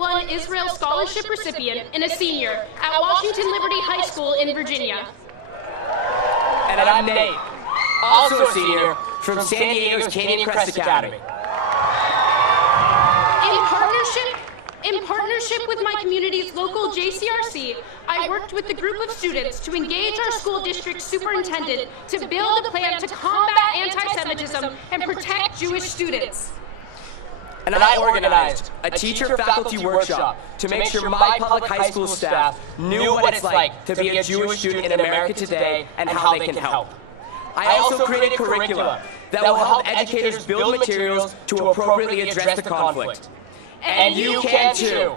won Israel Scholarship recipient and a senior at Washington Liberty High School in Virginia. And I'm Nate, also a senior from San Diego's Canyon Crest Academy. In partnership with my community's local JCRC, I worked with the group of students to engage our school district superintendent to build a plan to combat anti-Semitism and protect Jewish students. And I organized a teacher-faculty workshop to make sure my public high school staff knew what it's like to be a Jewish student in America today and how they can help. I also created curricula that will help educators build materials to appropriately address the conflict. And you can too.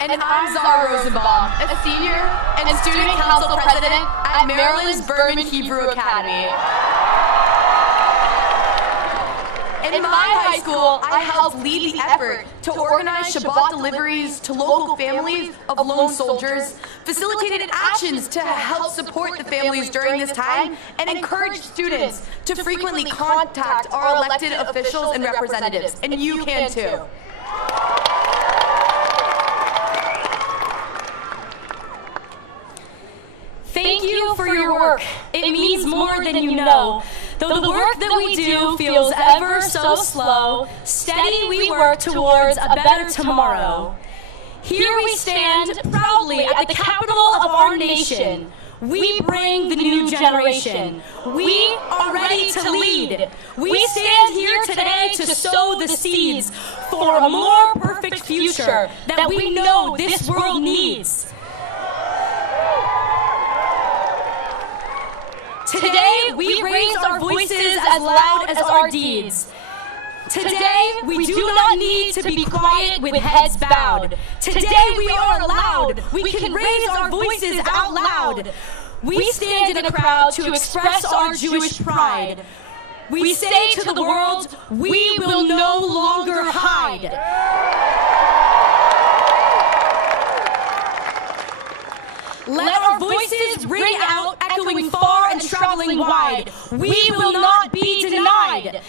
And I'm Zara Rosenbaum, a senior and student council president at Maryland's Berman Hebrew Academy. In my high school, I helped lead the effort to organize Shabbat deliveries to local families of lone soldiers, facilitated actions to help support the families during this time, and encouraged students to frequently contact our elected officials and representatives. And you can too. Thank you for your work. It means more than you know. Though the work that we do feels ever so slow, steady we work towards a better tomorrow. Here we stand proudly at the capital of our nation. We bring the new generation. We are ready to lead. We stand here today to sow the seeds for a more perfect future that we know this world needs. Today, we raise our voices as loud as our deeds. Today, we do not need to be quiet with heads bowed. Today, we are loud. We can raise our voices out loud. We stand in a crowd to express our Jewish pride. We say to the world, we will no longer hide. Let our voices ring out, echoing far and traveling wide. We will not be denied.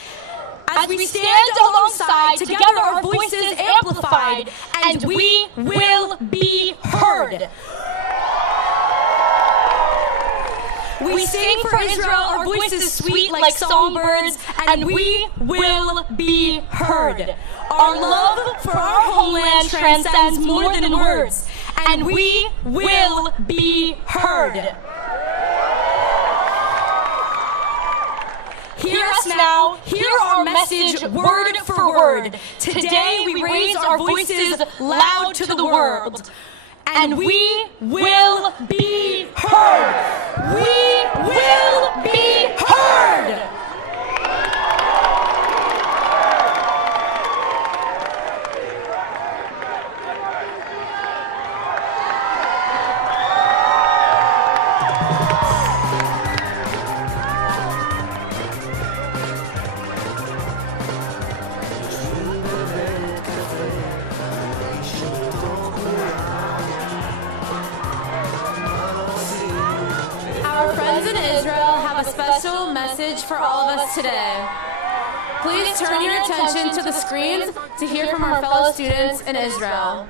As we stand alongside, together our voices amplified, and we will be heard. We sing for Israel, our voices sweet like songbirds, and we will be heard. Our love for our homeland transcends more than words, and we will be heard. Hear us now, hear our message word for word. Today we raise our voices loud to the world, and we will be heard. We will be heard. Special message for all of us today. Please turn your attention to the screens to hear from our fellow students in Israel.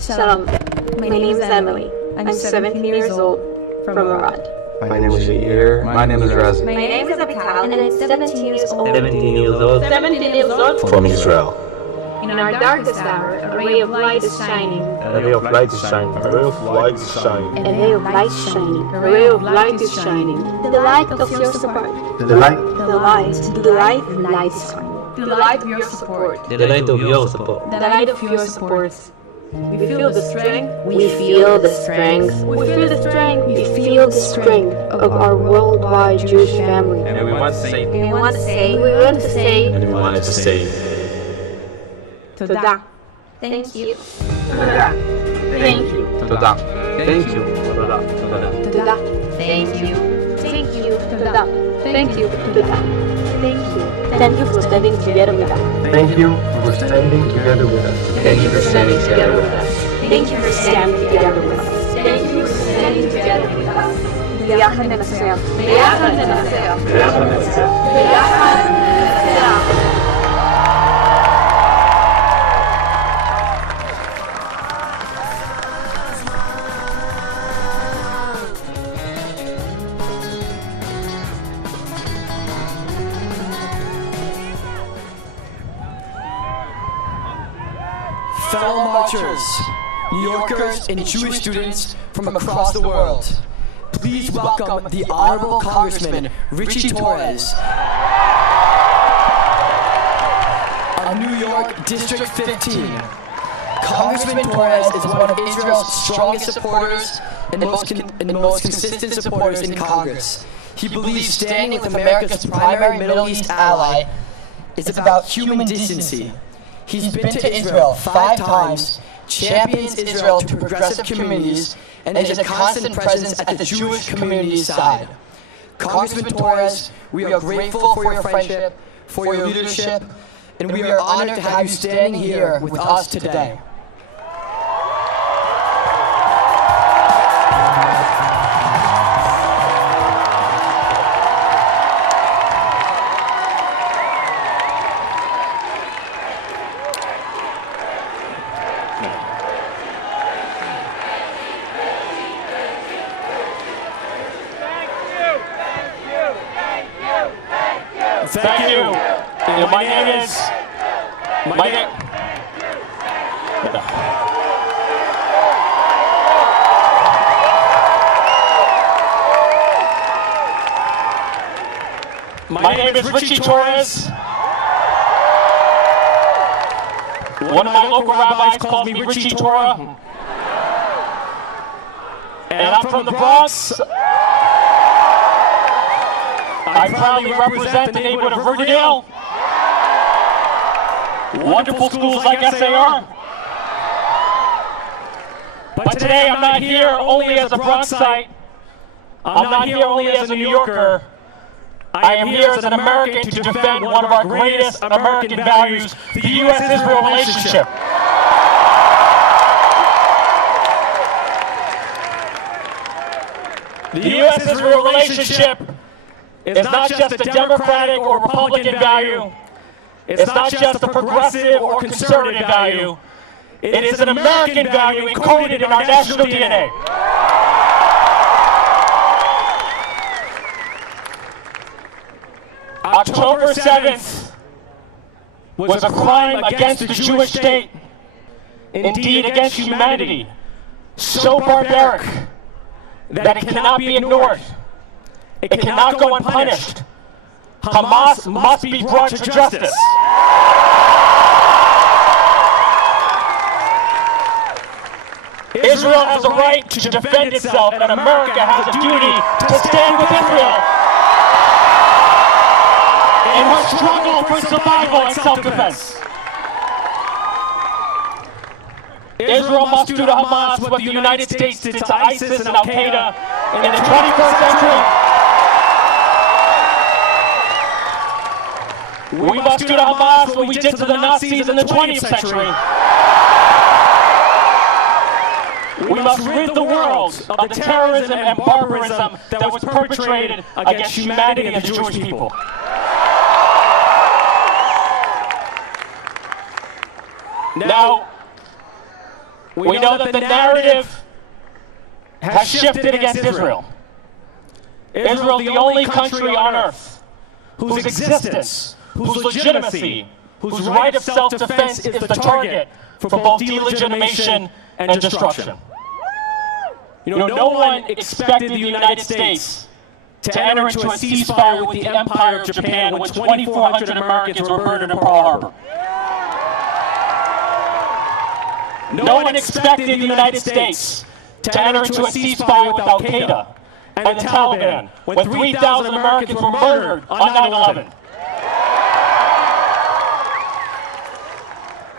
Shalom. My name is Emily. I'm 17 years old from Arad. My name is Yair. My name is Raz. My name is Abital, and I'm 17 years old. 17 years old. 17 years old From Israel. In our darkest hour, a ray of light is shining. A ray of light is shining. A ray of light is shining. A ray of light is shining. A ray of light is shining. The light of your support. The light. The light. The light. The light is shining. The light of your support. The light of your support. The light of your support. We feel the strength. We feel the strength. We feel the strength. We feel the strength of our worldwide Jewish family. And we want to say. We want to say. We want to say. And we wanted to say. Toda. Thank you. Toda. Thank you. Toda. Thank you. Toda. Toda. Thank you. Thank you. Toda. Thank you. Toda. Thank you. Thank you for standing together with us. Thank you for standing together with us. Thank you for standing together with us. Thank you for standing together with us. Thank you for standing together with us. ביחד ננצח. ביחד ננצח. ביחד ננצח. ביחד ננצח. Fellow marchers, New Yorkers, and Jewish students from across the world, please welcome the Honorable Congressman Richie Torres of New York District 15. Congressman Torres is one of Israel's strongest supporters and most consistent supporters in Congress. He believes standing with America's primary Middle East ally is about human decency. He's been to Israel 5 times, champions Israel to progressive communities, and is a constant presence at the Jewish community's side. Congressman Torres, we are grateful for your friendship, for your leadership, and we are honored to have you standing here with us today. Thank you. My name is. My name is Richie Torres. One of my local rabbis calls me Richie Torah. And I'm from the Bronx. I proudly represent the neighborhood of Riverdale. Wonderful schools like SAR. But today I'm not here only as a Bronxite. I'm not here only as a New Yorker. I am here as an American to defend one of our greatest American values, the U.S.-Israel relationship. The U.S.-Israel relationship is not just a Democratic or Republican value. It's not just a progressive or conservative value. It is an American value encoded in our national DNA. October 7th was a crime against the Jewish state, indeed against humanity, so barbaric that it cannot be ignored. It cannot go unpunished. Hamas must be brought to justice. Israel has a right to defend itself, and America has a duty to stand with Israel in her struggle for survival and self-defense. Israel must do to Hamas what the United States did to ISIS and Al-Qaeda in the 21st century. We must do to Hamas what we did to the Nazis in the 20th century. We must rid the world of the terrorism and barbarism that was perpetrated against humanity and the Jewish people. Now, we know that the narrative has shifted against Israel. Israel, the only country on earth whose existence, whose legitimacy, whose right of self-defense is the target for both delegitimation and destruction. No one expected the United States to enter into a ceasefire with the Empire of Japan when 2,400 Americans were murdered in Pearl Harbor. No one expected the United States to enter into a ceasefire with Al-Qaeda and the Taliban when 3,000 Americans were murdered on 9/11.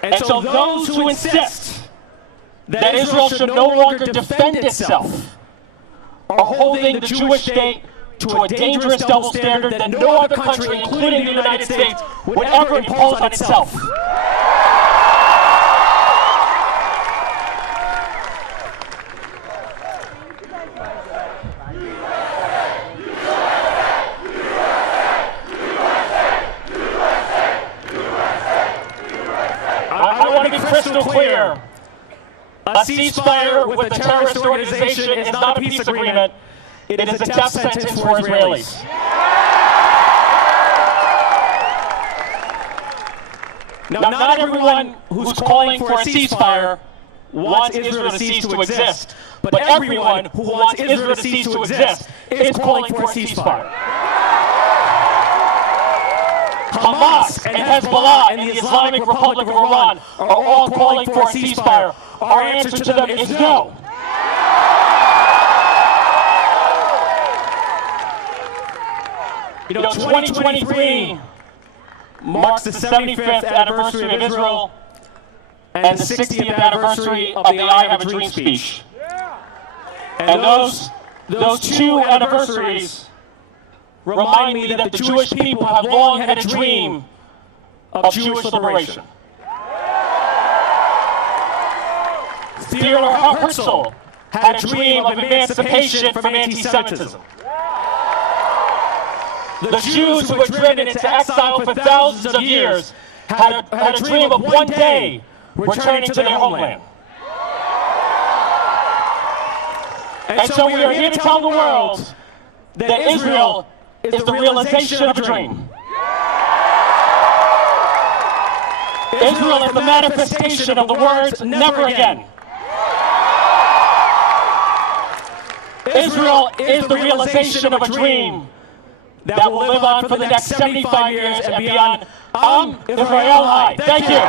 And so those who insist that Israel should no longer defend itself are holding the Jewish state to a dangerous double standard that no other country, including the United States, would ever impose on itself. ceasefire with a terrorist organization is not a peace agreement. It is a death sentence for Israelis. Now, not everyone who's calling for a ceasefire wants Israel to cease to exist, but everyone who wants Israel to cease to exist is calling for a ceasefire. Hamas and Hezbollah and the Islamic Republic of Iran are all calling for a ceasefire. Our answer to them is no. You know, 2023 marks the 75th anniversary of Israel and the 60th anniversary of the I Have a Dream speech. And those two anniversaries remind me that the Jewish people have long had a dream of Jewish liberation. Theodore Herzl had a dream of emancipation from anti-Semitism. The Jews who were driven into exile for thousands of years had a dream of one day returning to their homeland. And so we are here to tell the world that Israel is the realization of a dream. Israel is the manifestation of the words, never again. Israel is the realization of a dream that will live on for the next 75 years and beyond. Israel High. Thank you.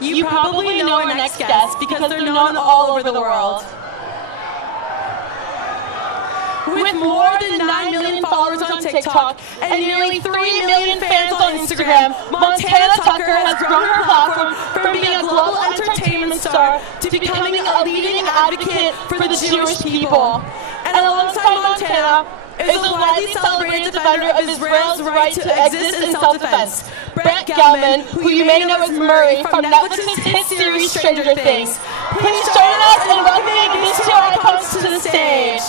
You probably know our next guest because they're known all over the world. With more than 9 million followers on TikTok and nearly 3 million fans on Instagram, Montana Tucker has grown her platform from being a global entertainment star to becoming a leading advocate for the Jewish people. And alongside Montana is a widely celebrated defender of Israel's right to exist in self-defense, Brett Gelman, who you may know as Murray from Netflix's hit series Stranger Things. Please join us in welcoming these two icons to the stage.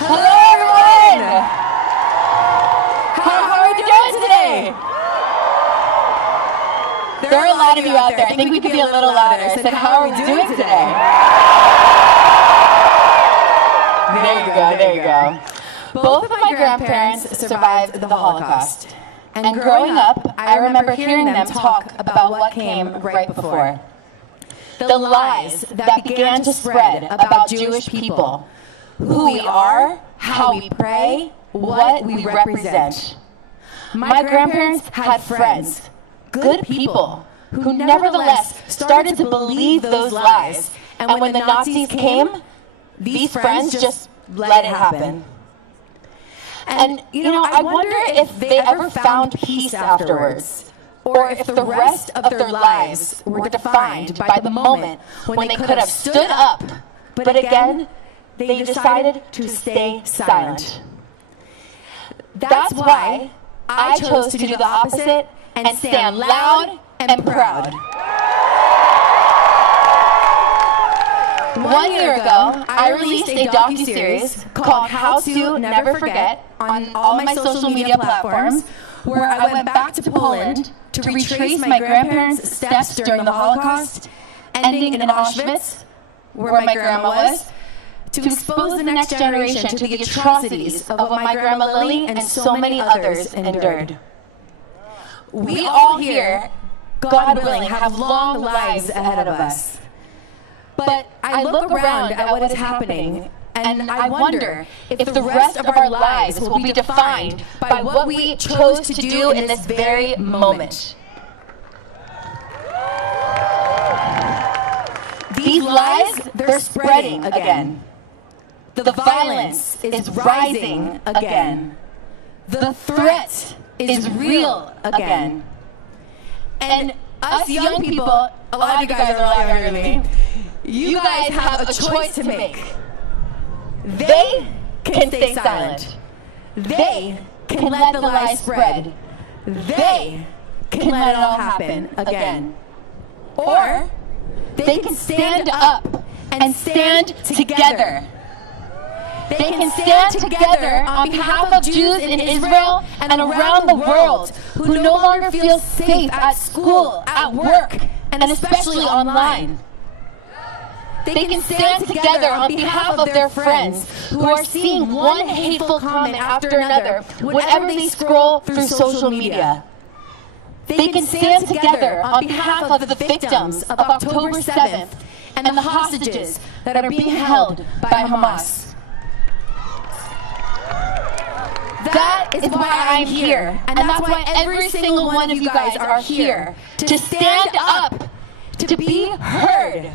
Hello, everyone! How are you doing today? There are a lot of you out there. I think we could be a little louder. I said, how are we doing today? There you go. Both of my grandparents survived the Holocaust. And growing up, I remember hearing them talk about what came right before. The lies that began to spread about Jewish people, who we are, how we pray, what we represent. My grandparents had friends, good people, who nevertheless started to believe those lies. And when the Nazis came, these friends just let it happen. And, I wonder if they ever found peace afterwards, or if the rest of their lives were defined by the moment when they could have stood up, but again, they decided to stay silent. That's why I chose to do the opposite and stand loud and proud. 1 year ago, I released a docuseries called How to Never Forget on all my social media platforms, where I went back to Poland to retrace my grandparents' steps during the Holocaust, ending in Auschwitz, where my grandma was, to expose the next generation to the atrocities of what my grandma Lily and so many others endured. We all here, God willing, have long lives ahead of us. But I look around at what is happening, and I wonder if the rest of our lives will be defined by what we chose to do in this very moment. These lies, they're spreading again. The violence is rising again. The threat is real again. And us young people, a lot of you guys are a lot younger than me, you guys have a choice to make. They can stay silent. They can let the lies spread. They can let it all happen again. Or they can stand up and stand together. They can stand together on behalf of Jews in Israel and around the world who no longer feel safe at school, at work, and especially online. They can stand together on behalf of their friends who are seeing one hateful comment after another whenever they scroll through social media. They can stand together on behalf of the victims of October 7th and the hostages that are being held by Hamas. That is why I'm here, and that's why every single one of you guys are here, to stand up, to be heard.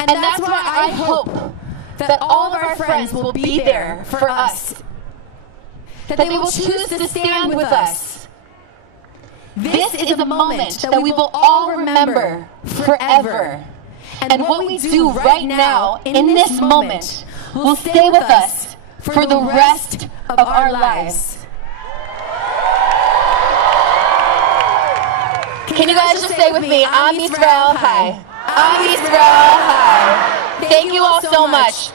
And that's why I hope that all of our friends will be there for us, that they will choose to stand with us. This is a moment that we will all remember forever. And what we do right now, in this moment, will stay with us for the rest of our lives. Can you guys just say with me, Am Yisrael Chai. Am Yisrael Chai. Thank you all so much.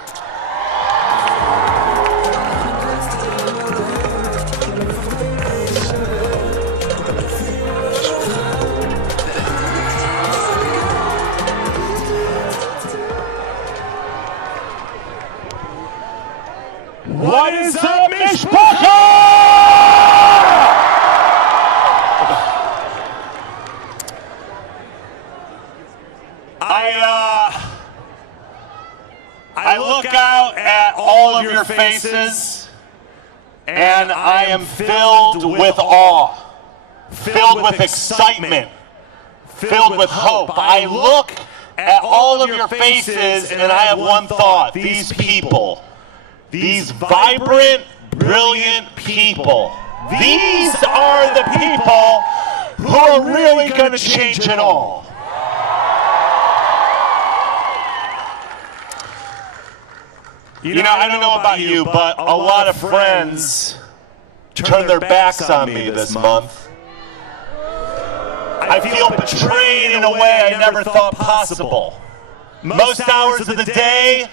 What is up, Mishpacha? I look out at all of your faces, and I am filled with awe, filled with excitement, filled with hope. I look at all of your faces, and I have one thought: these people. These vibrant, brilliant people. These are the people who are really going to change it all. You know, I don't know about you, but a lot of friends turned their backs on me this month. I feel betrayed in a way I never thought possible. Most hours of the day,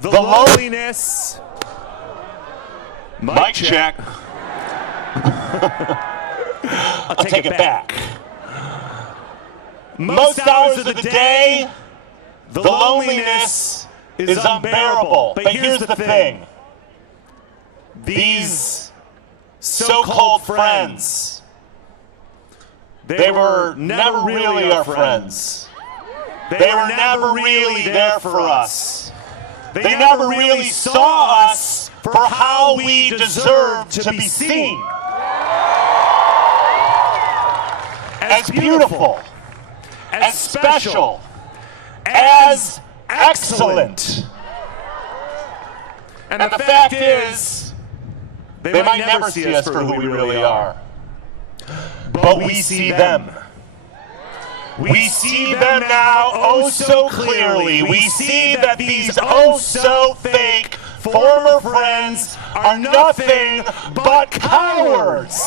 the loneliness. Mic check. I'll take it back. Most hours of the day, the loneliness is unbearable. But here's the thing. These so-called friends, they were never really our friends. They were never really there for us. They never really saw us for how we deserve to be seen. As beautiful, as special, as excellent. And the fact is, they might never see us for who we really are. But we see them. We see them now oh so clearly. We see that these oh so fake former friends are nothing but cowards.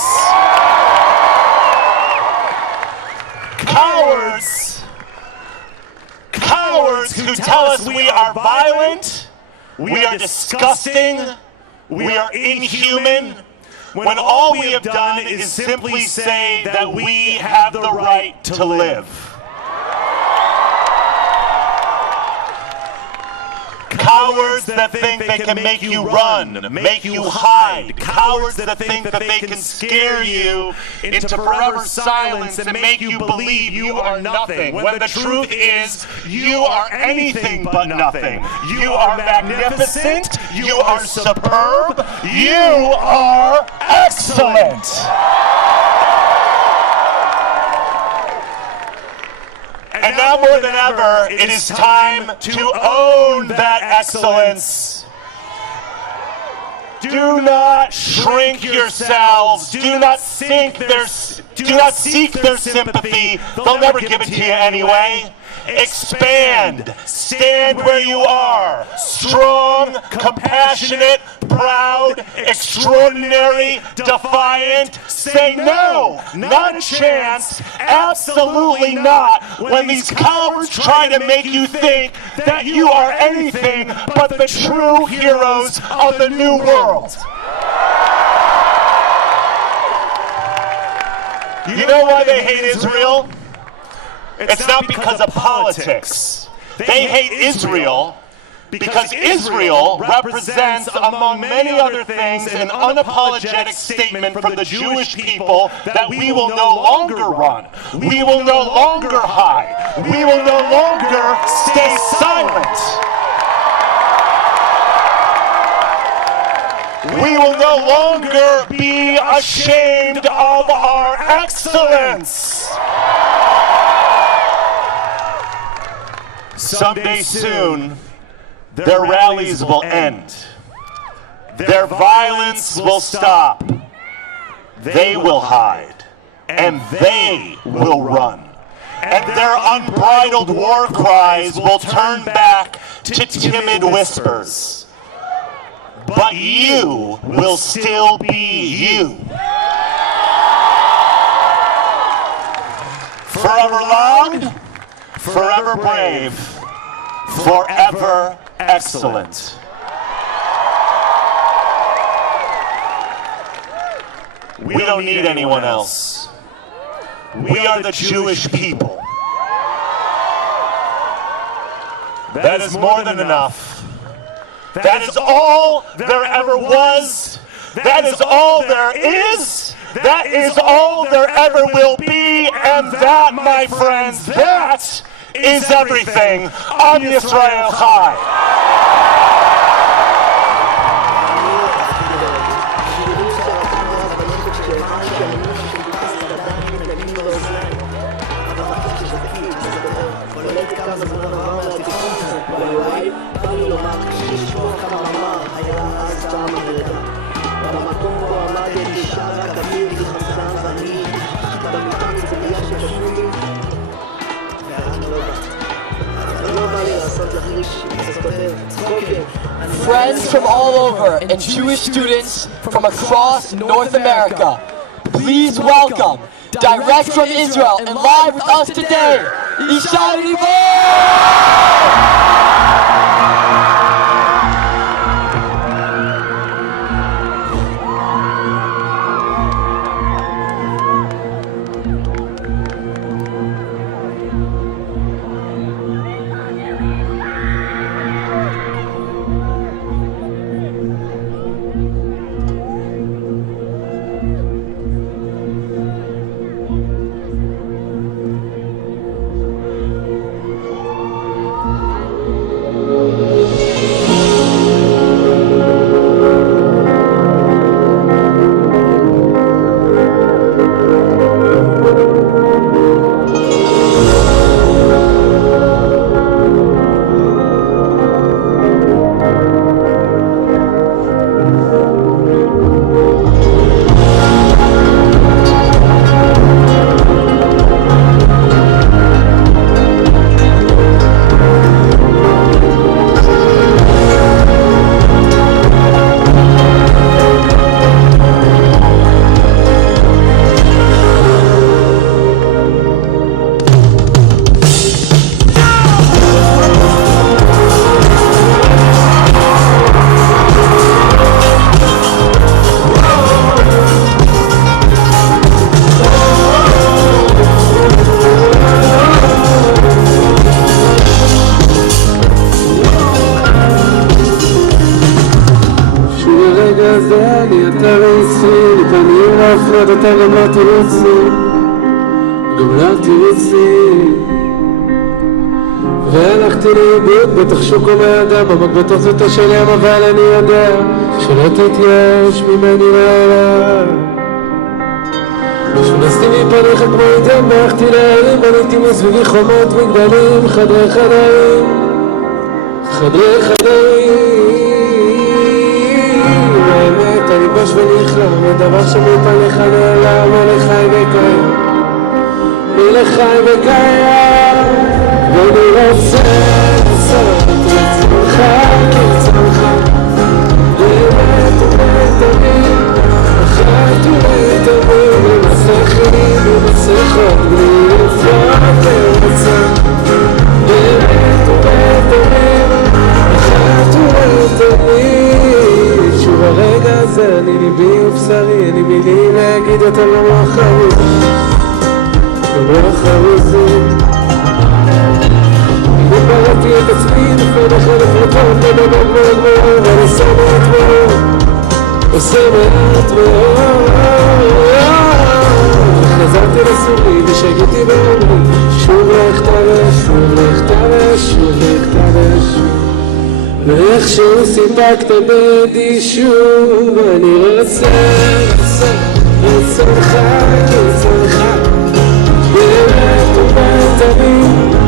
Cowards. Cowards who tell us we are violent, we are disgusting, we are inhuman, when all we have done is simply say that we have the right to live. Cowards that think they can make you run, make you hide. Cowards that think that they can scare you into forever silence and make you believe you are nothing. When the truth is, you are anything but nothing. You are magnificent. You are superb. You are excellent. And now more than ever, it is time to own that excellence. Do not shrink yourselves. Do not seek their sympathy. They'll never give it to you anyway. expand. Stand where you are. Strong, compassionate, proud, extraordinary, defiant. Say no, not a chance, absolutely not, when these cowards try to make you think that you are anything but the true heroes of the new world. You know why they hate Israel? It's not because of politics. They hate Israel because Israel represents, among many other things, an unapologetic statement from the Jewish people that we will no longer run. We will no longer hide. We will no longer stay silent. We will no longer be ashamed of our excellence. Someday soon, their rallies will end. Their violence will stop. They will hide. And they will run. And their unbridled war cries will turn back to timid whispers. But you will still be you. Forever long, forever brave, forever excellent. We don't need anyone else. We are the Jewish people. That is more than enough. That is all there ever was. That is all there is. That is all there ever will be. And that, my friends, that is everything. Am Yisrael Chai. Friends from all over and Jewish students from across North America, please welcome, direct from Israel and live with us today, Isha אתה גם לא תרוצי, גם לא תרוצי. והלכתי לאיבוד בתוך שוק ומאדם, עמק בתוך זאת השלם, אבל אני יודע שלא תתייאש ממני לעולם. שנסתי מפניך כמו עידם, ברחתי להרים, בניתי מסביבי חומות וגדלים, חדרי חדרים, חדרי חדרים. באמת אני בוש ונכלם, הדבר שמפניך נעלם, מלך חי וקיים, מלך חי וקיים, ואני רוצה לעשות רצונך כרצונך באמת ובתמים אחת ולתמים במסכים ובמסכות בלי לפרוק לרצון באמת ובתמים אחת ולתמים שוב הרגע הזה אני ליבי ובשרי אני מילים להגיד אותם למוח חרוזים למוח חרוזים בראתי את עצמי נפל החלף רטוב ובמקום ואני עושה מעט מאוד עושה מעט מאוד חזרתי לסורי ושגיתי באומרי שוב לך תרש, שוב לך תרש, שוב לך תרש ואיכשהו סיפקת בידי שוב אני רוצה רצונך כרצונך באמת ובתמים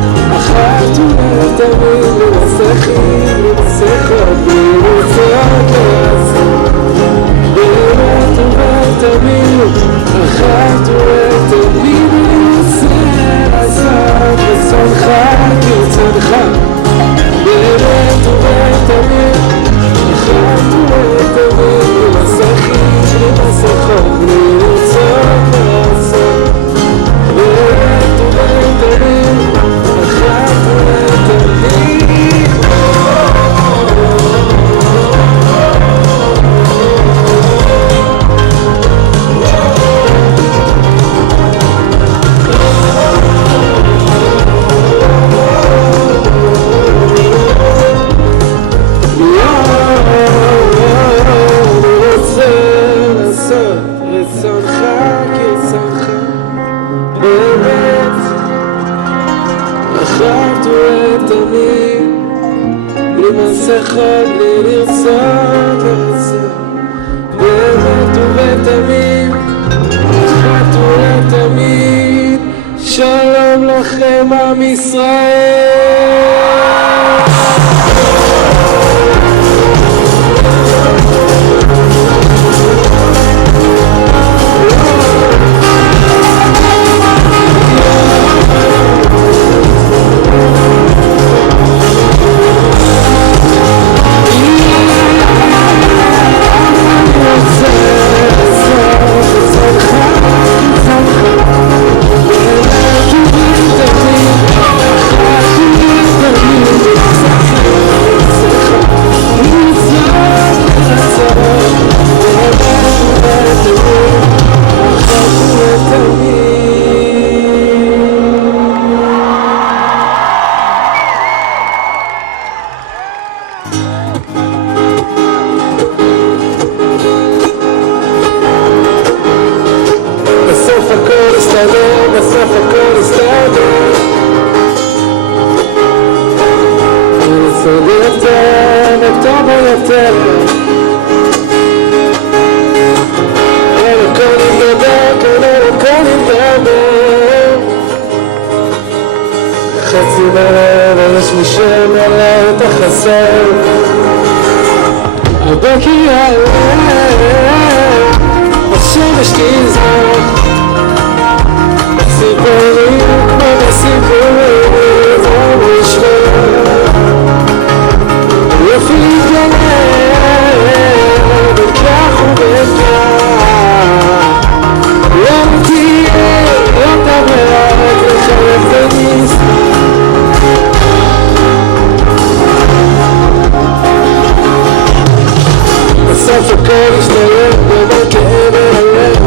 אחת ולתמים למסכים למסכות בלי לצעוק לעצור באמת ובתמים אחת ולתמים מנסה לעשות רצונך כרצונך באמת ובתמים אחת ולתמים למסכים למסכות בלי לצעוק לעצור באמת ובתמים אחת ולתמים רצונך כרצונך באמת אחת ולתמיד בלי מסכות בלי לרצות לרצות באמת ובתמיד אחת ולתמיד שלום לכם עם ישראל חצי בלב יש מי שמלא את החסר הבוקר יעלה השמש תזרח הציפורים כמו בסיפורים ונשמע יופי להתגלה בכך ובכך יום תהיה יום תברך לחלף ונסתר בסוף הכל ישתלם, אבל כאב הלב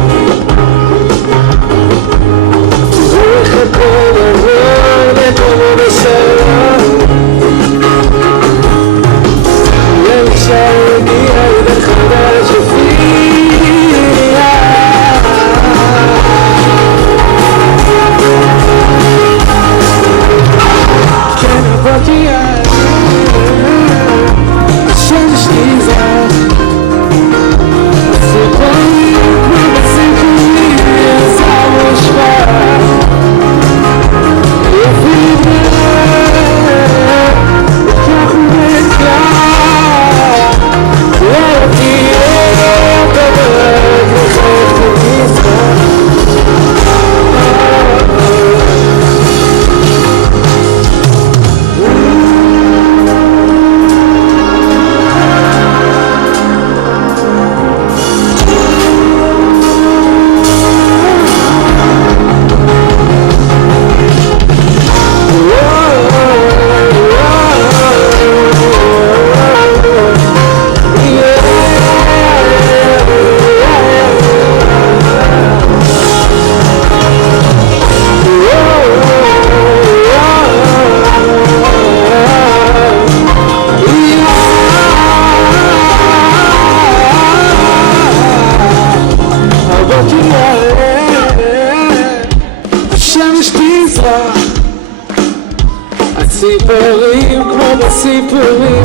בסיפורים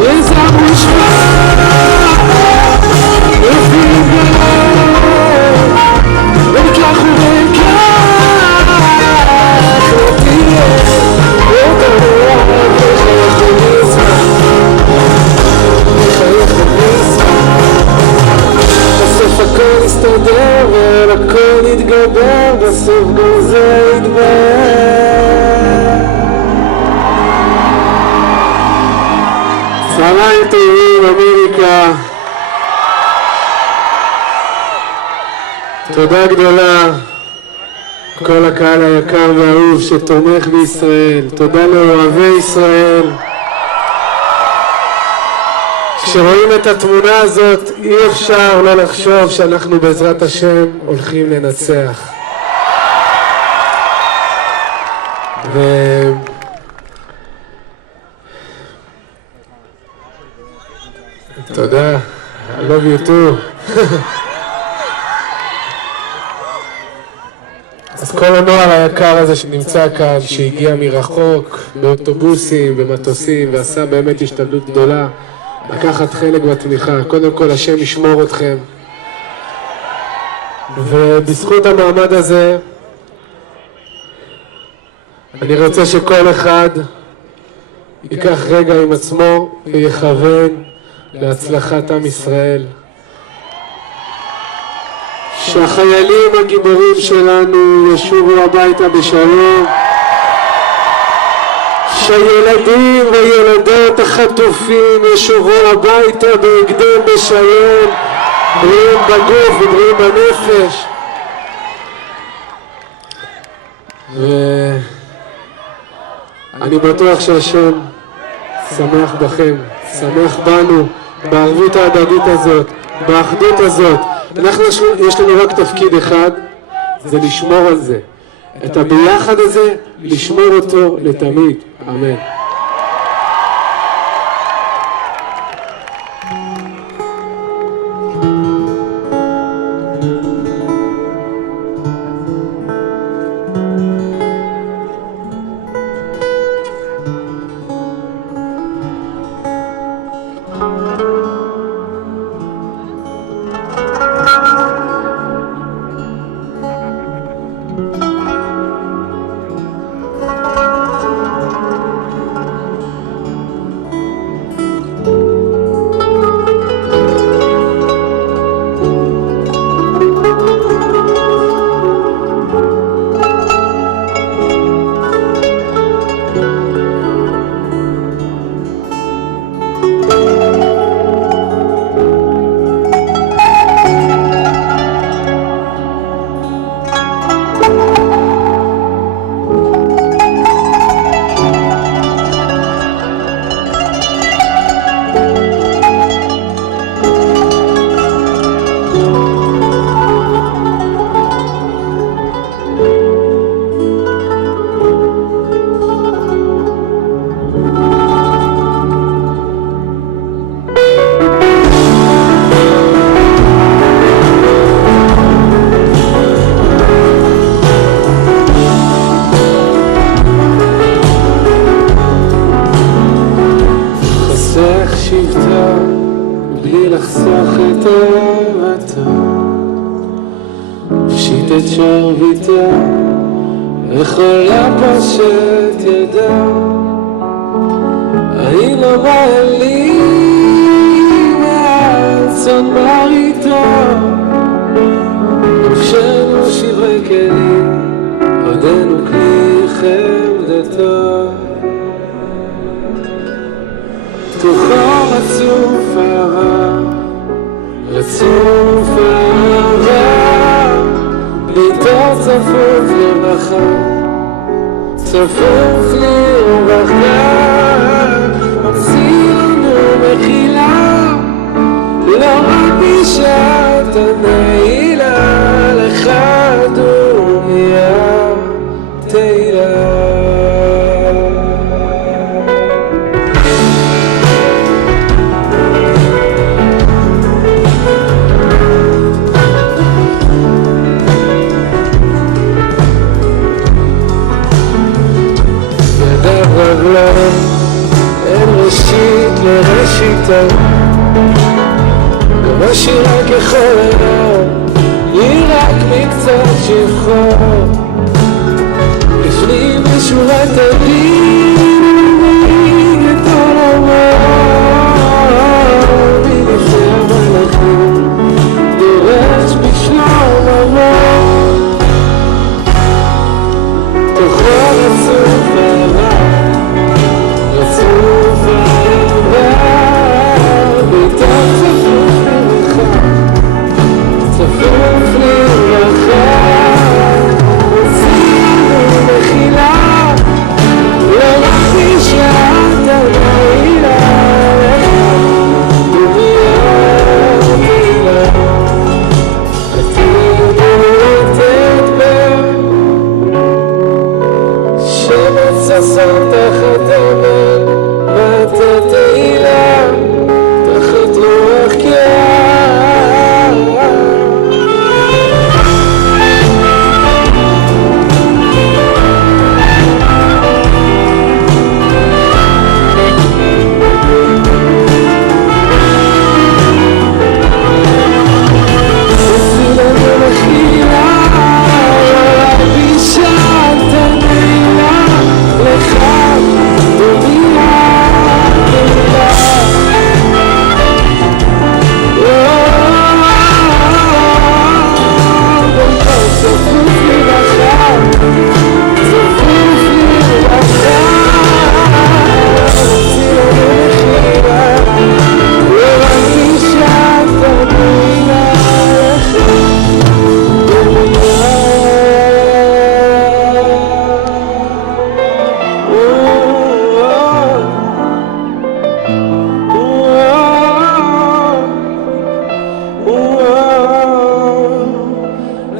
יזם ושפע יופי גלם ונקלח ונקלח לא תהיה יותר רוח וחייך ונשמח וחייך ונשמח בסוף הכל יסתדר ועל הכל יתגבר בסוף גם זה יתבהר צהריים טובים אמריקה תודה גדולה כל הקהל היקר והאהוב שתומך בישראל תודה לאוהבי ישראל כשרואים את התמונה הזאת אי אפשר לא לחשוב שאנחנו בעזרת השם הולכים לנצח תודה, I love you too. אז כל הנוער היקר הזה שנמצא כאן, שהגיע מרחוק, באוטובוסים, במטוסים, ועשה באמת השתדלות גדולה, לקחת חלק בתמיכה. קודם כל, השם ישמור אתכם. ובזכות המעמד הזה, אני רוצה שכל אחד ייקח רגע עם עצמו ויכוון להצלחת עם ישראל. שהחיילים הגיבורים שלנו ישובו הביתה בשלום. שהילדים וילדות החטופים ישובו הביתה בהקדם בשלום, בריאים בגוף ובריאים בנפש. ואני בטוח שהשם שמח בכם, שמח בנו, בערבות ההדדית הזאת, באחדות הזאת. יש לנו רק תפקיד אחד, זה לשמור על זה. את הביחד הזה, לשמור אותו לתמיד. אמן. קצת שחור לפנים משורת הדין את עולמו מלפני המלאכים דורש בשלום הרוב תוכו רצוף והרע רצוף והרע ביתם צפוף לרחה צפוף לרחה הוציאנו מחילה לא רק נשארת בעילה דומיות תהילה שסון תחת עמל מטה תהילה תחת רוח קר עשי לנו מחילה רק בישלת נעילה לך דומיה תהילה ביתו צפוף לרחה צפוף לרחה עשי לנו מחילה רק בישלת נעילה לך דומיה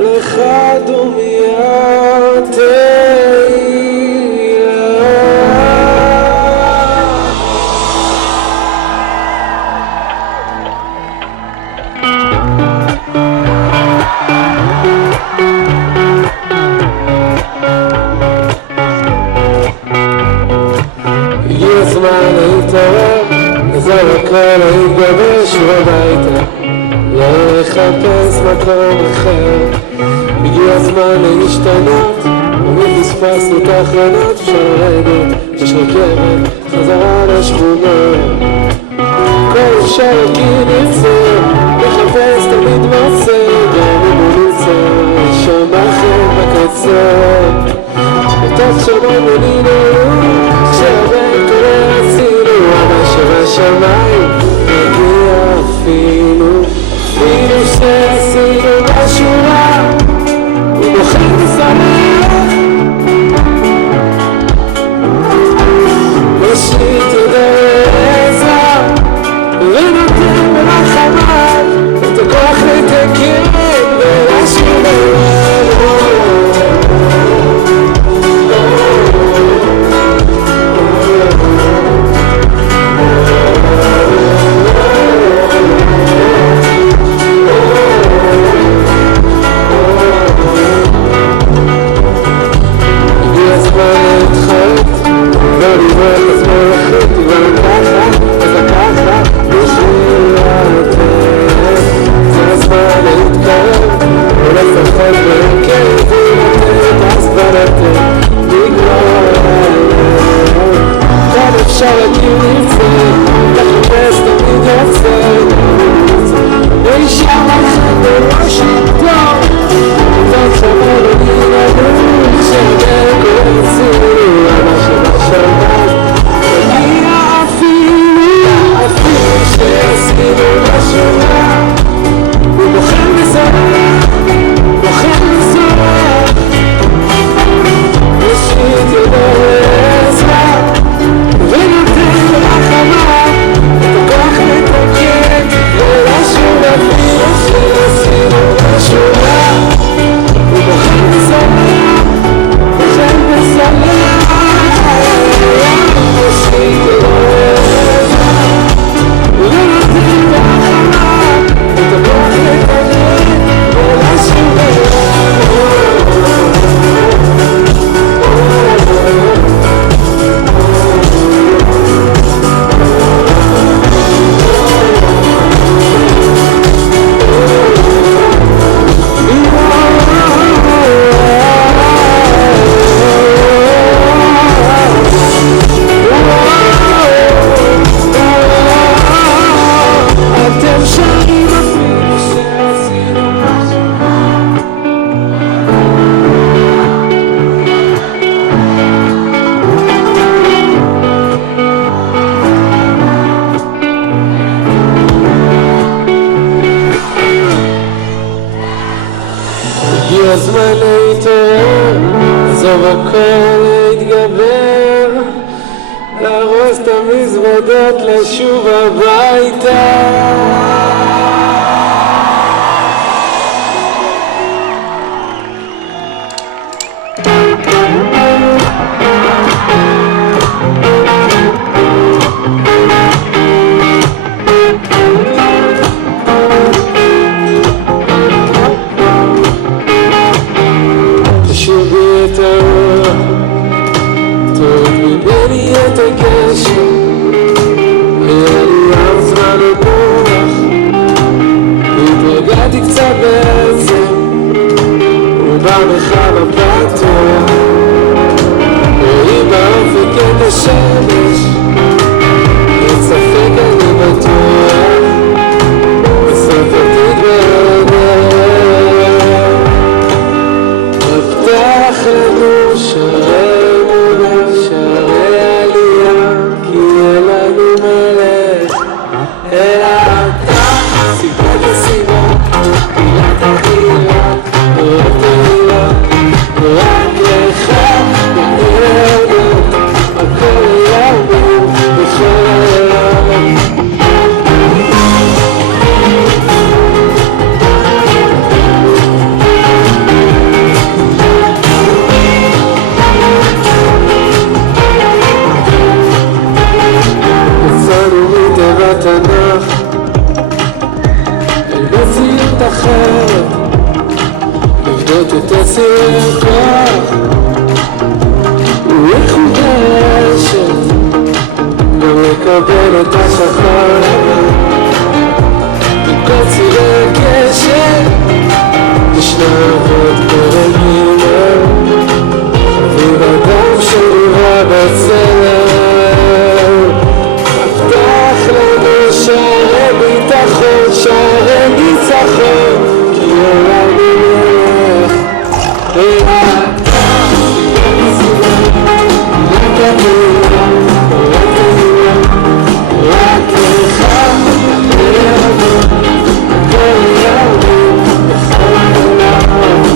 לך דומיה תהילה הגיע הזמן להתעורר, לעזוב הכל להתגבש הביתה, לא לחפש מקום אחר. הגיע הזמן להשתנות, ומי פספסנו את האחרונות, אפשר לרדת, יש רכבת, חזרה לשכונות. כל אפשר כי נרצה, לחפש תמיד מוצא, גם אם הוא נמצא, שם אחר בקצות. וטוב שמאמינינו, שהרבה קורה עשינו, אבל שבשמיים נגיע אפילו שעשינו משהו רע, הוא מוכן ושמח מושיט ידו לעזרה ונותן ברחמיו את הכוח לתקן ולהשאיר מוכן הגיע הזמן להתעורר, עזוב הכל להתגבר, להרוס את המזוודות, לשוב הביתה. תשובי את האור, תוריד ממני את הגשם, היה לי ים זמן לברוח, והתרגעתי קצת בעצם, ובמרחב הפתוח, רואים באופק את השמש, אין ספק אני בטוח, בסוף תתברר. פתח לנו שערי אמונה, שערי עלייה, כי אין לנו מלך אלא אתה. סיבת הסיבה, מילת הדירה, רק תהילה, רק לך נהדר, הכל יעבור בכל העולם. יצאנו מתיבת תנ"ך אל מציאות אחרת, לבנות את הסירי הכוח ומחודשת, גם לקבל את השחר לבן. בכל צירי הקשר ישנה אבות ברגילה, חביב אדם שנברא בצלם. פתח לנו שערי ביטחון, שערי ניצחון, כי אין לנו מלך אלא אתה. רק תהילה, רק תהילה, רק לך נהדר, הכל יעבור בכל העולם.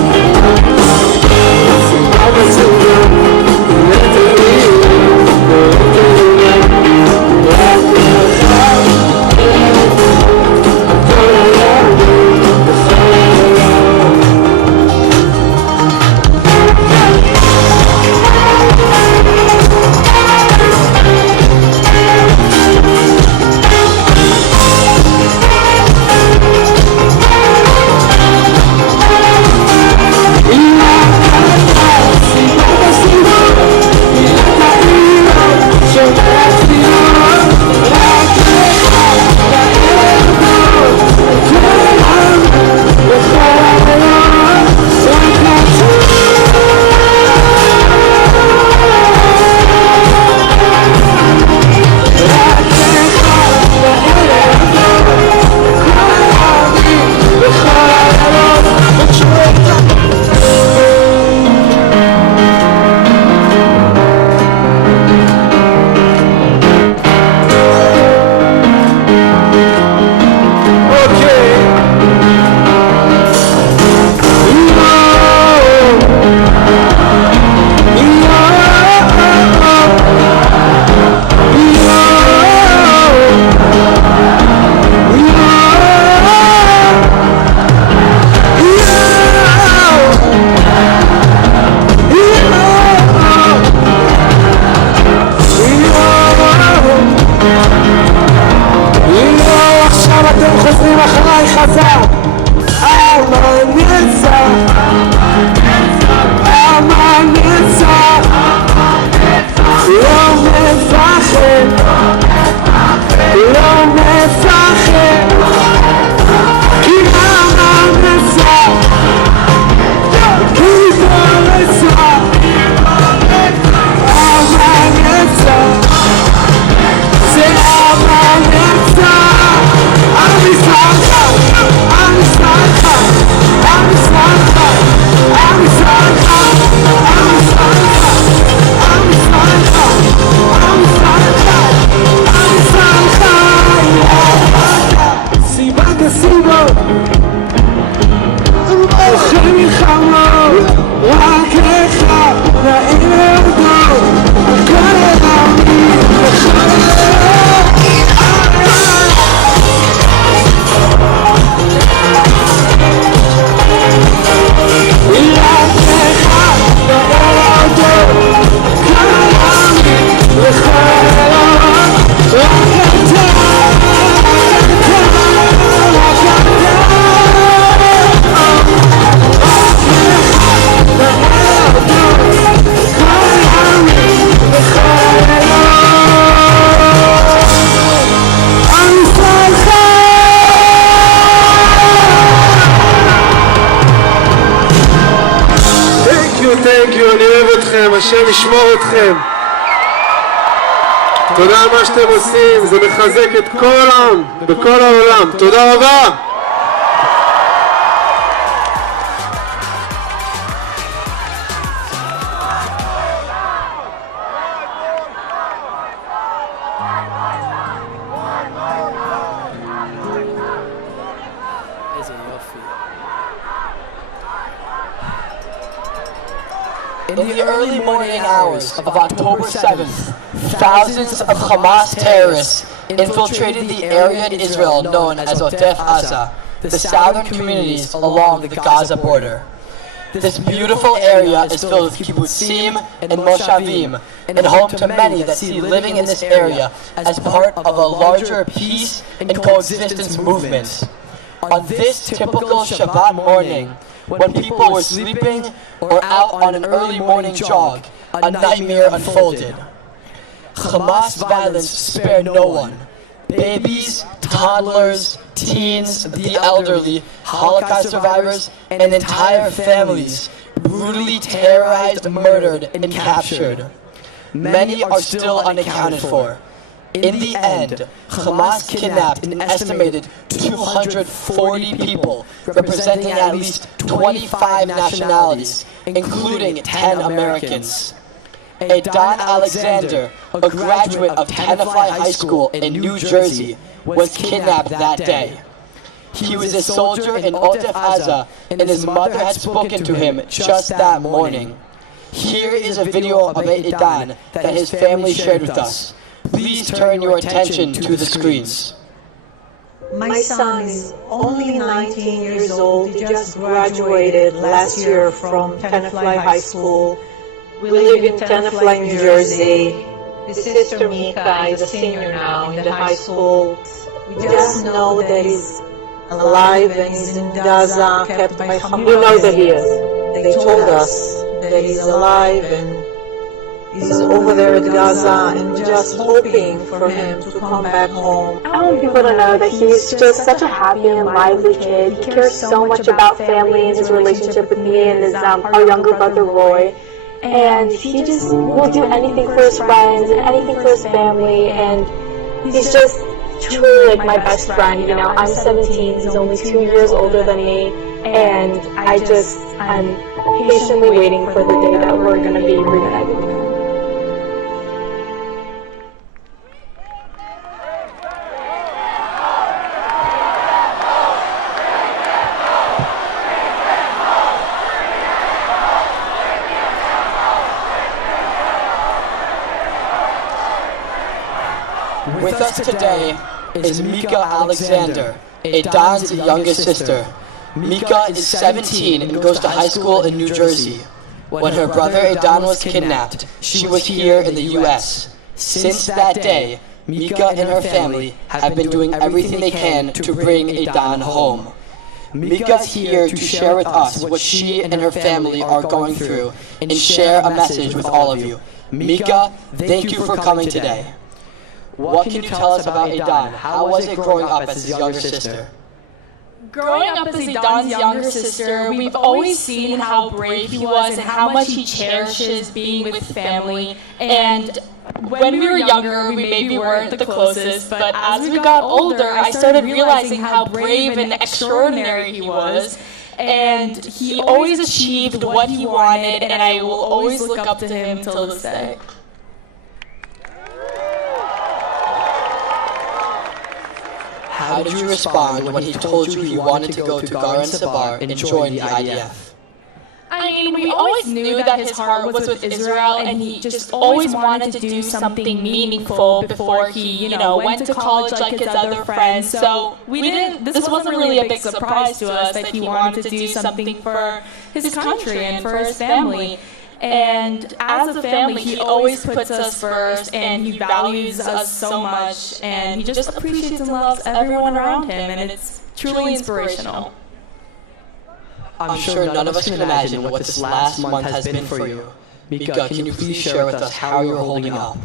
thank you, אני אוהב אתכם, השם ישמור אתכם. תודה על מה שאתם עושים, זה מחזק את כל העם, בכל העולם. תודה רבה. In the early morning hours of October 7th, thousands of Hamas terrorists infiltrated the area in Israel known as Otef Aza, the southern communities along the Gaza border. This beautiful area is filled with kibbutzim and moshavim, and home to many that see living in this area as part of a larger peace and coexistence movement. On this typical Shabbat morning, when people were sleeping or out on an early morning jog, a nightmare unfolded. Hamas violence spared no one. Babies, toddlers, teens, the elderly, Holocaust survivors, and entire families brutally terrorized, murdered, and captured. Many are still unaccounted for. In the end, Hamas kidnapped an estimated 240 people, representing at least 25 nationalities, including 10 Americans. Natan Alexander, a graduate of Tenafly High School in New Jersey, was kidnapped that day. He was a soldier in Otef Aza, and his mother had spoken to him just that morning. Here is a video of Natan that his family shared with us. Please turn your attention to the screens. My son is only 19 years old. He just graduated last year from Tenafly High School. We live in Tenafly, New Jersey. His sister Mika is a senior now in the high school. We just know that he's alive and he's in Gaza, kept by Hamas. You know that he is. They told us that he's alive and he's over there at Gaza, and just hoping for him to come back home. I want people to know that he's just such a happy and lively kid. He cares so much about family and his relationship with me and his our younger brother Roy. And he just will do anything for his friends and anything for his family. And he's just truly like my best friend. You know, I'm 17. He's only 2 years older than me, and I'm patiently waiting for the day that we're going to be reunited. With us today is Mika Alexander, Natan's youngest sister. Mika is 17 and goes to high school in New Jersey. When her brother Natan was kidnapped, she was here in the U.S. Since that day, Mika and her family have been doing everything they can to bring Natan home. Mika's here to share with us what she and her family are going through and share a message with all of you. Mika, thank you for coming today. What can you tell us about Natan? How was it growing up as his younger sister? Growing up as Natan's younger sister, we've always seen how brave he was and how much he cherishes being with family. And when we were younger, we maybe weren't the closest, but as we got older, I started realizing how brave and extraordinary he was. And he always achieved what he wanted, and I will always look up to him till this day. How did you respond when he told you he wanted to go to Garan Sabar and join the IDF? I mean, we always knew that his heart was with Israel, and he just always wanted to do something meaningful before he, went to college like his other friends. So this wasn't really a big surprise to us that he wanted to do something for his country and for his family. And as a family, he always puts us first, and he values us so much, and he just appreciates and loves everyone around him, and it's truly inspirational. I'm sure none of us can imagine what this last month has been for you. Mika, can you please share with us how you're holding up?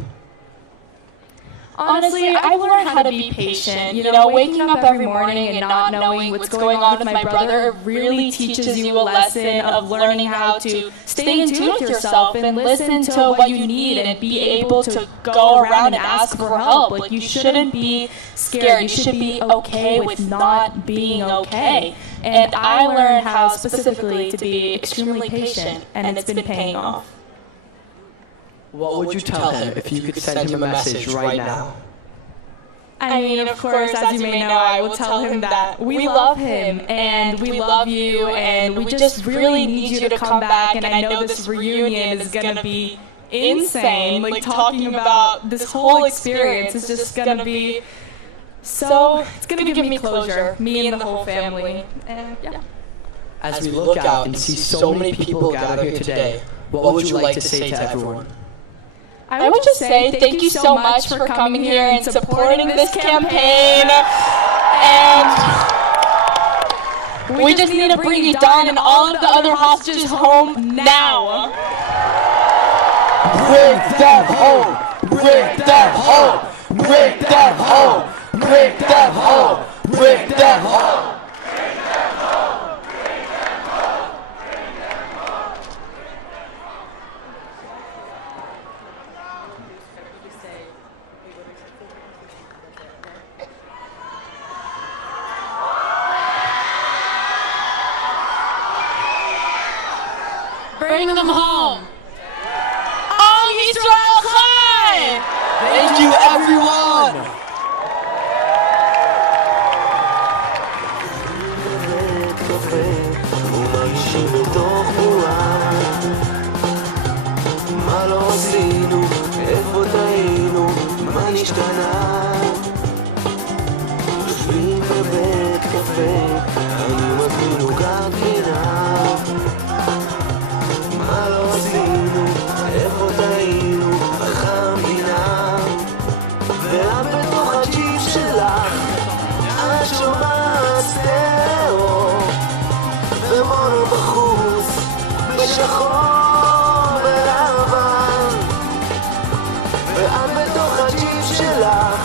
Honestly, I've learned how to be patient. You know, waking up every morning and not knowing what's going on with my brother really teaches you a lesson of learning how to stay in tune with yourself and listen to what you need and be able to go around and ask for help. Like, you shouldn't be scared. You should be okay with not being okay. And I learned how specifically to be extremely patient, and it's been paying off. What would you tell him if you could send him a message right now? I mean, of course, as you may know, I will tell him that we love him, and we love you, and we just really need you to come back, and I know this reunion is going to be insane. Like, talking about this whole experience is just going to be so, it's going to give me closure, me and the whole family, and yeah. As we look out and see so many people gathered here today, what would you like to say to everyone? I would just say thank you so much for coming here and supporting this campaign. And we just need to bring Natan and all of the other hostages home now. Bring them home! Bring them home! Bring them home! Bring them home! Bring them home! Bring them home. Om Yisrael Chai! Thank you, everyone! מה לא עשינו, איפה טעינו, מה נשתנה? יושבים בבית קפה, אני מזמין עוגת פינה. מה לא עשינו, איפה טעינו, איך המדינה? ואת בתוך הג'יפ שלך, את שומעת סטריאו, ומונו בחוץ, בשחור ולבן. ואת בתוך הג'יפ שלך,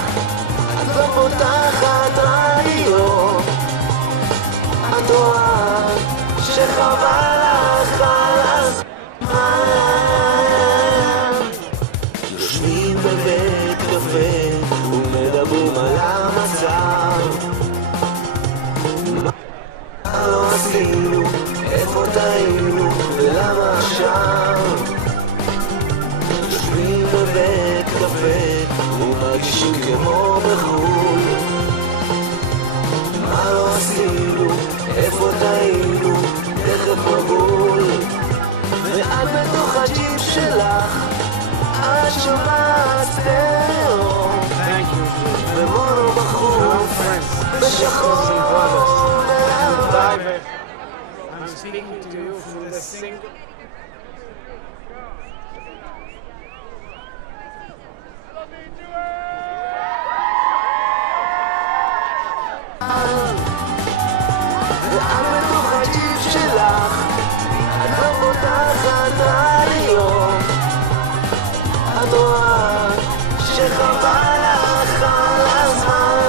את לא פותחת רדיו, את רואה שחבל לך על הזמן. יושבים בבית קפה ומדברים על המצב. מה לא עשינו, איפה טעינו ולמה עכשיו? יושבים בבית קפה ומרגישים כמו בחו"ל. מה לא עשינו, איפה טעינו, תכף מבול. ואת בתוך הג'יפ שלך, את שומעת סטריאו, ומונו בחוץ, בשחור ולבן. I'm speaking to you from the single... ואת בתוך הג'יפ שלך, את לא פותחת רדיו, את רואה שחבל לך על הזמן.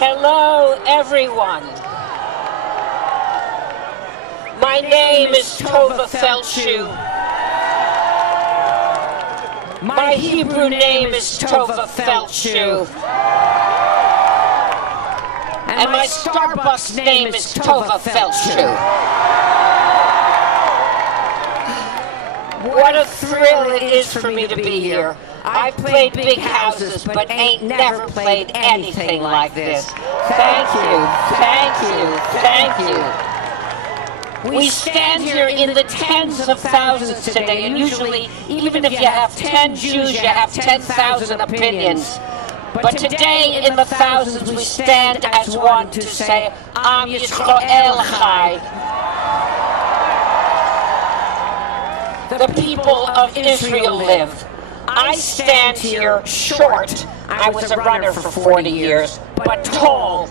Hello, everyone. My name is Tova Feldshuh. My Hebrew name is Tova Feldshuh. And my Starbucks name is Tova Feldshuh. What a thrill it is for me to be here. I've played big houses, but ain't never played anything like this. Thank you, thank you, thank you. We stand here in the tens of thousands today, and usually, even if you have 10 Jews, you have 10,000 opinions. But today, in the thousands, we stand as one to say, Am Yisrael Chai. The people of Israel live. I stand here short. I was a runner for 40 years, but tall,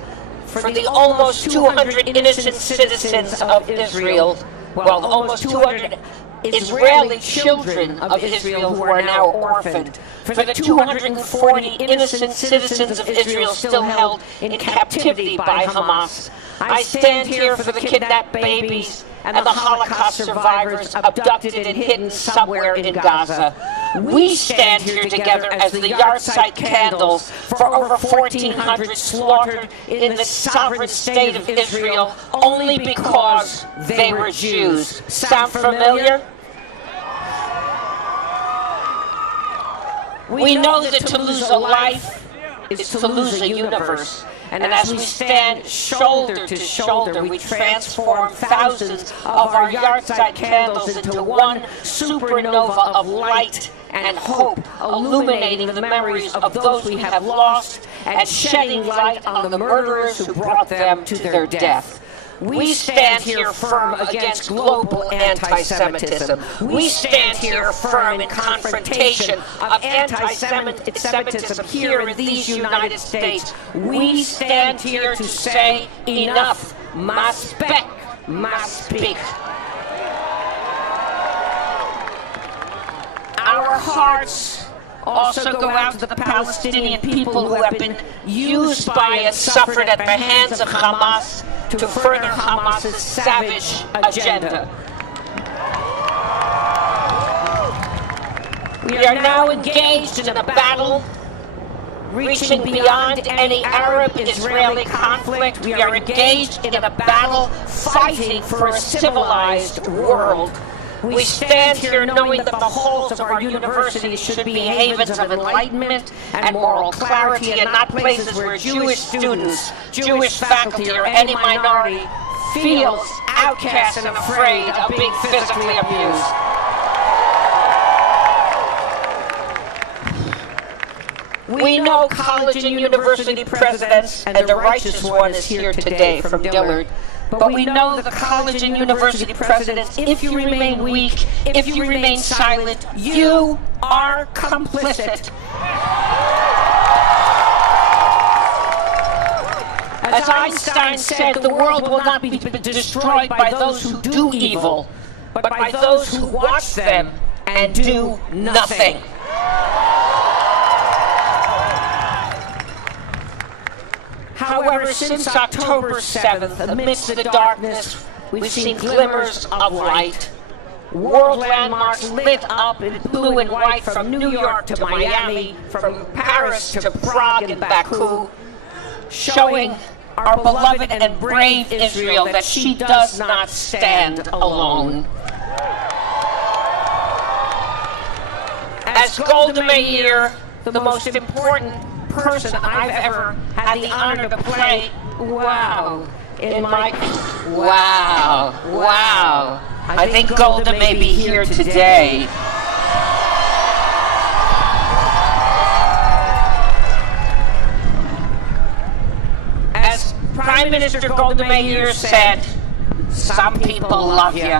for the almost 200 innocent citizens of Israel, well, almost 200 Israeli children of Israel who are now orphaned, for the 240 innocent citizens of Israel still held in captivity by Hamas. I stand here for the kidnapped babies and the Holocaust survivors abducted and hidden somewhere in Gaza. We stand here together as the yahrzeit candles for over 1,400 slaughtered in the sovereign state of Israel only because they were Jews. Sound familiar? We know that to lose a life is to lose a universe. And as we stand shoulder to shoulder, we transform thousands of our yahrzeit candles into one supernova of light and hope, illuminating the memories of those we have lost and shedding light on the murderers who brought them to their death. We stand here firm against global anti-Semitism. We stand here firm in confrontation of anti-Semitism here in these United States. We stand here to say enough. Maspek, maspik. Our hearts also go out to the Palestinian people who have been used by and suffered at the hands of Hamas to further Hamas's savage agenda. We are now engaged in a battle reaching beyond any Arab-Israeli conflict. We are engaged in a battle fighting for a civilized world. We stand here knowing that the halls of our universities should be havens of enlightenment and moral clarity and not places where Jewish students, Jewish faculty, or any minority feels outcast and afraid of being physically abused. We know college and university presidents, and the righteous one is here today from Dillard, but we know the college and university presidents, if you remain weak, if you remain silent, you are complicit. As Einstein said, the world will not be destroyed by those who do evil, but by those who watch them and do nothing. However, since October 7th, amidst the darkness, we've seen glimmers of light. World landmarks lit up in blue and white from New York to Miami, from Paris to Prague and Baku, showing our beloved and brave Israel that she does not stand alone. As Golda Meir, the most important person I've ever had the honor to play, wow, I think Golda may be here today. As Prime Minister Golda Meir said, some people love you,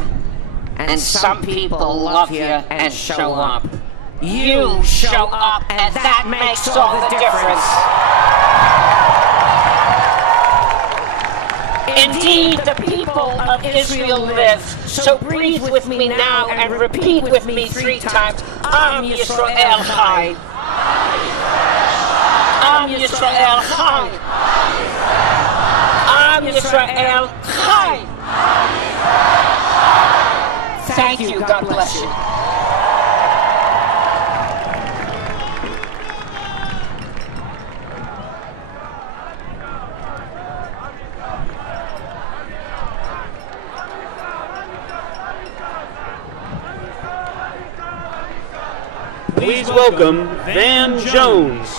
and some people love you and show up. You show up, and that makes all the difference. Indeed, the people of Israel live. So breathe with me now and repeat with me 3 times. Am Yisrael Chai. Am Yisrael Chai. Am Yisrael Chai. Thank you. God bless you. Please welcome Van Jones.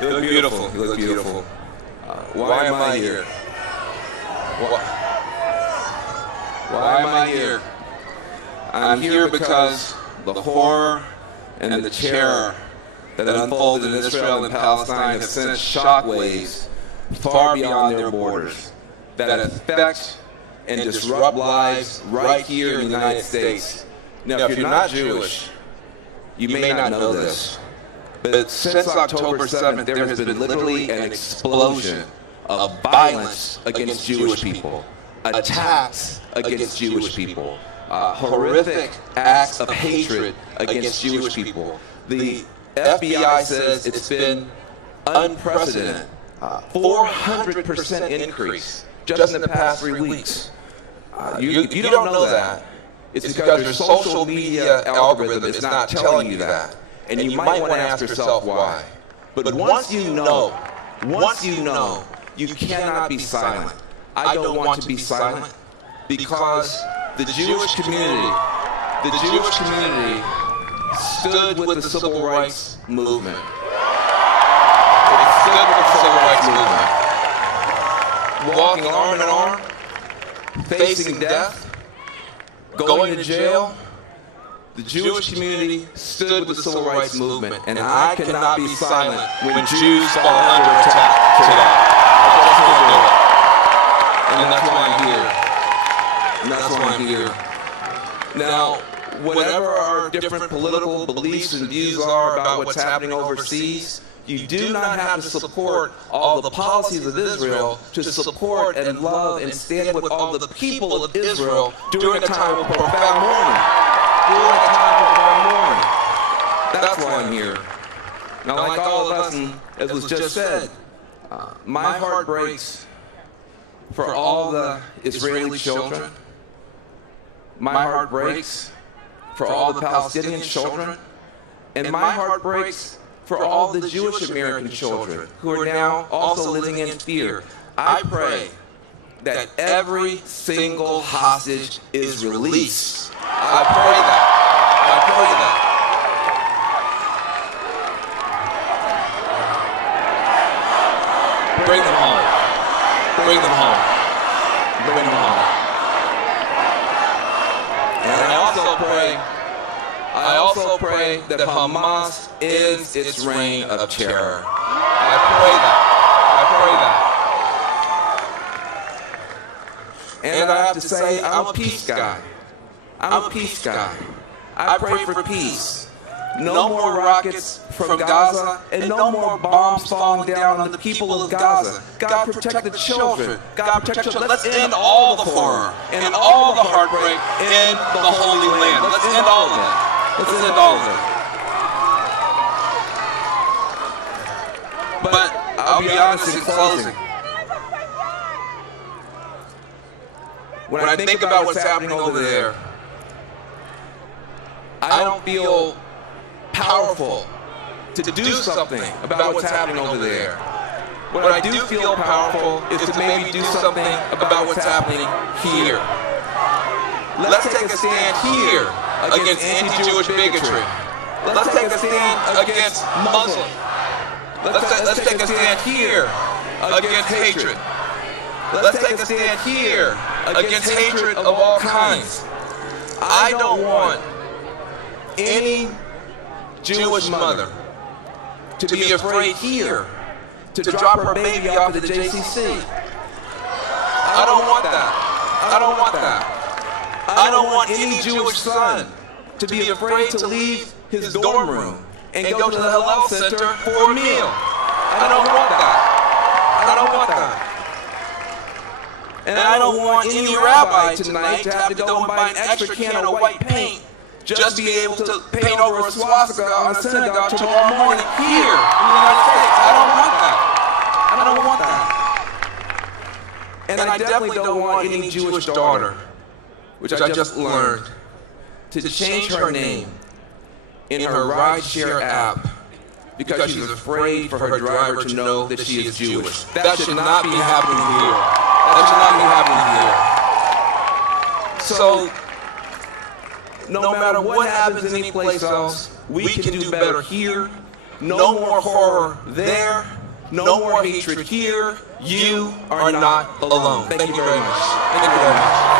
You look beautiful. You look beautiful. Why am I here? Why am I here? I'm here because the horror and the terror that unfolded in Israel and Palestine have sent shockwaves far beyond their borders that affect and disrupt lives right here in the United States. Now, if you're not Jewish, you may not know this, But since October 7th, there has been literally an explosion of violence against Jewish people, attacks against Jewish people, horrific acts of hatred against Jewish people. The FBI says it's been unprecedented, 400% increase just in the past 3 weeks. If you don't know that, it's because your social media algorithm is not telling you that. And you might want to ask yourself why. But once you know, you cannot be silent. I don't want to be silent because the Jewish community stood with the civil rights movement. It stood with the civil rights movement. Walking arm in arm, facing death, going to jail. The Jewish community stood with the civil rights movement, and I cannot be silent when Jews fall under attack today. I just can't do it. And that's why I'm here. And that's why I'm here. Now, whatever our different political beliefs and views are about what's happening overseas, you do not have to support all the policies of Israel to support and love and stand with all the people of Israel during a time of profound mourning. That's why I'm here. Now, like all of us, and as was just said, my heart breaks for all the Israeli children. My heart breaks for all the Palestinian children. And my heart breaks for all the Jewish American children who are now also living in fear. I pray that every single hostage is released. I pray that. I pray that. Bring them home. Bring them home. Bring them home. And I also pray that Hamas ends its reign of terror. I pray that. I pray that. And I have to say, I'm a peace guy. I'm a peace guy. I pray for peace. No more rockets from Gaza and no more bombs falling down on the people of Gaza. God protect the children. God protect the children. Let's end all the horror and all the heartbreak in the Holy Land. Let's end all of it. Let's end all of it. But I'll be honest in closing. When I think about what's happening over there, I don't feel powerful to do something about what's happening over there. What I do feel powerful is to maybe do something about what's happening here. Let's take a stand here against anti-Jewish bigotry. Let's take a stand against Muslims. Let's take a stand here against hatred. Let's take a stand here against hatred of all kinds. I don't want any Jewish mother to be afraid here to drop her baby off at the JCC. I don't want that. I don't want that. I don't want any Jewish son to be afraid to leave his dorm room and go to the Hillel Center for a meal. I don't want that. I don't want that. And I don't want any rabbi tonight to have to go and buy an extra can of white paint just to be able to paint over a swastika on a synagogue tomorrow morning here in the United States. I don't want that. I don't want that. And I definitely don't want any Jewish daughter, which I just learned, to change her name in her rideshare app because she's afraid for her driver to know that she is Jewish. That should not be happening here. That should not be happening here. So, no matter what happens any place else, we can do better here. No more horror there. No more hatred here. You are not alone. Thank you very much. Thank you very much.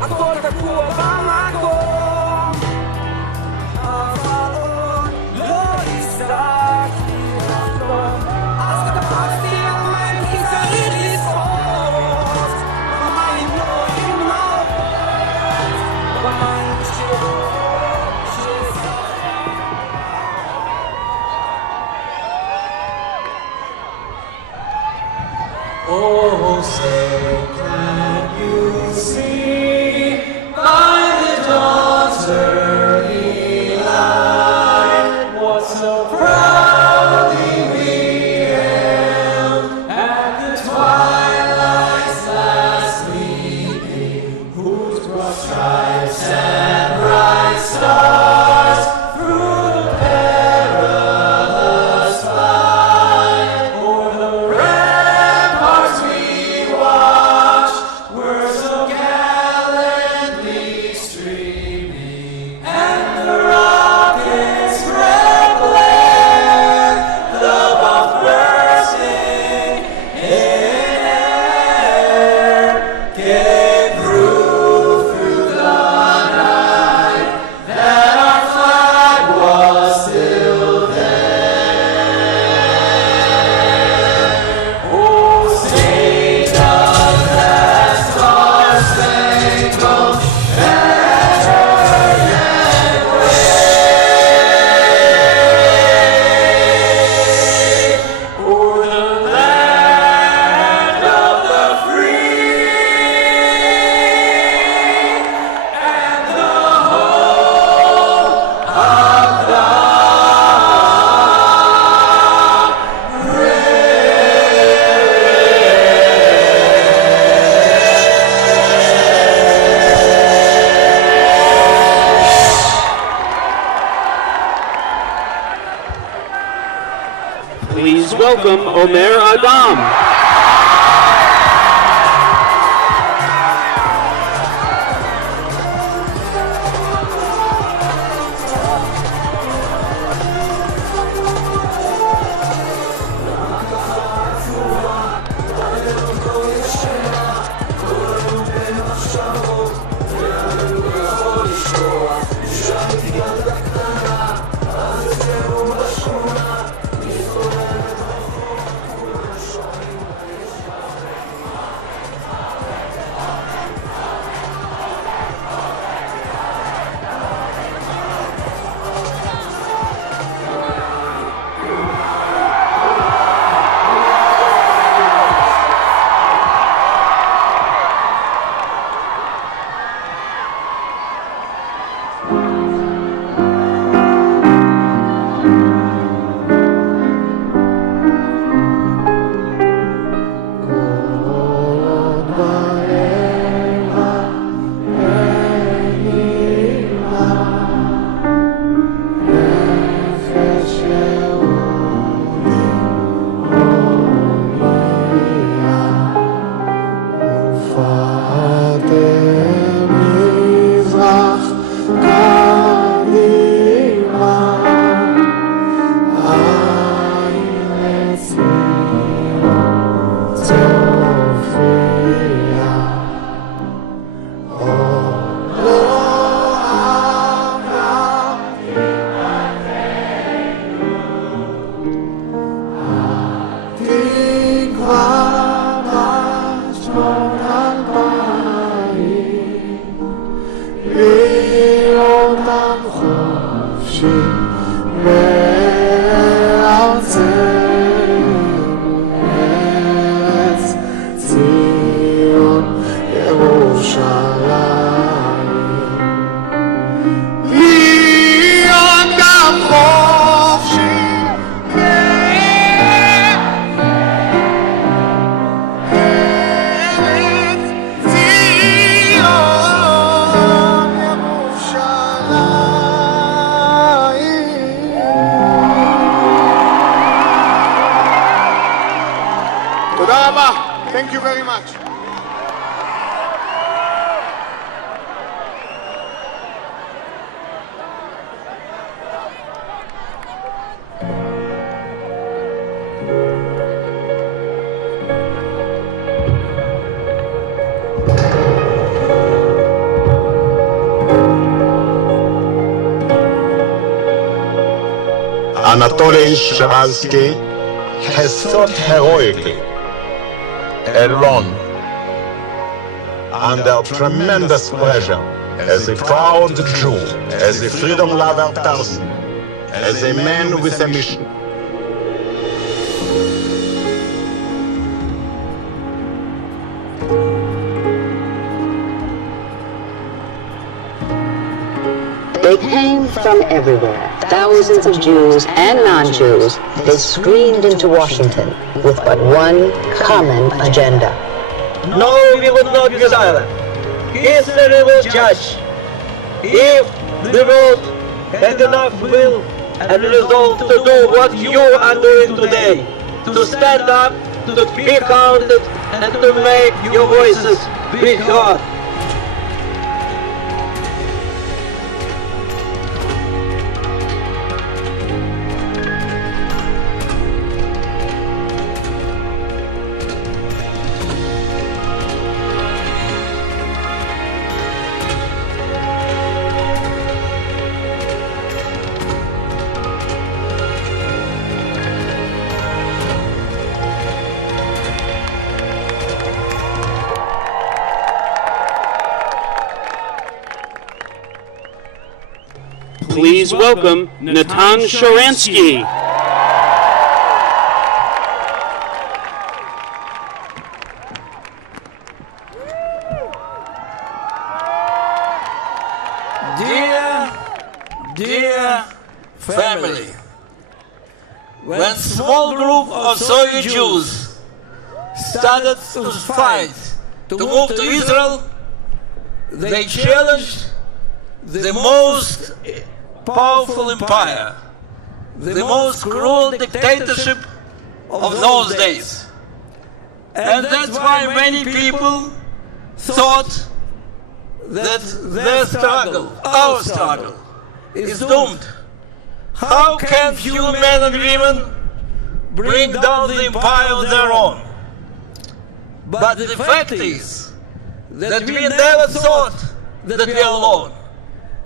הכל תקוע במקום, אבל עוד לא הסתכלתי לחלום. אז כתבתי המים כי צריך לשחות במים לא למנות, במים Oh, say, can you see by the dawn's early light what so proudly we hailed at the twilight's last gleaming, whose broad stripes and bright stars through the perilous fight o'er the ramparts we watched were so gallantly streaming, and the rockets' red glare, the bombs bursting in air, gave proof through the night that our flag was still there. Oh, say does that star-spangled banner yet wave o'er the land of the free and the home of the Please welcome Omer Adam. Thank you very much. Natan Sharansky has fought heroically, alone, under tremendous pressure, as a proud Jew, as a freedom lover person, as a man with a mission. They came from everywhere, thousands of Jews and non-Jews. They streamed into Washington with but one common agenda. No, we would not be silent. History will judge. If the world had enough will and resolve to do what you are doing today, to stand up, to speak out, and to make your voices be heard. Please welcome Natan Sharansky. Dear family, when small group of Soviet Jews started to fight to move to Israel, they challenged the most powerful empire, the most cruel dictatorship of those days. And that's why many people thought that their struggle, our struggle, is doomed. How can few men and women bring down the empire of their own? But the fact is that we never thought that we are alone.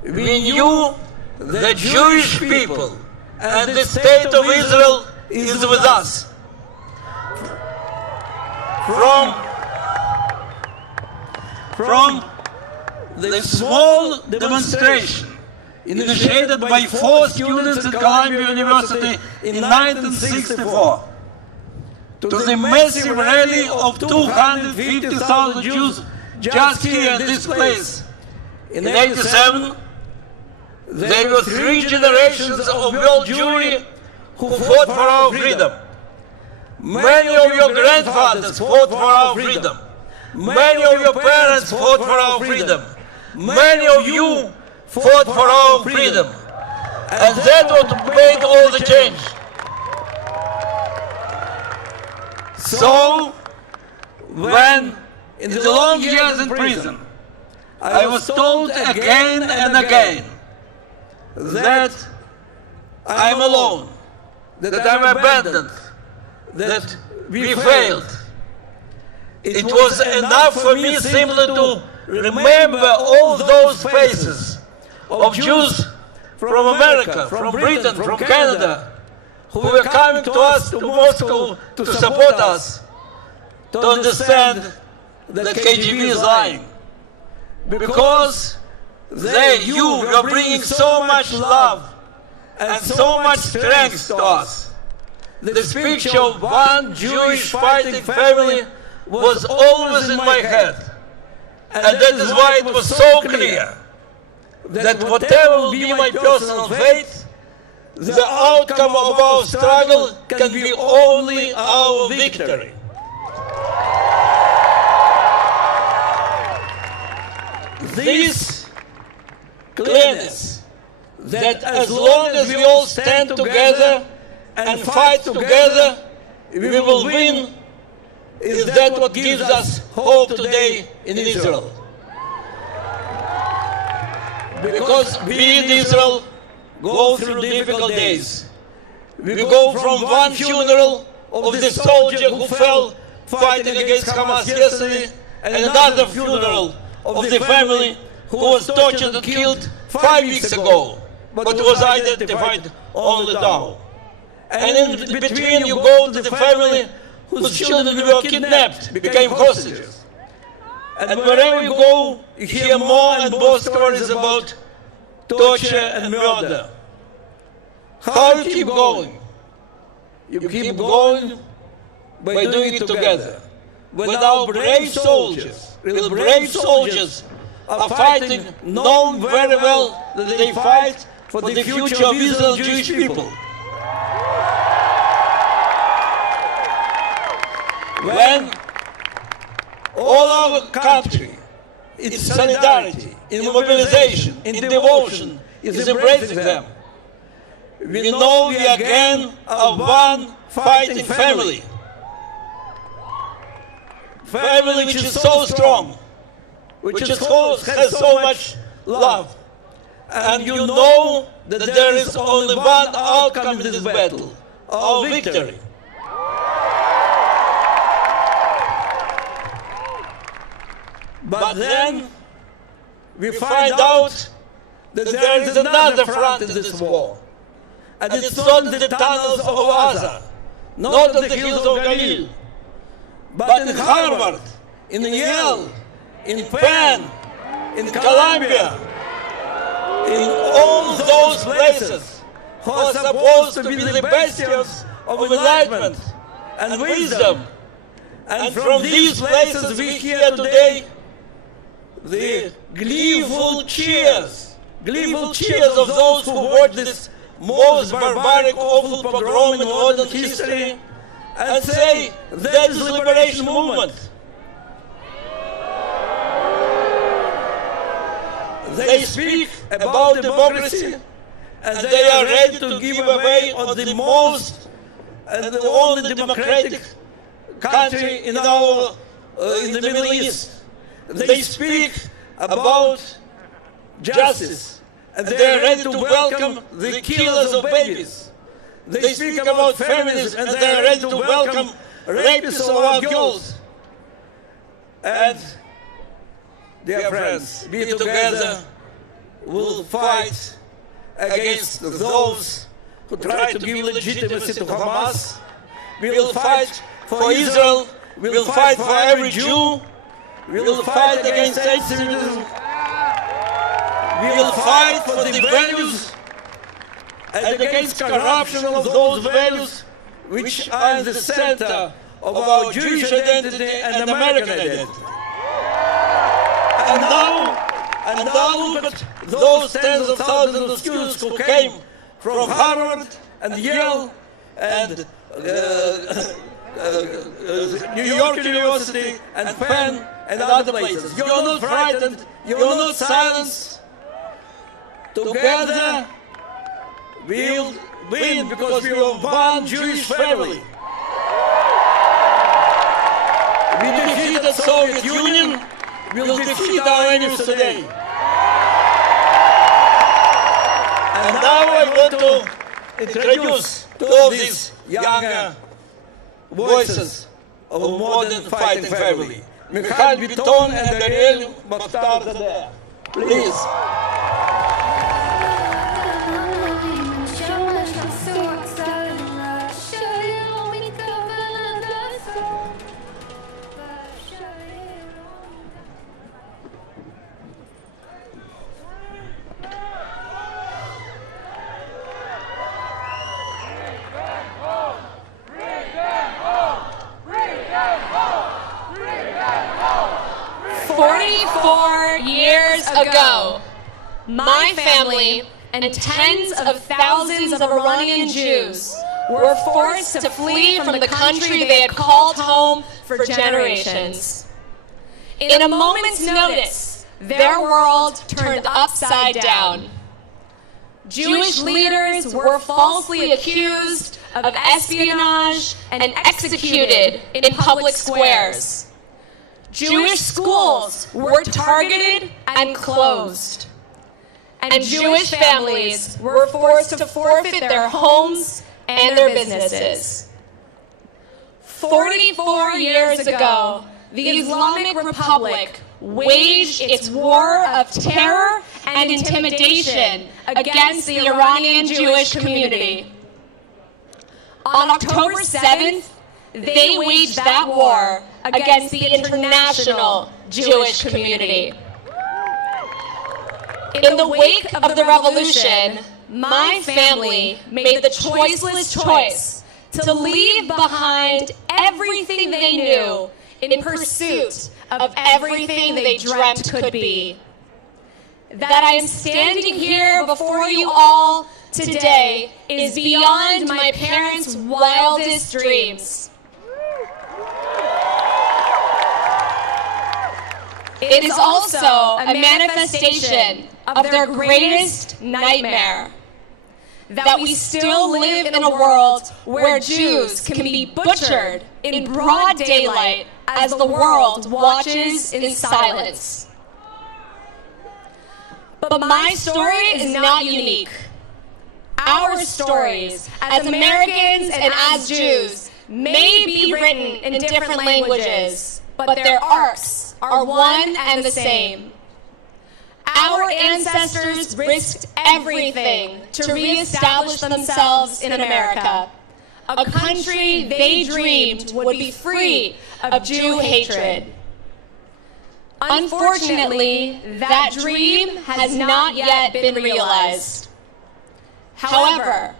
We knew the Jewish people and the state of Israel is with us. From the small demonstration initiated by 4 students at Columbia University in 1964 to the massive rally of 250,000 Jews just here in this place in 1987, there were 3 generations of world Jewry who fought for our freedom. Many of your grandfathers fought for our freedom. Many of your parents fought for our freedom. Many of you fought for our freedom. And that what made all the change. So, when in the long years in prison, I was told again and again that I'm alone, that I'm abandoned, that we failed. It was enough for me simply to remember all those faces of Jews from America, from Britain, from Canada, who were coming to us, to Moscow, to support us, to understand that KGB is lying. Because you were bringing so much love and so much strength to us. The speech of one Jewish fighting family was always in my head. And that is why it was so clear that whatever will be my personal fate, the outcome of our struggle can be only our victory. This clearness, that as long as we all stand together and fight together, we will win, is that what gives us hope today in Israel. Because we in Israel go through difficult days. We go from one funeral of the soldier who fell fighting against Hamas yesterday, and another funeral of the family who was tortured and killed 5 weeks ago, but was identified only now. And in between you go to the family whose children were kidnapped, became hostages. And wherever you go, you hear more and more stories about torture and murder. How you keep going? You keep going by doing it together. When our brave soldiers, real brave soldiers, are fighting, knowing very well that they fight for the future of Israel Jewish people. When all our country, in solidarity, in mobilization, in devotion, is embracing them, we know we again are one fighting family. Family which is so strong, which has so much love. And you know that there is only one outcome in this battle, our victory. But then we find out that there is another front in this war. And it's not in the tunnels of Gaza, not on the hills of Galilee, but in Harvard, in Yale, in Penn, in Columbia, in all those places who are supposed to be the bastions of enlightenment and wisdom. And from these places we hear today the gleeful cheers of those who watch this most barbaric, awful pogrom in modern history and say that is the liberation movement. They speak about democracy and they are ready to give away on the most and the only democratic country in the Middle East. They speak about justice and they are ready to welcome the killers of babies. They speak about feminism and they are ready to welcome rapists of our girls. And, dear friends, we together will fight against those who try to give legitimacy to Hamas. We will fight for Israel. We will fight for every Jew. We will fight against anti-Semitism. We will fight for the values and against corruption of those values which are in the center of our Jewish identity and American identity. And now look at those tens of thousands of students who came from Harvard and Yale and New York University and Penn and other places. You are not frightened, you are not silenced. Together we'll win because we are one Jewish family. We defeated the Soviet Union, we will defeat our enemies today. And now I want to introduce two of these younger voices of a modern fighting family. Mikhail Biton and Ariel Mokhtar. Please. Ago, my family and tens of thousands of Iranian Jews were forced to flee from the country they had called home for generations. In a moment's notice, their world turned upside down. Jewish leaders were falsely accused of espionage and executed in public squares. Jewish schools were targeted and closed. And Jewish families were forced to forfeit their homes and their businesses. 44 years ago, the Islamic Republic waged its war of terror and intimidation against the Iranian Jewish community. On October 7th, they waged that war against the international Jewish community. In the wake of the revolution, my family made the choiceless choice to leave behind everything they knew in pursuit of everything they dreamt could be. That I am standing here before you all today is beyond my parents' wildest dreams. It is also a manifestation of their greatest nightmare, that we still live in a world where Jews can be butchered in broad daylight as the world watches in silence. But my story is not unique. Our stories as Americans and as Jews may be written in different languages, but their arcs are one and the same. Our ancestors risked everything to reestablish themselves in America, a country they dreamed would be free of Jew hatred. Unfortunately, that dream has not yet been realized. However,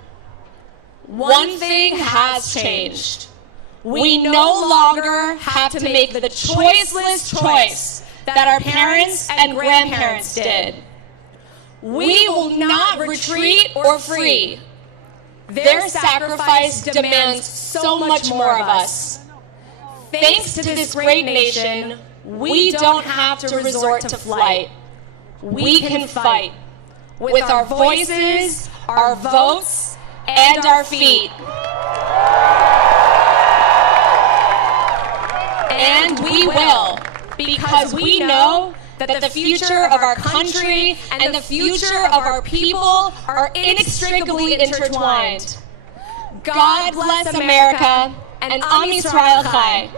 one thing has changed. We no longer have to make the choiceless choice that our parents and grandparents did. We will not retreat or flee. Their sacrifice demands so much more of us. Thanks to this great nation, we don't have to resort to flight. We can fight with our voices, our votes, and our feet. And we will, because we know that the future of our country and the future of our people are inextricably intertwined. God bless America, and Am Yisrael Chai.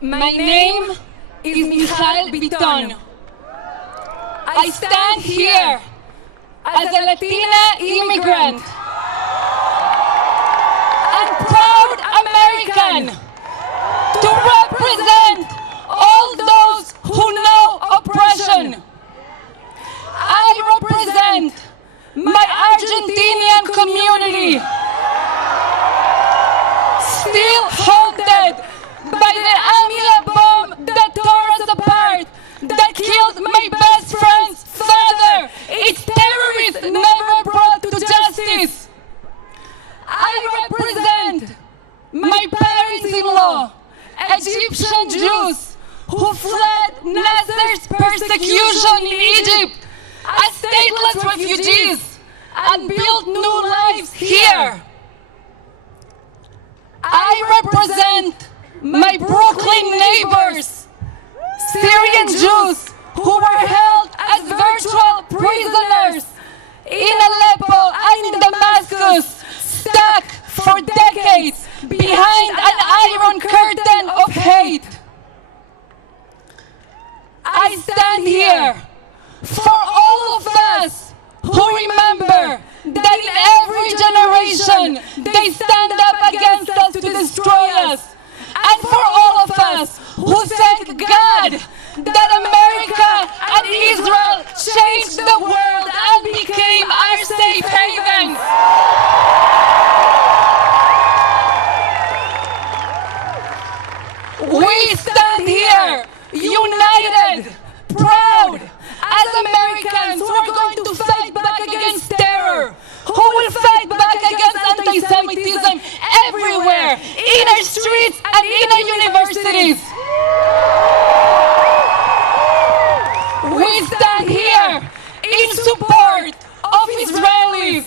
My name is Michal Biton. I stand here as a Latina immigrant and proud American to represent all those who know oppression. I represent my Argentinian community, still haunted by the Amila bomb that tore us apart, that killed my best friend's father. Its terrorists never brought to justice. I represent my parents-in-law, Egyptian Jews, who fled Nasser's persecution in Egypt as stateless refugees and built new lives here. I represent my Brooklyn neighbors, Syrian Jews who were held as virtual prisoners in Aleppo and in Damascus, stuck for decades behind an iron curtain of hate. I stand here for all of us who remember that in every generation they stand up against us to destroy us. And for all of us who thank God that America and Israel changed the world and became our safe havens. We stand here, united, proud, as Americans who are going to fight back against terror, who will fight back against anti-Semitism everywhere, in our streets and in our universities. We stand here in support of Israelis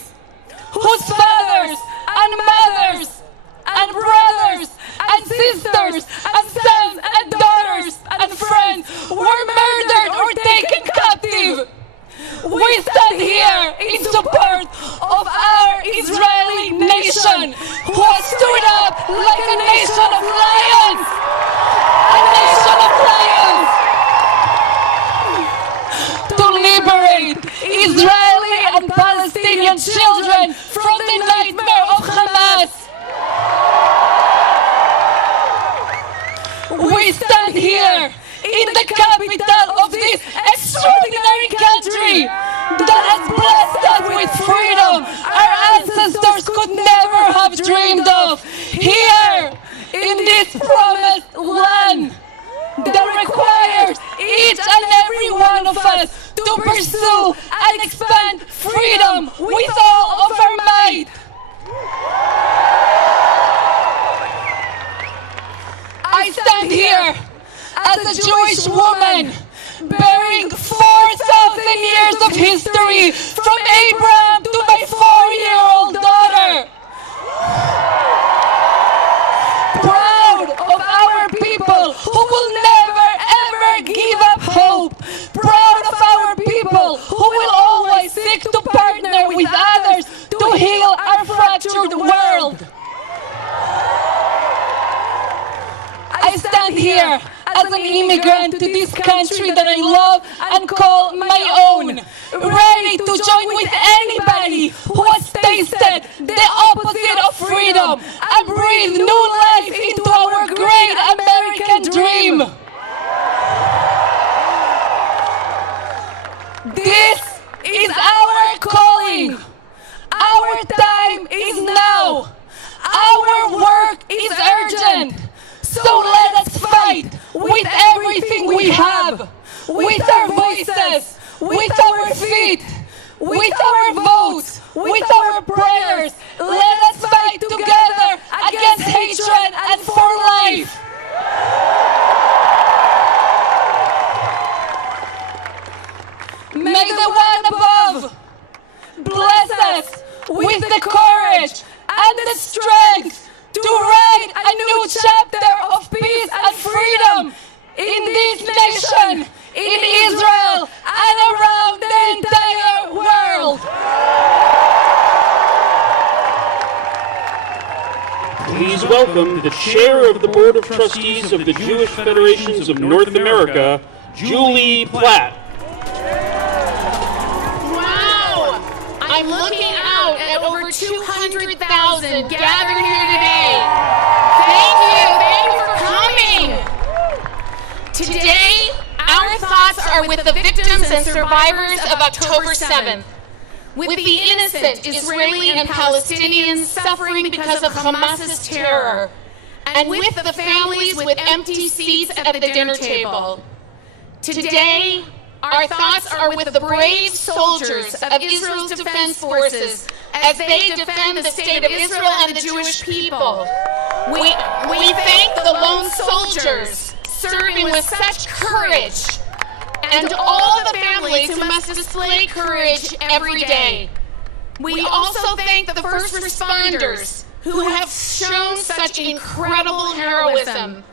whose fathers and mothers and brothers and sisters and sons and daughters and friends were murdered or taken captive. We stand here in support of our Israeli nation, who has stood up like a nation of and children from the nightmare of Hamas. We stand here in the capital of this extraordinary country that has blessed us with freedom our ancestors could never have dreamed of. Here, in this promised land that requires each and every one of us to pursue and expand freedom with all of our might. I stand here as a Jewish woman, bearing 4,000 years of history from Abraham to my 4-year-old daughter. Proud of our people who will never ever give up hope. Proud of our people who will always seek to partner with others to heal our fractured world. I stand here as an immigrant to this country that I love and call my own, ready to join with anybody who has tasted the opposite of freedom and breathe new life into our great American dream. This is our calling. Our time is now. Our work is urgent. So let us fight with everything we have, with our voices, with our feet, with our votes, with our prayers. Let us fight together against hatred and for life. May the one above bless us with the courage and the strength to write a new chapter of peace and freedom in this nation, in Israel, and around the entire world. Please welcome the Chair of the Board of Trustees of the Jewish Federations of North America, Julie Platt. Wow! I'm looking out at over 200,000 gathered here today. Thank you for coming. Today, our thoughts are with the victims and survivors of October 7th, with the innocent Israeli and Palestinians suffering because of Hamas's terror, and with the families with empty seats at the dinner table. Today, our thoughts are with the brave soldiers of Israel's defense forces as they defend the state of Israel and the Jewish people. We thank the lone soldiers serving with such courage and all the families who must display courage every day. We also thank the first responders who have shown such incredible heroism.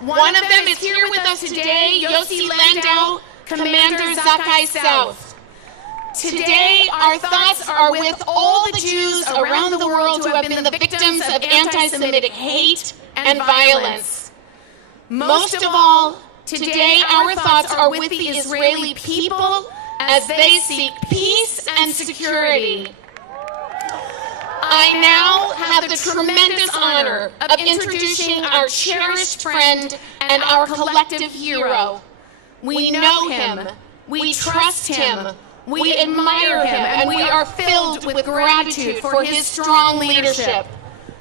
One of them is here with us today, Yossi Landau, Commander Zakai South. Today, our thoughts are with all the Jews around the world who have been the victims of anti-Semitic hate and violence. Most of all, today our thoughts are with the Israeli people as they seek peace and security. I now have the tremendous honor of introducing our cherished friend and our collective hero. We know him, we trust him, we admire him, and we are filled with gratitude for his strong leadership.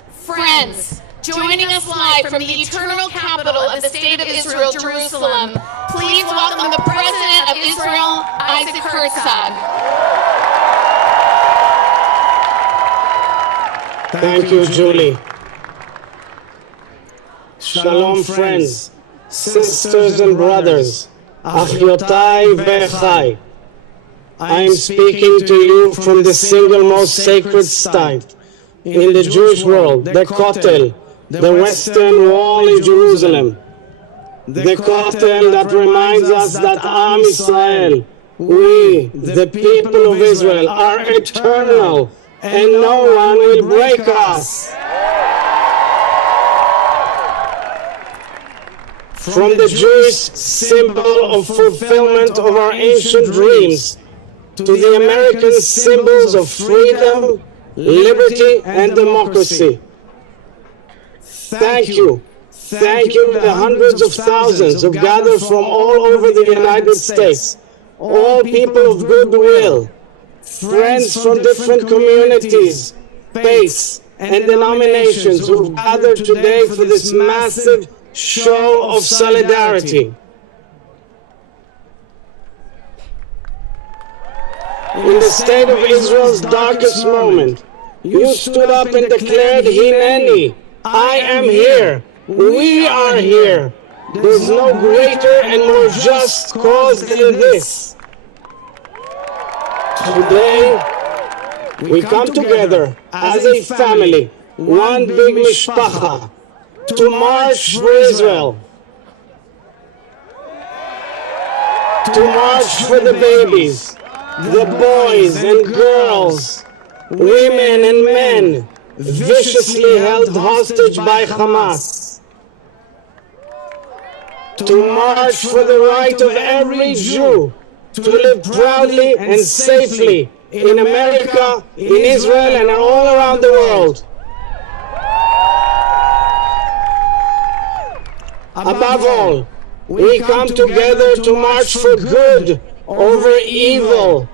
Friends, joining us live from the eternal capital of the State of Israel, Jerusalem, please welcome the President of Israel, Isaac Herzog. Thank you, Julie. Shalom, friends, sisters and brothers. Achyotai ve'echai. I am speaking to you from the single most sacred site in the Jewish world, the Kotel, the Western Wall in Jerusalem. The Kotel that reminds us that Am Israel, we, the people of Israel, are eternal and no one will break us. From the Jewish symbol of fulfillment of our ancient dreams, to the American symbols of freedom, liberty, and democracy. Thank you. Thank you to the hundreds of thousands who gathered from all over the United States, all people of goodwill, friends from different communities, faiths, and denominations who gathered today for this massive show of solidarity. In the state of Israel's darkest moment, you stood up and declared, Hineni, I am here. We are here. There's no greater and more just cause than this. Today, we come together as a family, one big mishpacha, to march for Israel, to march for the babies, the boys and girls, women and men viciously held hostage by Hamas, to march for the right of every Jew to live proudly and safely in America, in Israel, and all around the world. Above all, we come together to march for good over evil,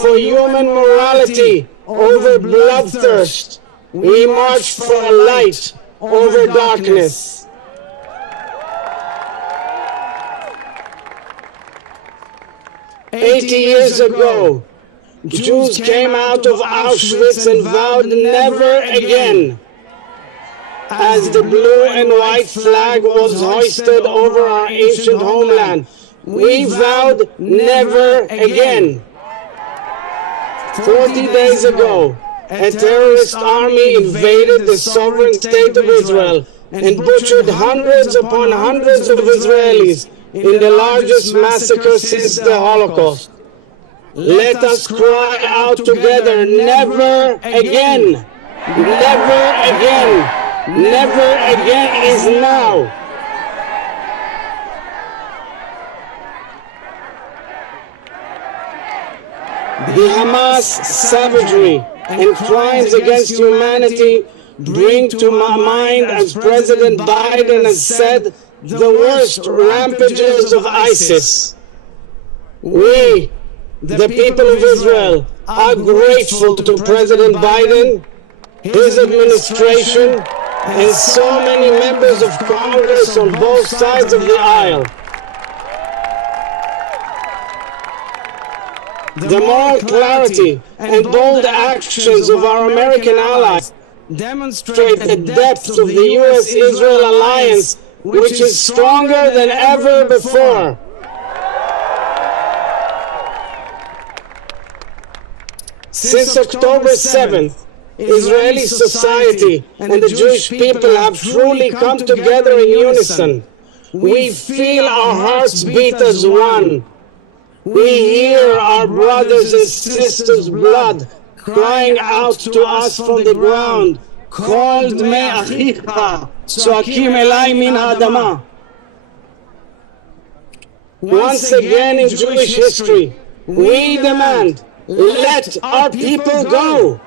for human morality over bloodthirst. We march for light over darkness. "80 years ago, Jews came out of Auschwitz and vowed never again. As the blue and white flag was hoisted over our ancient homeland, we vowed never again. 40 days ago, a terrorist army invaded the sovereign state of Israel and butchered hundreds upon hundreds of Israelis in the largest massacre since the Holocaust. Let us cry out together, never again! Never again! Never again is now! The Hamas savagery and crimes against humanity bring to my mind, as President Biden has said, the worst rampages of ISIS. We, the people of Israel, are grateful to President Biden, his administration, and so many members of Congress on both sides of the aisle. The moral clarity and bold actions of our American allies demonstrate the depth of the U.S.-Israel alliance, which is stronger than ever before. Since October 7th, Israeli society and the Jewish people have truly come together in unison. We feel our hearts beat as one. We hear our brothers and sisters' blood crying out to us from the ground, Kol dmei achicha tzoakim elai min ha'adama. Once again in Jewish history, we demand, let our people go.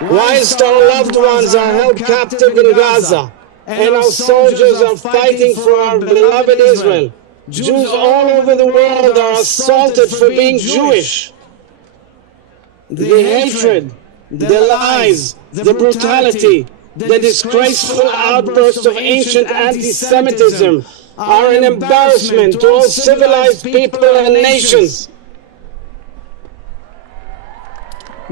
Whilst our loved ones are held captive in Gaza, and our soldiers are fighting for our beloved Israel, Jews all over the world are assaulted for being Jewish. The hatred, the lies, the brutality, the disgraceful outbursts of ancient anti-Semitism are an embarrassment to all civilized people and nations.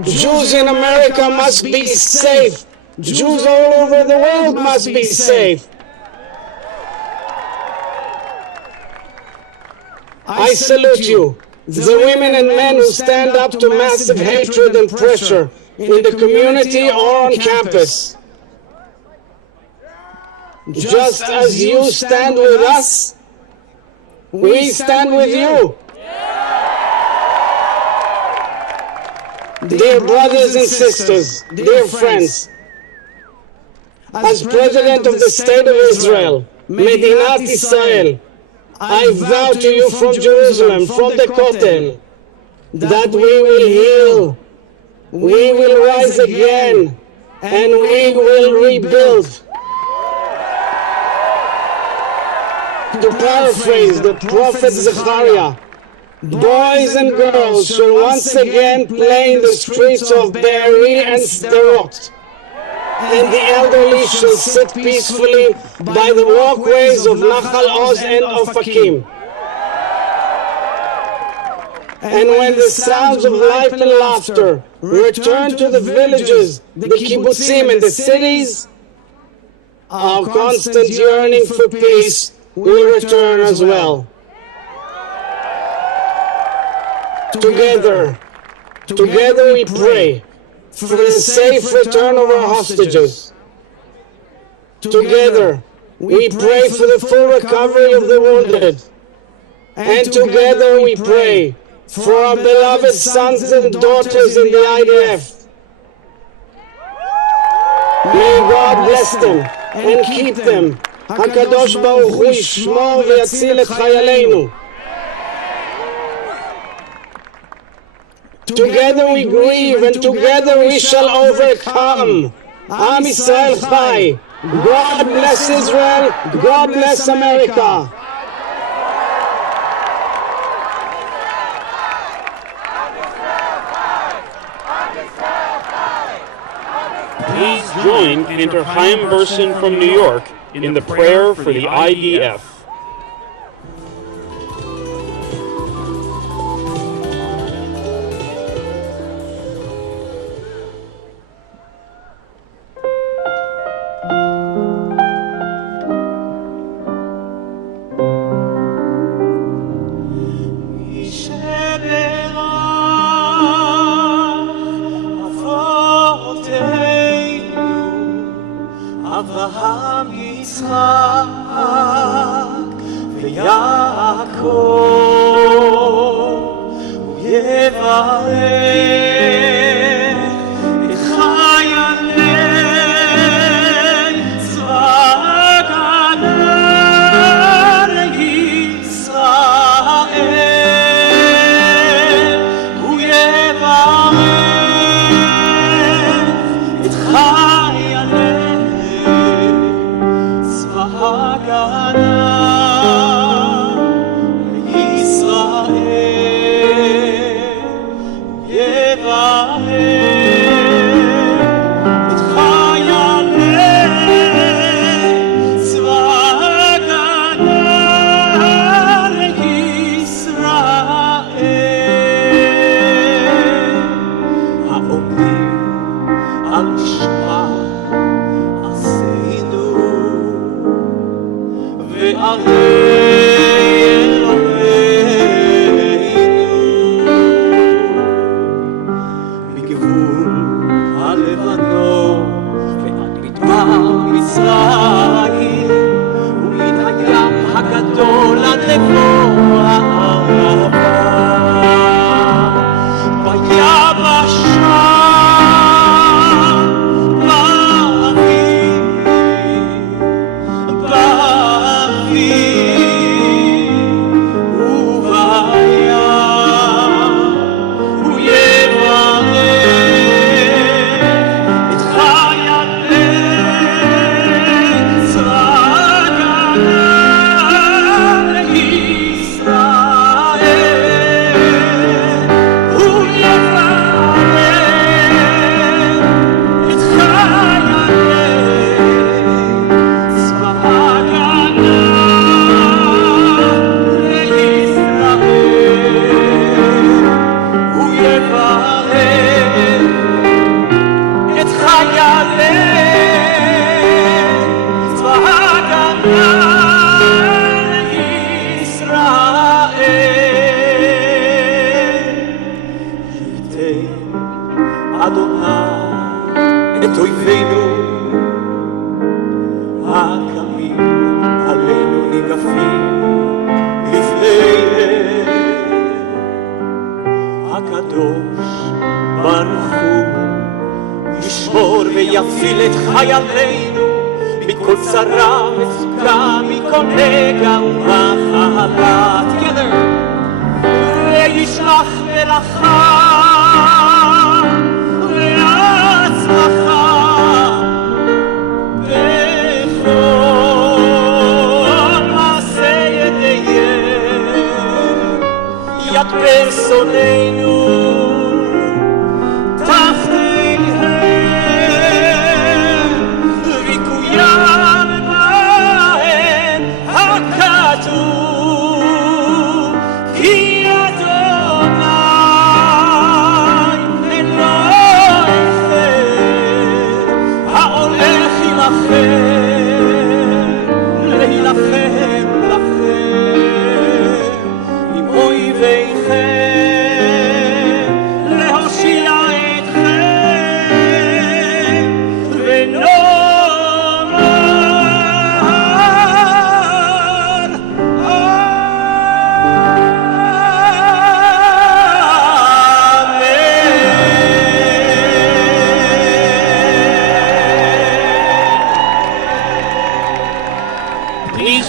Jews in America must be safe. Jews all over the world must be safe. I salute you, the women and men who stand up to massive hatred and pressure in the community or on campus. Just as you stand with us, we stand with you. Dear brothers and sisters, dear friends, as President of the State of Israel, Medinat Israel, I vow to you from Jerusalem, from the Kotel, that we will heal, we will rise again, and we will rebuild. To paraphrase the prophet Zechariah, boys and girls shall once again play in the streets of Be'eri and Sderot, and the elderly shall sit peacefully by the walkways of Nachal Oz and Ofakim. And when the sounds of life and laughter return to the villages, the kibbutzim and the cities, our constant yearning for peace will return as well. Together we pray for the safe return of our hostages. Together we pray for the full recovery of the wounded. And together we pray for our beloved sons and daughters in the IDF. May God bless them and keep them. HaKadosh Baruch Hu yishmor v'yatzil et chayaleinu. Together we grieve and together we shall overcome. Am Yisrael Chai. God bless Israel. God bless America. Please join Cantor Chaim Burson from New York in the prayer for the IDF. Avraham, Yitzchak, ויעקב, ויברך את חיילי צבא ההגנה לישראל, הוא יברך את חיילי הגנה לישראל, יברך את חיילי צבא הגנה לישראל, העומדים על משמר מגבול הלבנון ועד מדבר מצרים ומן הים הגדול עד לבוא הערבה ביבשה את אויבינו הקמים עלינו ניגפים לפניהם. הקדוש ברוך הוא ישמור ויציל את חיילינו מכל צרה, מצוקה, מכל נגע ומחלה. Together. וישלח מלאכה להצלחה בכל מעשה ידיהם. ידבר שונאינו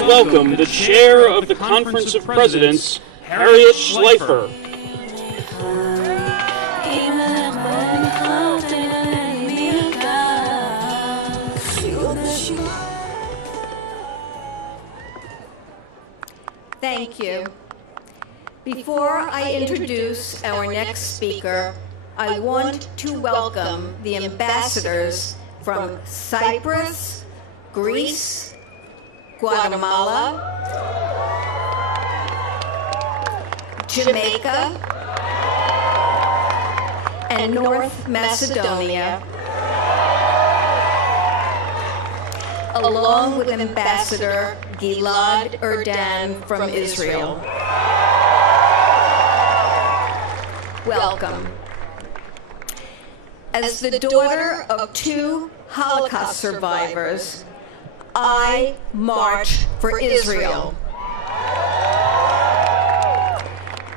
welcome the Chair of the Conference of Presidents, Harriet Schleifer. Thank you. Before I introduce our next speaker, I want to welcome the ambassadors from Cyprus, Greece, Guatemala, Jamaica, and North Macedonia, along with Ambassador Gilad Erdan from Israel. Welcome. As the daughter of two Holocaust survivors, I march for Israel.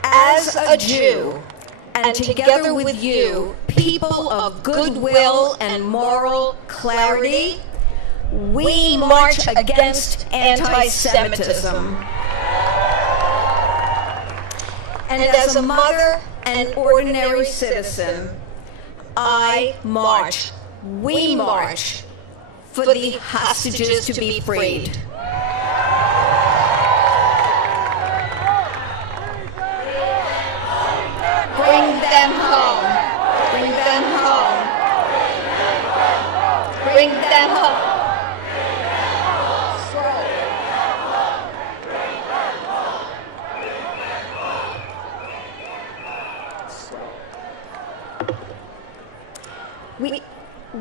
As a Jew, and together with you, people of goodwill and moral clarity, we march against anti-Semitism. And as a mother and ordinary citizen, I march, we march, for the hostages to be freed. Bring them home. Bring them home. Bring them home.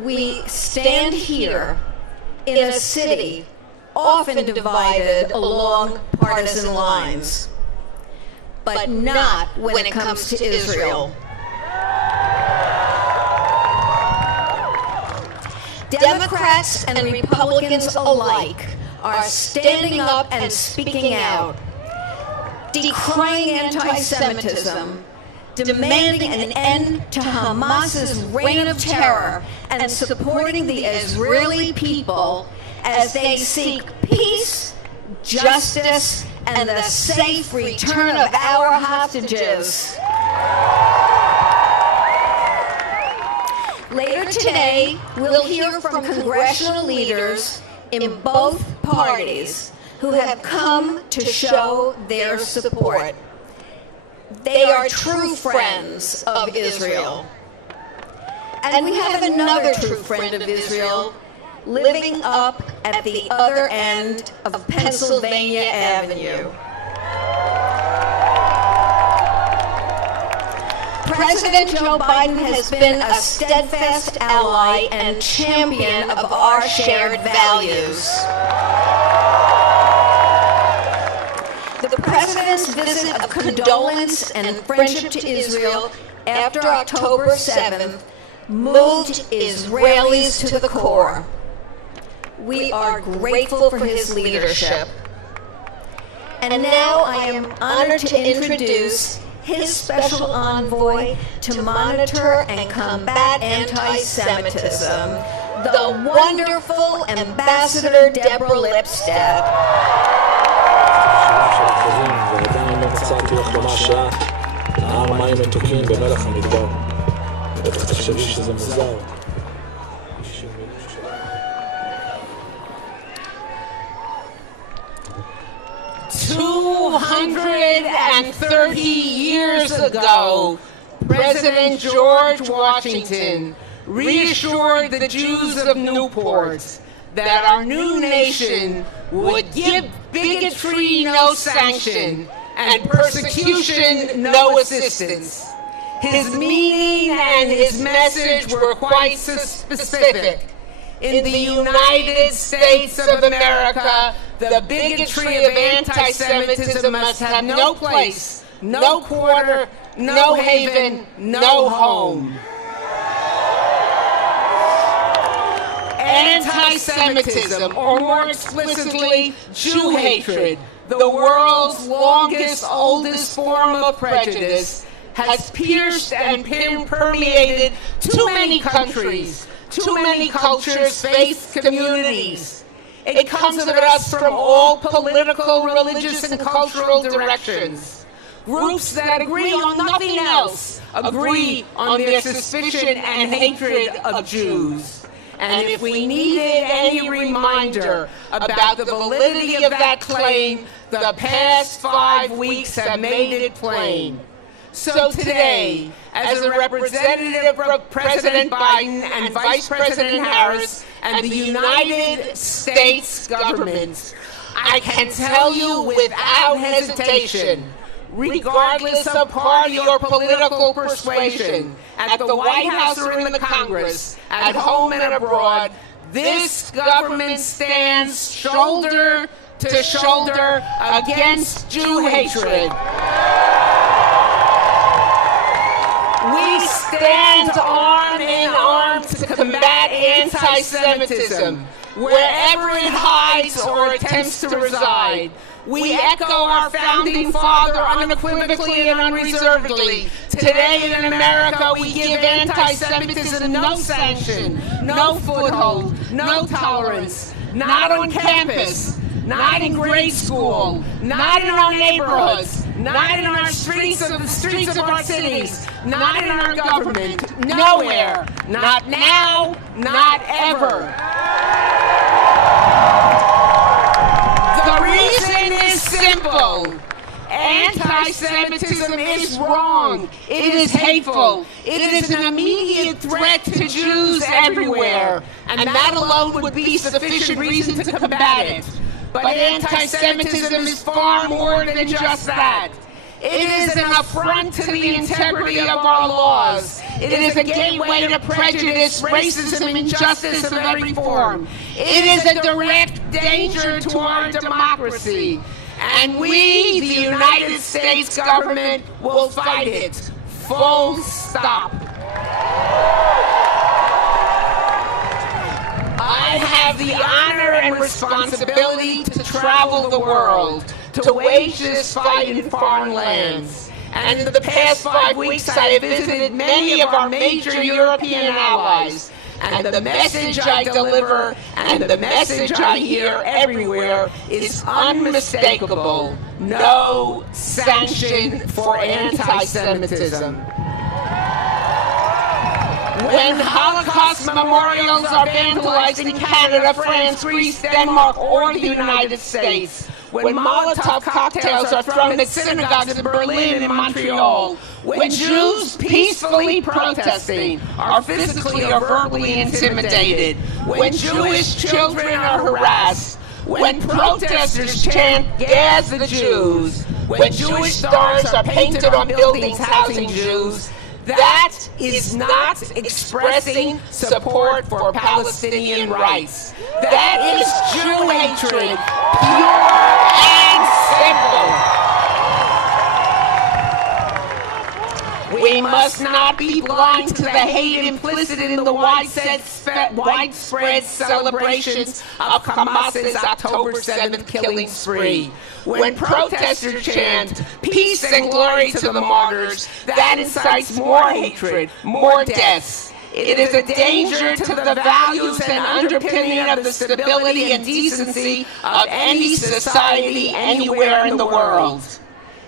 We stand here in a city often divided along partisan lines, but not when it comes to Israel. Democrats and Republicans alike are standing up and speaking out, decrying anti-Semitism, demanding an end to Hamas's reign of terror, and supporting the Israeli people as they seek peace, justice, and the safe return of our hostages. Later today, we'll hear from congressional leaders in both parties who have come to show their support. They are true friends of Israel. And we have another true friend of Israel living up at the other end of Pennsylvania Avenue. President Joe Biden has been a steadfast ally and champion of our shared values. The President's visit of condolence and friendship to Israel after October 7th moved Israelis to the core. We are grateful for his leadership. And now I am honored to introduce his special envoy to monitor and combat anti-Semitism, the wonderful Ambassador Deborah Lipstadt. ועדיין לא מצאתי לך לומר שעה נהר מים מתוקים במלח המדבר. בטח תחשבי שזה מוזר. 230 years ago, President George Washington reassured the Jews of Newport that our new nation would give bigotry no sanction and persecution no assistance. His meaning and his message were quite specific. In the United States of America, the bigotry of anti-Semitism must have no place, no quarter, no haven, no home. Anti-Semitism, or more explicitly, Jew hatred, the world's longest, oldest form of prejudice, has pierced and permeated too many countries, too many cultures, faith communities. It comes at us from all political, religious, and cultural directions. Groups that agree on nothing else agree on their suspicion and hatred of Jews. And if we needed any reminder about the validity of that claim, the past 5 weeks have made it plain. So today, as a representative of President Biden and Vice President Harris and the United States government, I can tell you without hesitation, regardless of party or political persuasion, at the White House or in the Congress, at home and abroad, this government stands shoulder to shoulder against Jew hatred. We stand arm in arm to combat anti-Semitism, wherever it hides or attempts to reside. We echo our founding father unequivocally and unreservedly. Today in America, we give anti-Semitism no sanction, no foothold, no tolerance, not on campus, not in grade school, not in our neighborhoods, not in our streets of our cities, not in our government, nowhere, not now, not ever. The reason is simple. Anti-Semitism is wrong. It is hateful. It is an immediate threat to Jews everywhere, and that alone would be sufficient reason to combat it. But anti-Semitism is far more than just that. It is an affront to the integrity of our laws. It is a gateway to prejudice, racism, injustice of every form. It is a direct danger to our democracy. And we, the United States government, will fight it. Full stop. I have the honor and responsibility to travel the world, to wage this fight in foreign lands. And in the past 5 weeks, I have visited many of our major European allies. And the message I deliver and the message I hear everywhere is unmistakable. No sanction for anti-Semitism. When Holocaust memorials are vandalized in Canada, France, Greece, Denmark, or the United States, when Molotov cocktails are thrown at synagogues in Berlin and Montreal, when Jews peacefully protesting are physically or verbally intimidated, when Jewish children are harassed, when protesters chant, "Gas the Jews," when Jewish stars are painted on buildings housing Jews, that is not expressing support for Palestinian rights. That is Jew hatred, pure and simple. We must not be blind to the hate implicit in the widespread celebrations of Hamas's October 7th killing spree. When protesters chant peace and glory to the martyrs, that incites more hatred, more deaths. It is a danger to the values and underpinning of the stability and decency of any society anywhere in the world.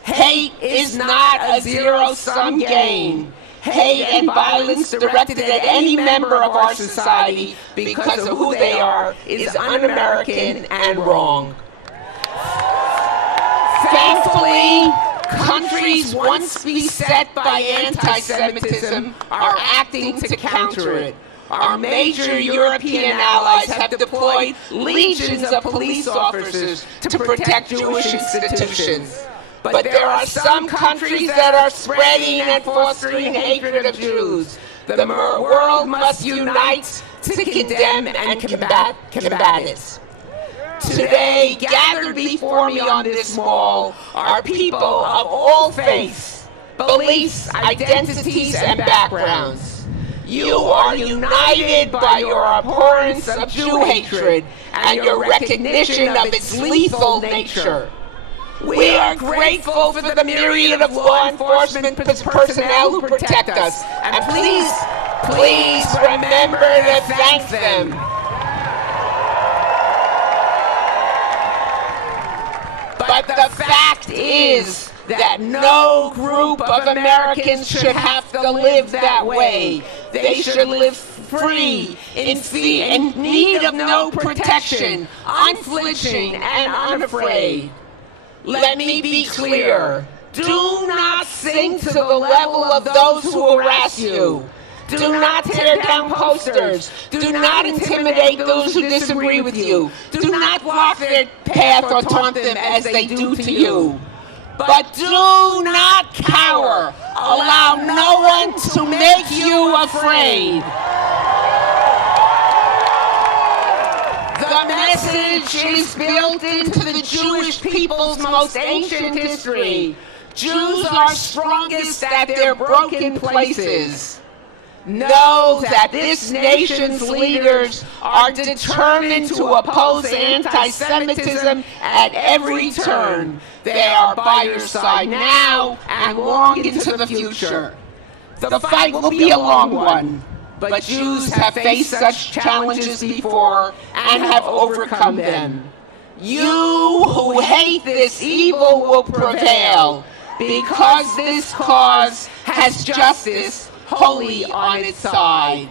Hate is not a zero-sum game. Hate and violence directed at any member of our society because of who they are is un-American and wrong. Thankfully, countries once beset by anti-Semitism are acting to counter it. Our major European allies have deployed legions of police officers to protect Jewish institutions. But there are some countries that are spreading and fostering hatred of Jews. The world must unite to condemn and combat it. Today, gathered before me on this mall are people of all faiths, beliefs, identities, and backgrounds. You are united by your abhorrence of Jew hatred and your recognition of its lethal nature. We are grateful for the myriad of law enforcement personnel who protect us, and please remember to thank them. But the fact is that no group of Americans should have to live that way. They should live free, in need of no protection, unflinching and unafraid. Let me be clear. Do not sink to the level of those who harass you. Do not tear down posters. Do not intimidate those who disagree with you. Do not block their path or taunt them as they do to you. But do not cower. Allow no one to make you afraid. The message is built into the Jewish people's most ancient history. Jews are strongest at their broken places. Know that this nation's leaders are determined to oppose anti-Semitism at every turn. They are by your side now and long into the future. The fight will be a long one. But Jews have faced such challenges before and have overcome them. You who hate this evil will prevail because this cause has justice wholly on its side.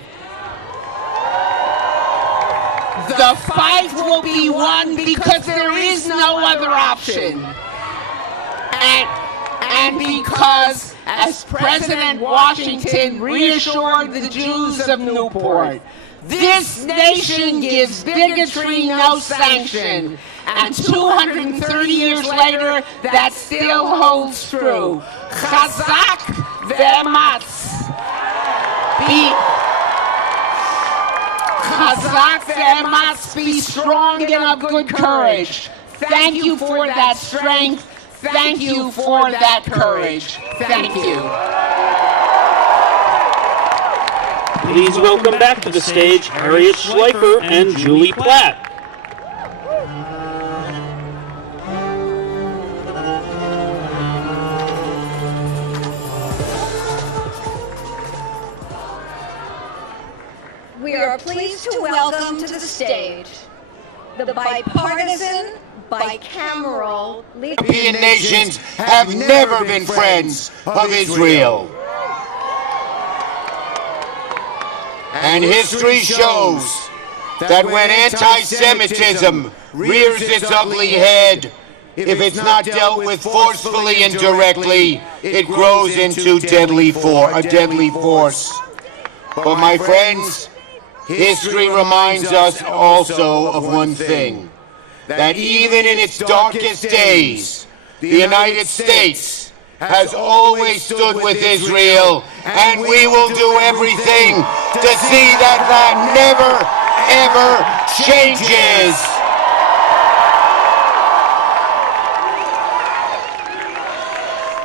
The fight will be won because there is no other option. And because, as President Washington reassured the Jews of Newport, this nation gives bigotry no sanction. And 230 years later, that still holds true. Chazak ve'ematz. Chazak ve'ematz, be strong and of good courage. Thank you for that strength. Thank you for that courage. Thank you. Please welcome back to the stage Harriet Schleifer and Julie Platt. We are pleased to welcome to the stage the bipartisan, bicameral European nations have never been friends of Israel. And history shows that when anti-Semitism rears its ugly head, if it's not dealt with forcefully and directly, it grows into a deadly force. But my friends, history reminds us also of one thing, that even in its darkest days, the United States has always stood with Israel, and we will do everything to see that that never, ever changes.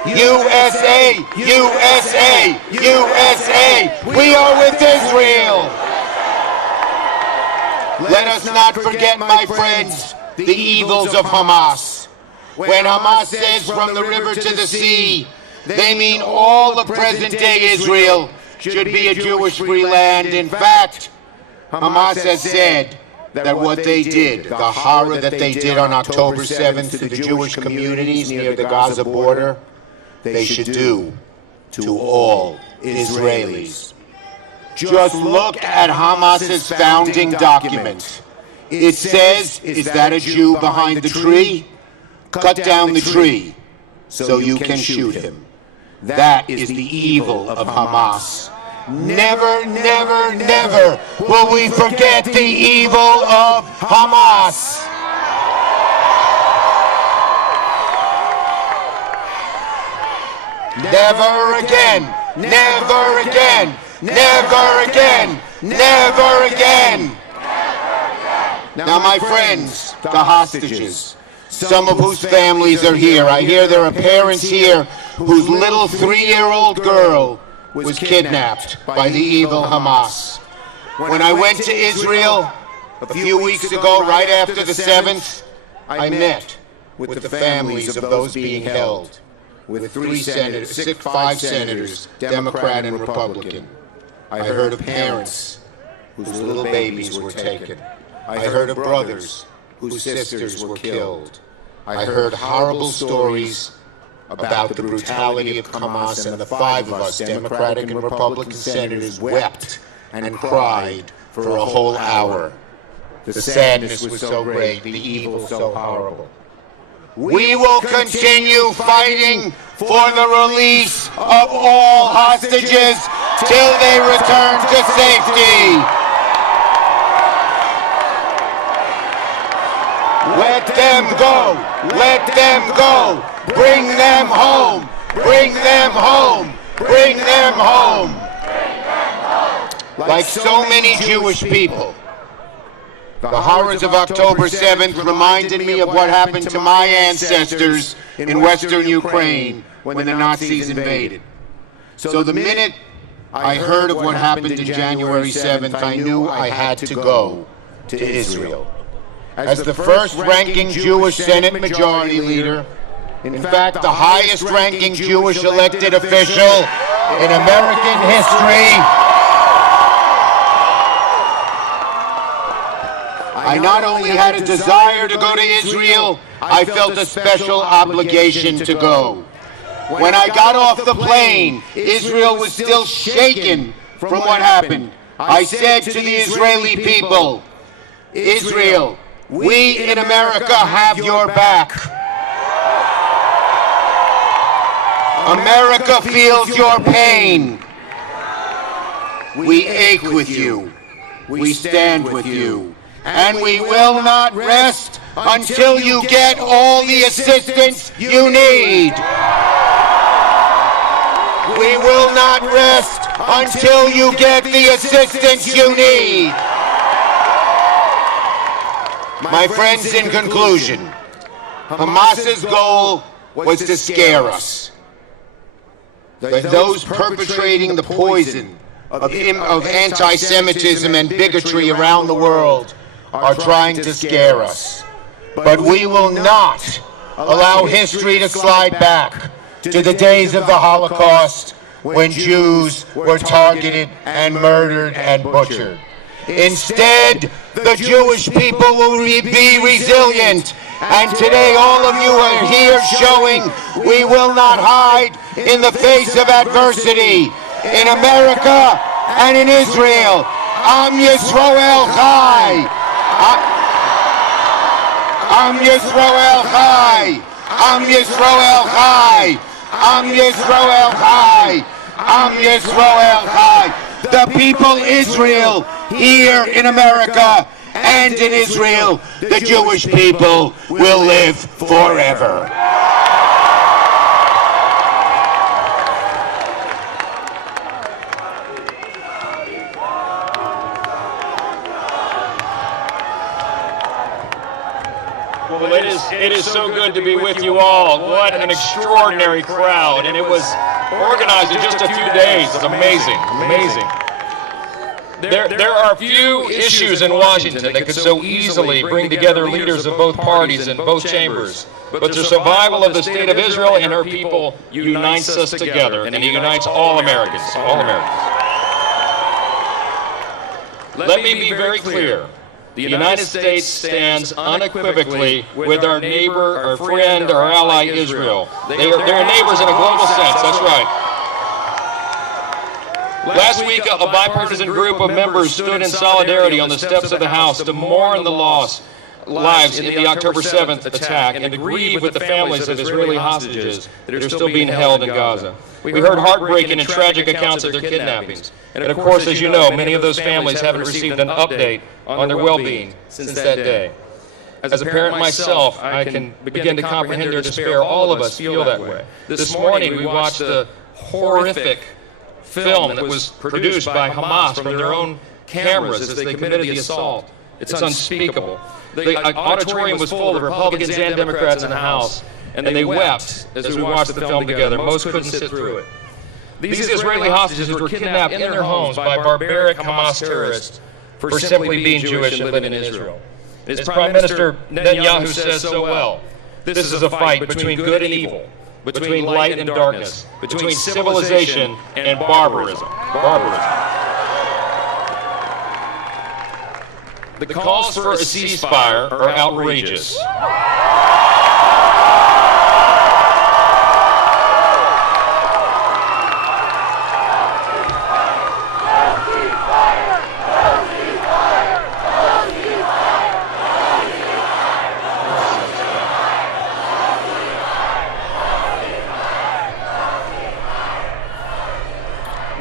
USA, USA, USA, we are with Israel. Let us not forget, my friends, the evils of Hamas. When Hamas says from the river to the sea, they mean all of present-day Israel, should be a Jewish-free land. In fact, Hamas has said that what they did, the horror that they did on October 7th to the Jewish communities near the Gaza border, they should do to all Israelis. Just look at Hamas's founding document. It says, is that a Jew behind the tree? Cut down the tree so you can shoot him. That is the evil of Hamas. Never, never, never will we forget the evil of Hamas. Never again, never again, never again, never again. Now, my friends, the hostages, some of whose families are here. I hear there are parents here whose little 3-year-old girl was kidnapped by the evil Hamas. When I went to Israel a few weeks ago, right after the 7th, I met with the families of those being held, with 5 senators, Democrat and Republican. I heard of parents whose little babies were taken. I heard of brothers whose sisters were killed. I heard horrible stories about the brutality of Hamas, and the 5 of us, Democratic and Republican senators, wept and cried for a whole hour. The sadness was so great, the evil so horrible. We will continue fighting for the release of all hostages till they return to safety. Let them go! Let them go! Bring them home! Bring them home! Bring them home! Like so many Jewish people, the horrors of October 7th reminded me of what happened to my ancestors in Western Ukraine when the Nazis invaded. So the minute I heard of what happened in January 7th, I knew I had to go to Israel. As the first-ranking Jewish Senate Majority Leader, in fact, the highest-ranking Jewish elected official in American history, I not only had a desire to go to Israel, I felt a special obligation to go. When I got off the plane, Israel was still shaken from what happened. I said to the Israeli people, Israel, we in America have your back. America feels your pain. We ache with you. We stand with you. And we will not rest until you get all the assistance you need. We will not rest until you get the assistance you need. My friends, in conclusion, Hamas's goal was to scare us. Those perpetrating the poison of anti-Semitism and bigotry around the world are trying to scare us. But we will not allow history to slide back to the days of the Holocaust when Jews were targeted and murdered and butchered. Instead, the Jewish people will be resilient. And today all of you are here showing we will not hide in the face of adversity. In America and in Israel, Am Yisrael Chai. Am Yisrael Chai. Am Yisrael Chai. Am Yisrael Chai. Am Yisrael Chai. The people Israel here in America and in Israel, the Jewish people will live forever. Well, it is so good to be with you all. What an extraordinary crowd. And it was organized in just a few days. It's amazing, amazing. There are few issues in Washington that could so easily bring together leaders of both parties in both chambers. But the survival of the state of Israel and her people unites us together, and it unites all Americans, all Americans. Let me be very clear. The United States stands unequivocally with our neighbor, our friend, our ally, Israel. They're neighbors in a global sense, that's right. Last week, a bipartisan group of members stood in solidarity on the steps of the House to mourn the lives in the October 7th attack and to grieve with the families of Israeli hostages that are still being held in Gaza. We heard heartbreaking and tragic accounts of their kidnappings. And of course, as you know, many of those families haven't received an update on their well-being since that day. As a parent myself, I can begin to comprehend their despair. All of us feel that way. This morning, we watched the horrific film that was produced by Hamas from their own cameras as they committed the assault. It's unspeakable. The auditorium was full of Republicans and Democrats in the House, and they wept as we watched the film together. Most couldn't sit through it. These Israeli hostages were kidnapped in their homes by barbaric Hamas terrorists for simply being Jewish and living in Israel. As Prime Minister Netanyahu says so well, this is a fight between good and evil, between light and darkness, between civilization and barbarism. The calls for a ceasefire are outrageous.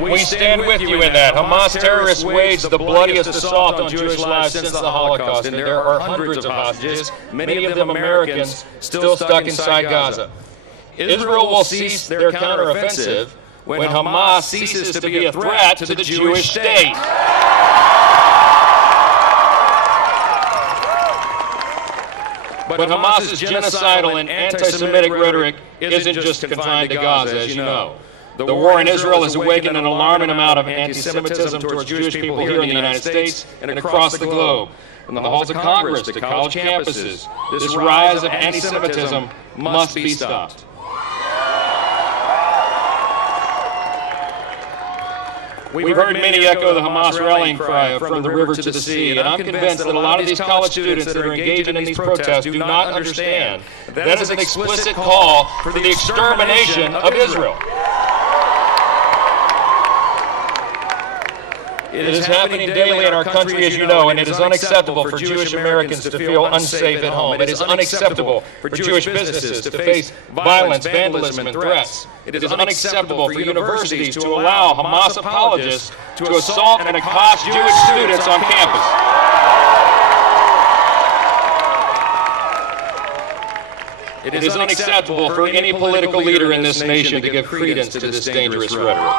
We stand with you in that. Hamas terrorists waged the bloodiest assault on Jewish lives since the Holocaust, and there are hundreds of hostages, many of them Americans, still stuck inside Gaza. Israel will cease their counteroffensive when Hamas ceases to be a threat to the Jewish state. But Hamas's genocidal and anti-Semitic rhetoric isn't just confined to Gaza, as you know. The war in Israel has awakened an alarming amount of anti-Semitism towards Jewish people here in the United States and across the globe. From the halls of Congress to college campuses, this rise of anti-Semitism must be stopped. We've heard many echo the Hamas rallying cry from the river to the sea, and I'm convinced that a lot of these college students that are engaging in these protests do not understand that is an explicit call for the extermination of Israel. It is happening daily in our country, as you know, and it is unacceptable for Jewish Americans to feel unsafe at home. It is unacceptable for Jewish businesses to face violence, vandalism, and threats. It is unacceptable for universities to allow Hamas apologists to assault and accost Jewish students on campus. It is unacceptable for any political leader in this nation to give credence to this dangerous rhetoric.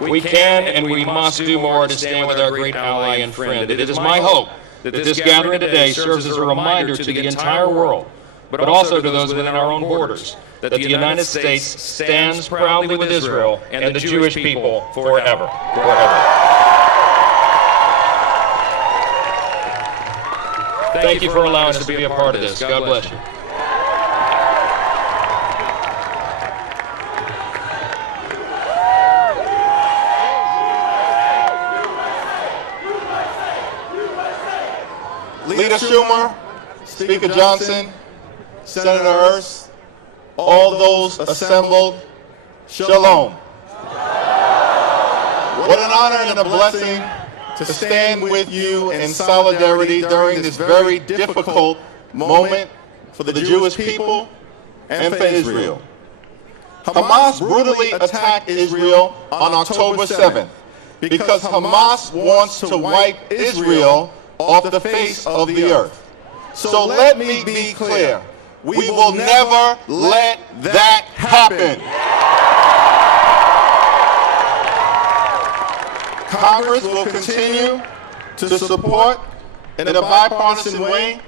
We can and we must do more to stand with our great ally and friend. It is my hope that this gathering today serves as a reminder to the entire world, but also to those within our own borders, that the United States stands proudly with Israel and the Jewish people forever. Thank you for allowing us to be a part of this. God bless you. Leader Schumer, Speaker Johnson, Senator Ernst, all those assembled, shalom. What an honor and a blessing to stand with you in solidarity during this very difficult moment for the Jewish people and for Israel. Hamas brutally attacked Israel on October 7th because Hamas wants to wipe Israel off the face of the earth. So let me be clear. We will never let that happen. Congress will continue to support in a bipartisan way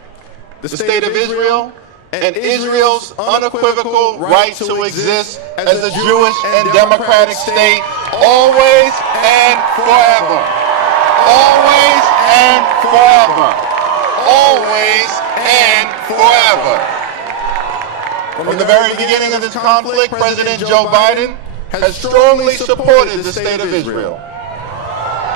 the state of Israel and Israel's unequivocal right to exist as a Jewish and democratic state always and forever. Always and forever. Always and forever. From the very beginning of this conflict, President Joe Biden has strongly supported the State of Israel.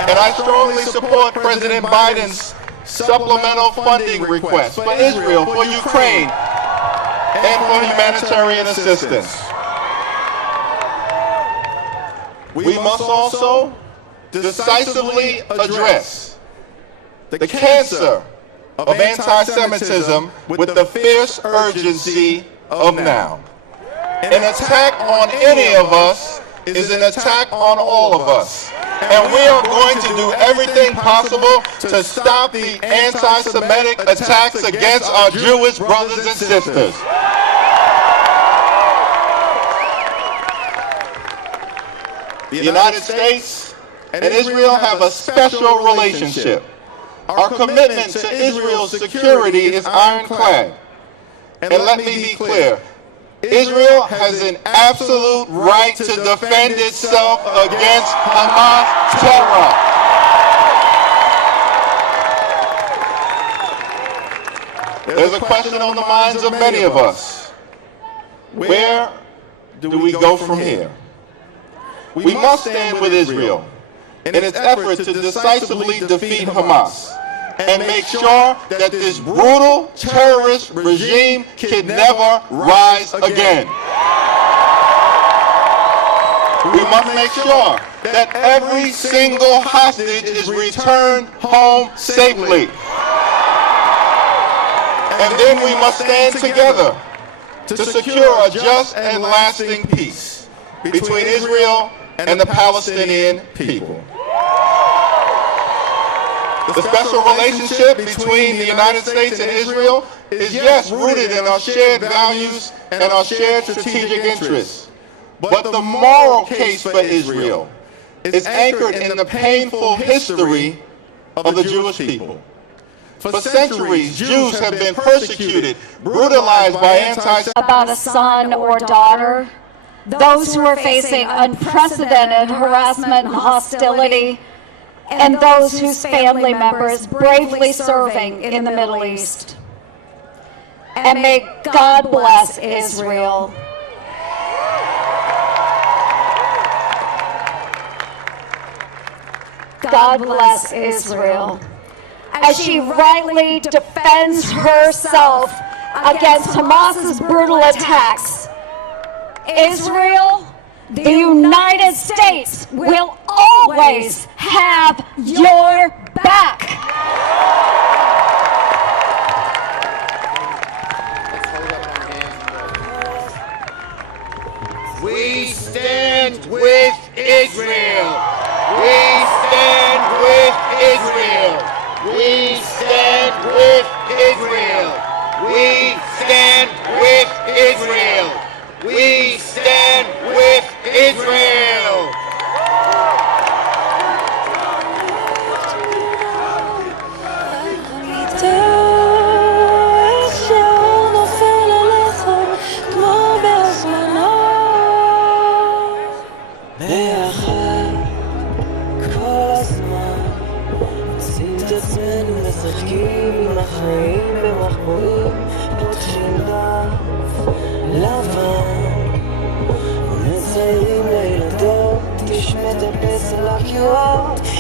And I strongly support President Biden's supplemental funding request for Israel, for Ukraine, and for humanitarian assistance. We must also decisively address the cancer of anti-Semitism with the fierce urgency of now. An attack on any of us is an attack on all of us. And we are going to do everything possible to stop the anti-Semitic attacks against our Jewish brothers and sisters. The United States and Israel have a special relationship. Our commitment to Israel's security is ironclad. And let me be clear, Israel has an absolute right to defend itself against Hamas terror. There's a question on the minds of many of us. Where do we go from here? We must stand with Israel in its effort to decisively defeat Hamas and make sure that this brutal terrorist regime can never rise again. We must make sure that every single hostage is returned home safely. And then we must stand together to secure a just and lasting peace between Israel and the Palestinian people. The special relationship between the United States and Israel is, yes, rooted in our shared values and our shared strategic interests. But the moral case for Israel is anchored in the painful history of the Jewish people. For centuries, Jews have been persecuted, brutalized by anti-Semitism. About a son or daughter, those who are facing unprecedented harassment and hostility, and those whose family members bravely serving in the Middle East. And may God bless Israel. God bless Israel. As she rightly defends herself against Hamas's brutal attacks, Israel, the United States will always have your back. We stand with Israel. We stand with Israel. We stand with Israel. We stand with Israel. We stand with Israel.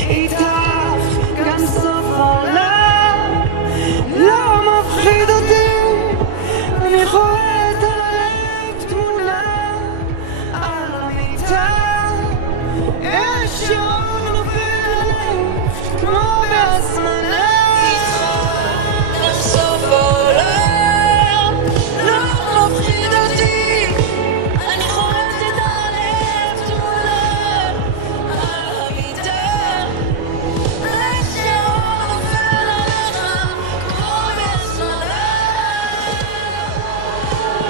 איתך גם סוף העולם לא מפחיד אותי אני חורט על הלב תמונה על המיטה אש יום נופל עליי כמו בהזמנה איתך גם סוף העולם לא מפחיד אותי אני חורטת על הלב תמונה על המיטה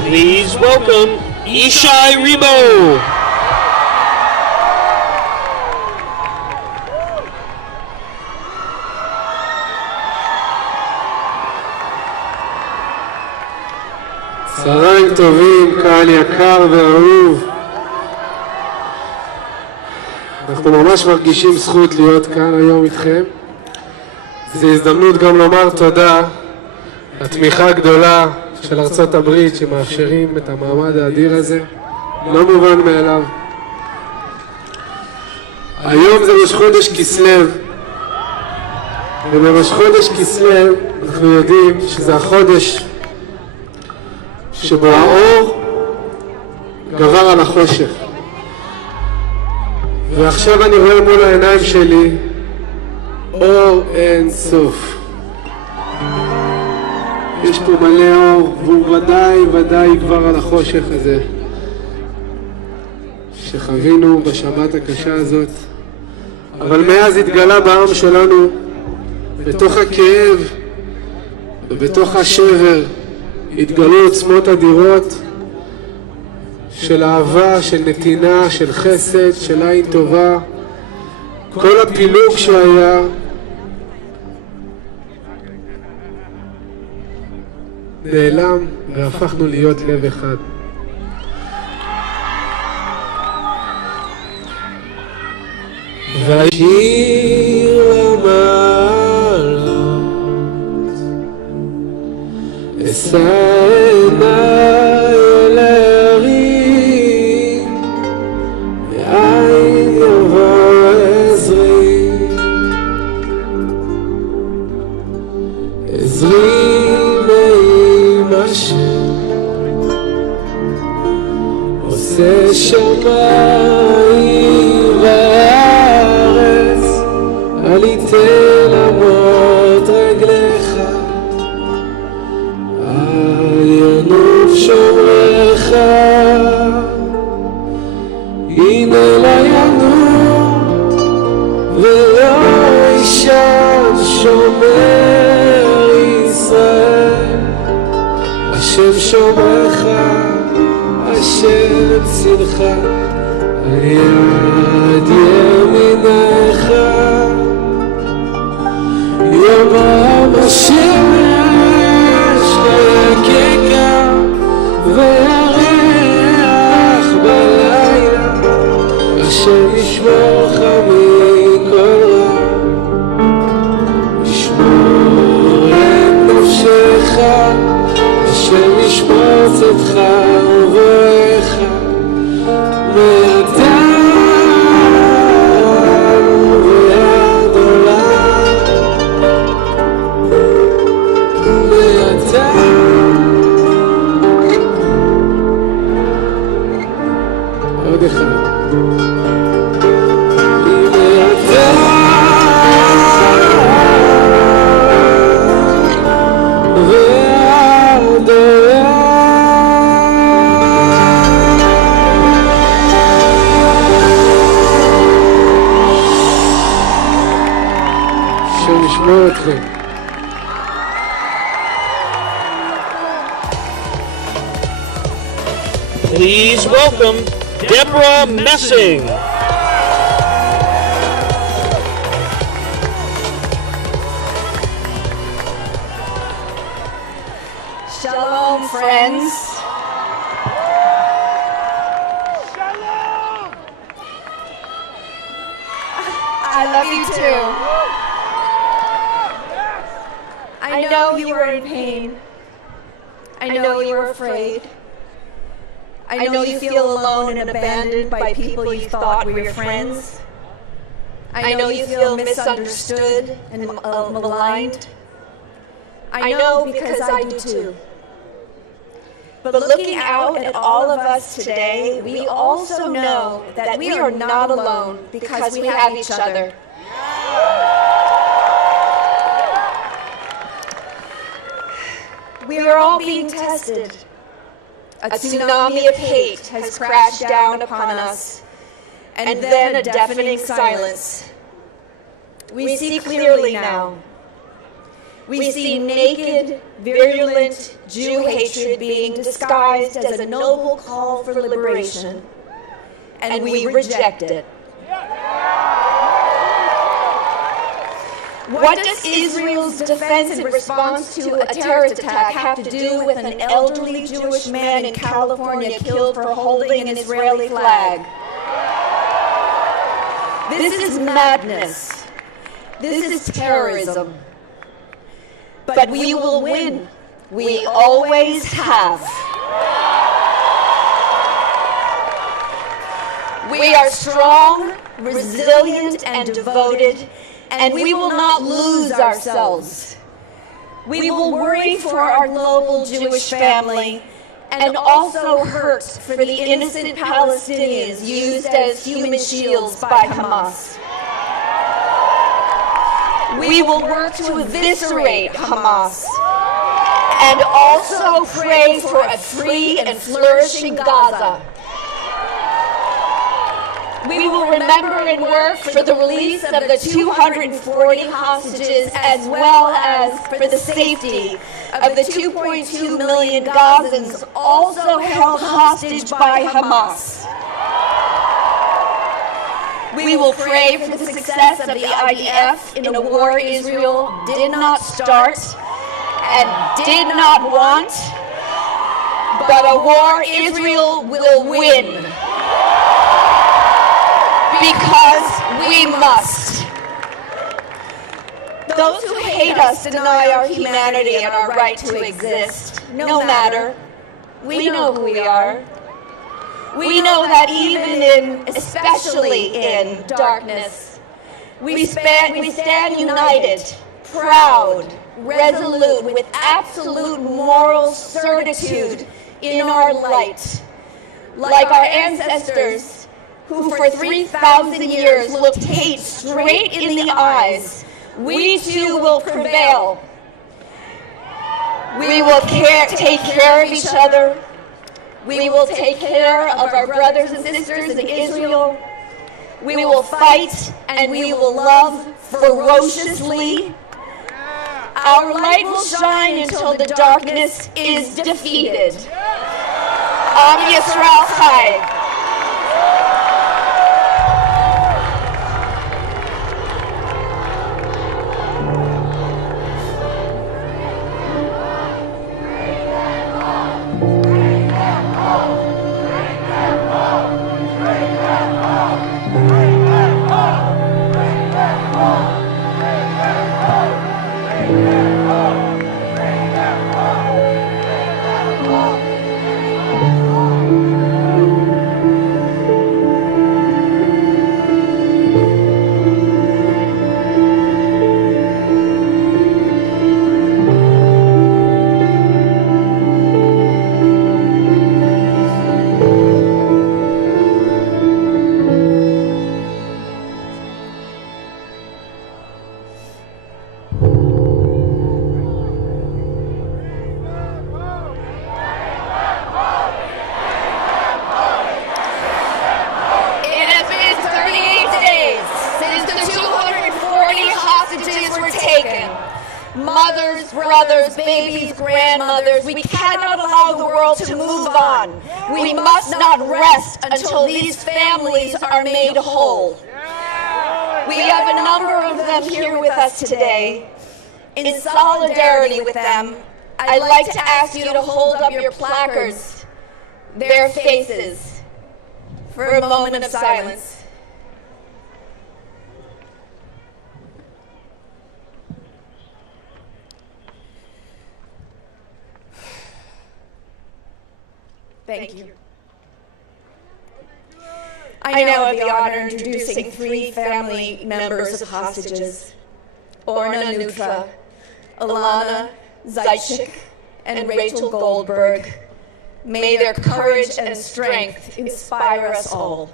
Please welcome Ishai Rebo. צהריים טובים, קהל יקר ואהוב. אנחנו ממש מרגישים זכות להיות כאן היום איתכם. זו הזדמנות גם לומר תודה לתמיכה הגדולה של ארצות הברית שמאפשרים את המעמד האדיר הזה. לא מובן מאליו. היום זה ראש חודש כסלו, ובראש חודש כסלו אנחנו יודעים שזה החודש שבו האור גבר על החושך. ועכשיו אני רואה מול העיניים שלי אור אין סוף. יש פה מלא אור, והוא ודאי יגבר על החושך הזה שחווינו בשבת הקשה הזאת. אבל מאז התגלה בעם שלנו, בתוך הכאב ובתוך השבר, התגלו עוצמות אדירות של אהבה, של נתינה, של חסד, של עין טובה. כל הפילוג שהיה נעלם והפכנו להיות לב אחד. והשיר למעלות אשא עיניי אל ההרים, מאין יבוא עזרי, עזרי מעם אשר עושה שמיים וארץ, אל יתן אמות רגליך, אל ינום שומרך, הנה לא ינום ולא ישן שומר ישראל, השם שומרך, השם צילך, על יד ימינך, יומם השמש לא יככה, והריח בלילה, השם ישמורך מכל רע, ישמור את נפשך, השם ישמור צאתך ובואך, מאדם ועד עולם, מאדם. עוד אחד. Please welcome Deborah Messing. Shalom, friends. Shalom! I love you too. I know you were in pain. I know you were afraid. I know you feel alone and abandoned by people you thought were your friends. I know you feel misunderstood and maligned. I know because I do too. But looking out at all of us today, we also know that we are not alone because we have each other. We are all being tested. A tsunami of hate has crashed down upon us, and then a deafening silence. We see clearly now. We see naked, virulent Jew hatred being disguised as a noble call for liberation, and we reject it. What does Israel's defense in response to a terrorist attack have to do with an elderly Jewish man in California killed for holding an Israeli flag? This is madness. This is terrorism. But we will win. We always have. We are strong, resilient and devoted, and we will not lose ourselves. We will worry for our global Jewish family and also hurt for the innocent Palestinians used as human shields by Hamas. We will work to eviscerate Hamas and also pray for a free and flourishing Gaza. We will remember and work for the release of the 240 hostages as well as for the safety of the 2.2 million Gazans also held hostage by Hamas. We will pray for the success of the IDF in a war Israel did not start and did not want, but a war Israel will win. Because we must. Those who hate us deny our humanity and our right to exist. No matter. We know who we are. We know that especially in darkness, we stand united, proud, resolute, with absolute moral certitude in our light. Like our ancestors, who for 3,000 years looked hate straight in the eyes, we too will prevail. We will take care of each other. We will take care of our brothers and sisters in Israel. We will fight and we will love ferociously. Our light will shine until the darkness is defeated. Am Yisrael Chai. Mothers, brothers, babies, grandmothers, we cannot allow the world to move on. We must not rest until these families are made whole. We have a number of them here with us today. In solidarity with them, I'd like to ask you to hold up your placards, their faces, for a moment of silence. Thank you. I now have the honor of introducing 3 family members of hostages, Orna Nutra, Alana Zaitchik, and Rachel Goldberg. May their courage and strength inspire us all.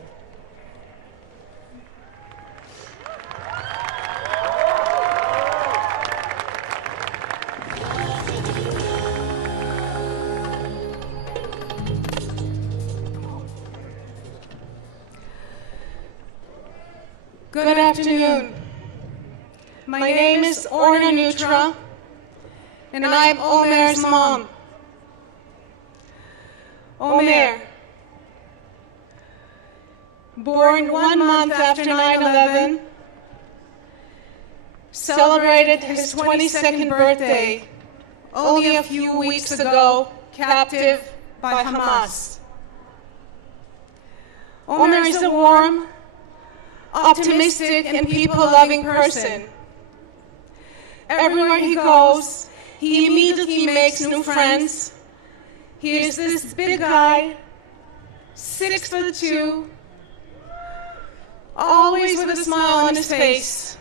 Good afternoon. My name is Orna Nutra, and I'm Omer's mom. Omer, born 1 month after 9/11, celebrated his 22nd birthday only a few weeks ago, captive by Hamas. Omer is a warm, optimistic, and people-loving person. Everywhere he goes, he immediately makes new friends. He is this big guy, 6'2", always with a smile on his face.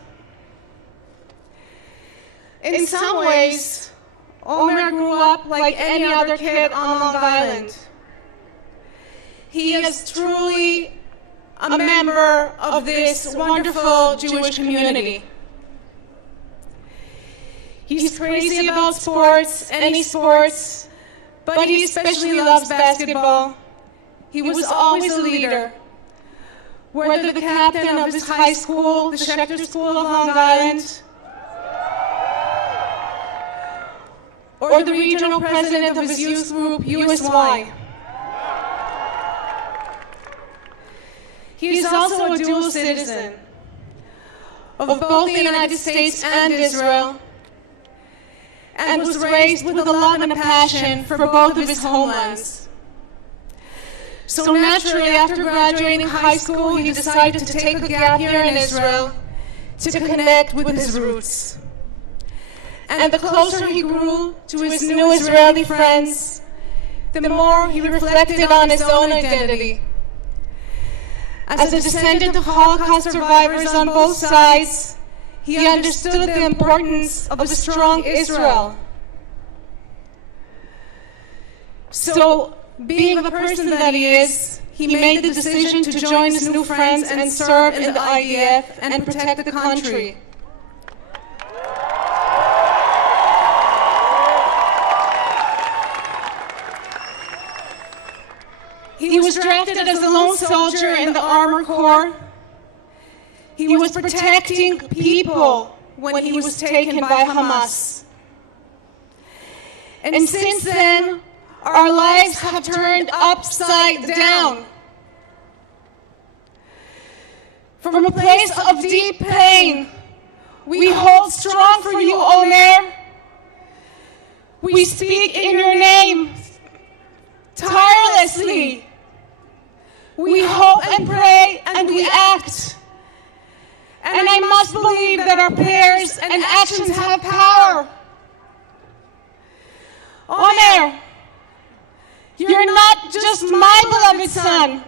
In some ways, Omer grew up like any other kid on Long Island. He is truly a member of this wonderful Jewish community. He's crazy about sports, any sports, but he especially loves basketball. He was always a leader. Whether the captain of his high school, the Schechter School of Long Island, or the regional president of his youth group, USY. He is also a dual citizen of both the United States and Israel, and was raised with a love and a passion for both of his homelands. So naturally, after graduating high school, he decided to take a gap year in Israel to connect with his roots. And the closer he grew to his new Israeli friends, the more he reflected on his own identity. As a descendant of Holocaust survivors on both sides, he understood the importance of a strong Israel. So, being the person that he is, he made the decision to join his new friends and serve in the IDF and protect the country. He was drafted as a lone soldier in the Armored Corps. He was protecting people when he was taken by Hamas. And since then, our lives have turned upside down. From a place of deep pain, we hold strong for you, Omer. We speak in your name tirelessly. We hope and pray and we act. And I must believe that our prayers and actions have power. Omer, you're not just my beloved son.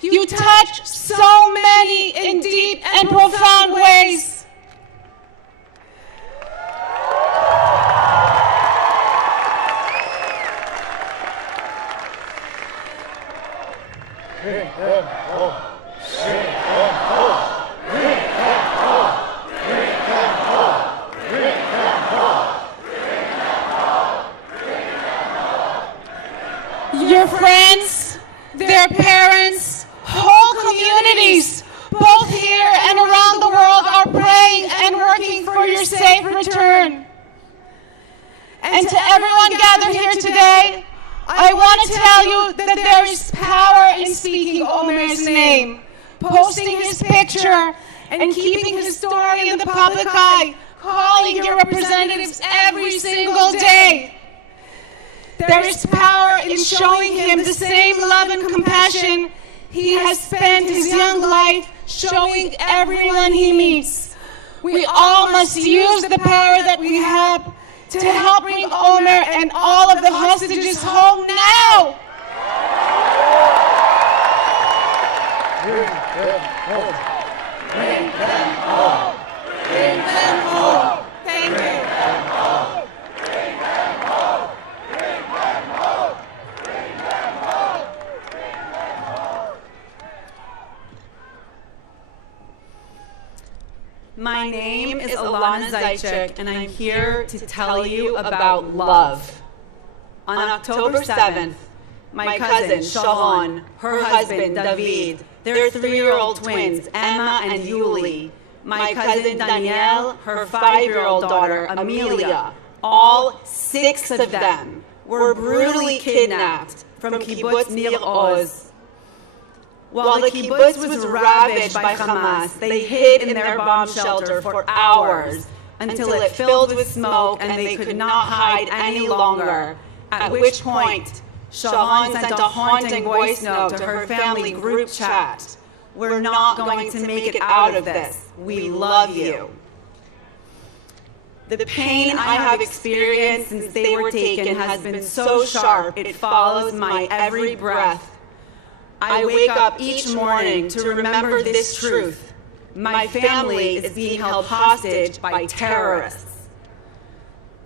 You touch so many in deep and profound ways. Your friends, their parents, whole communities, both here and around the world, are praying and working for your safe return. And to everyone gathered here today, I want to tell you that there is power in speaking Omer's name, posting his picture, and keeping his story in the public eye, calling your representatives every single day. There is power in showing him the same love and compassion he has spent his young life showing everyone he meets. We all must use the power that we have to help bring Omer and all of the hostages home now. Bring them home. Bring them home. Bring them home. Thank you. Bring them home. Bring them home. Bring them home. Bring them home. Bring them home. My name is Alana Zajcik, and I'm here to tell you about love. On October 7th, my cousin, Sharon, her husband, David, their 3-year-old twins, Emma and Yuli, my cousin, Danielle, her 5-year-old daughter, Amelia, all 6 of them were brutally kidnapped from kibbutz Nir Oz. While the kibbutz was ravaged by Hamas, they hid in their bomb shelter for hours until it filled with smoke and they could not hide any longer, at which point Sharon sent a haunting voice note to her family group chat. We're not going to make it out of this. We love you. The pain I have experienced since they were taken has been so sharp it follows my every breath. I wake up each morning to remember this truth. My family is being held hostage by terrorists.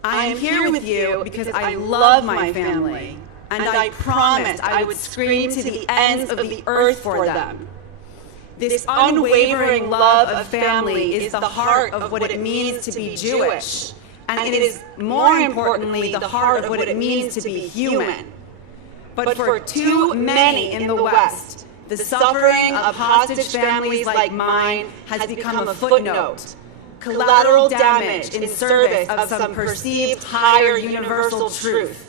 I am here with you because I love my family, and I promised I would scream to the ends of the earth for them. This unwavering love of family is the heart of what it means to be Jewish, and it is, more importantly, the heart of what it means to be human. But for too many in the West, the suffering of hostage families like mine has become a footnote, collateral damage in service of some perceived higher universal truth.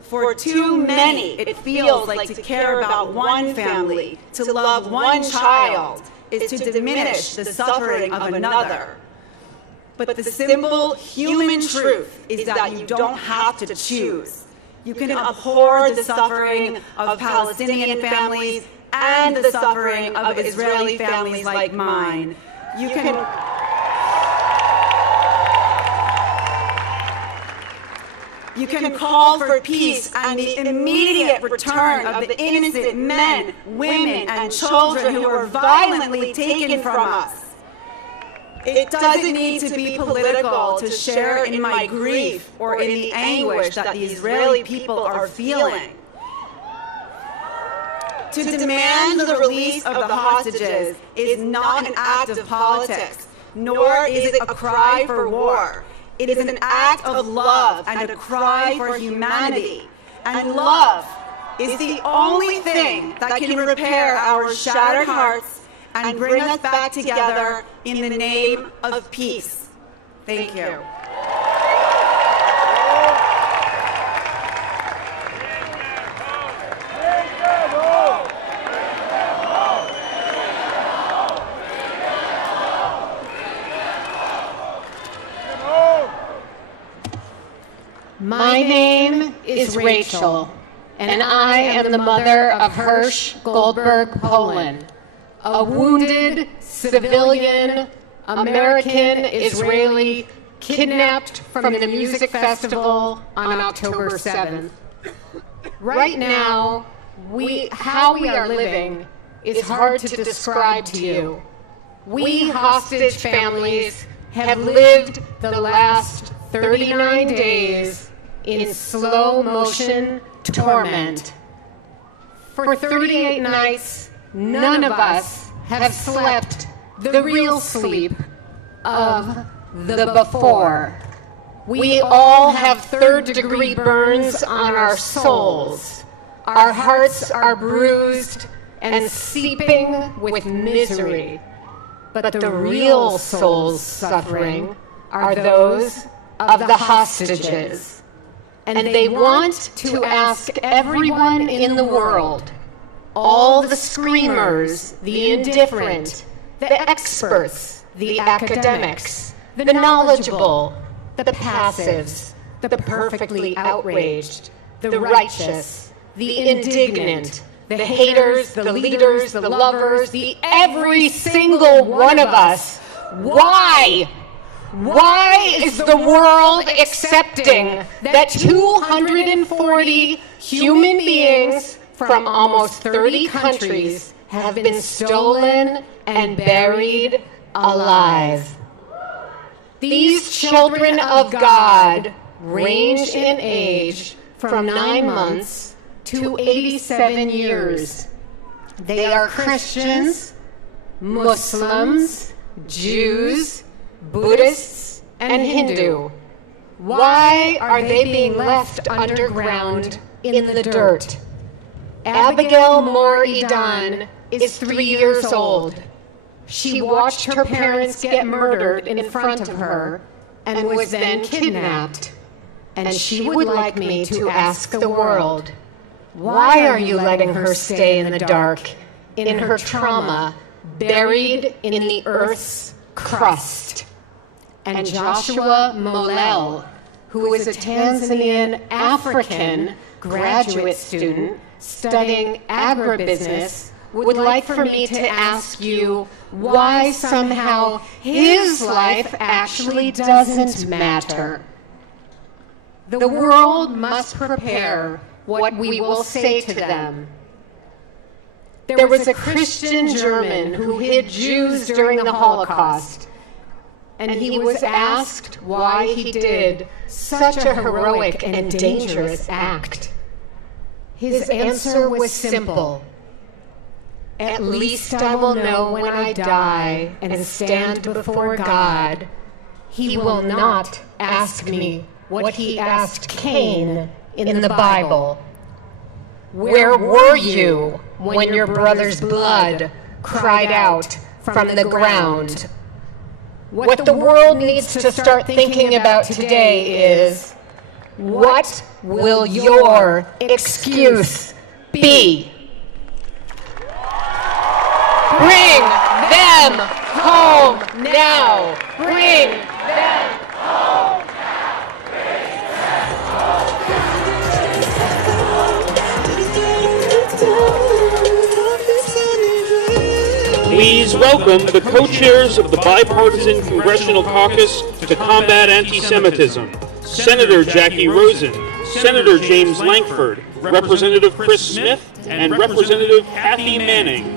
For too many, it feels like to care about one family, to love one child, is to diminish the suffering of another. But the simple human truth is that you don't have to choose. You can abhor the suffering of Palestinian families and the suffering of Israeli families like mine. You can call for peace and the immediate return of the innocent men, women, and children who were violently taken from us. It doesn't need to be political to share in my grief or in the anguish that the Israeli people are feeling. To demand the release of the hostages is not an act of politics, nor is it a cry for war. It is an act of love and a cry for humanity. And love is the only thing that can repair our shattered hearts and bring us back together in the name of peace. Thank you. My name is Rachel, and I am the mother of Hirsch Goldberg Poland, a wounded civilian American Israeli kidnapped from the music festival on October 7th. Right now, how we are living is hard to describe to you. We hostage families have lived the last 39 days in slow motion torment. For 38 nights, none of us have slept the real sleep of the before. We all have third-degree burns on our souls. Our hearts are bruised and seeping with misery. But the real souls suffering are those of the hostages. And they want to ask everyone in the world, all the screamers, the indifferent, the experts, the academics, the knowledgeable, the passives, the perfectly outraged, the righteous, the indignant, the haters, the leaders, the lovers, the every single one of us. Why? Why is the world accepting that 240 human beings from almost 30 countries have been stolen and buried alive? These children of God range in age from 9 months to 87 years. They are Christians, Muslims, Jews, Buddhists, and Hindu. Why are they being left underground in the dirt? Abigail Moore-Edan is 3 years old. She watched her parents get murdered in front of her and was then kidnapped. And she would like me to ask the world, why are you letting her stay in the dark, in her trauma, buried in the earth's crust? And Joshua Molel, who is a Tanzanian African graduate student studying agribusiness, would like for me to ask you why somehow his life actually doesn't matter. The world must prepare what we will say to them. There was a Christian German who hid Jews during the Holocaust, and he was asked why he did such a heroic and dangerous act. His answer was simple. At least I will know when I die and stand before God, He will not ask me what He asked Cain in the Bible. Where were you when your brother's blood cried out from the ground? What the world needs to start thinking about today is, what will your excuse be? Bring them home now! Bring them home now! Please welcome the co-chairs of the Bipartisan Congressional Caucus to Combat Anti-Semitism, Senator Jackie Rosen, Senator James Lankford, Representative Chris Smith, and Representative Kathy Manning.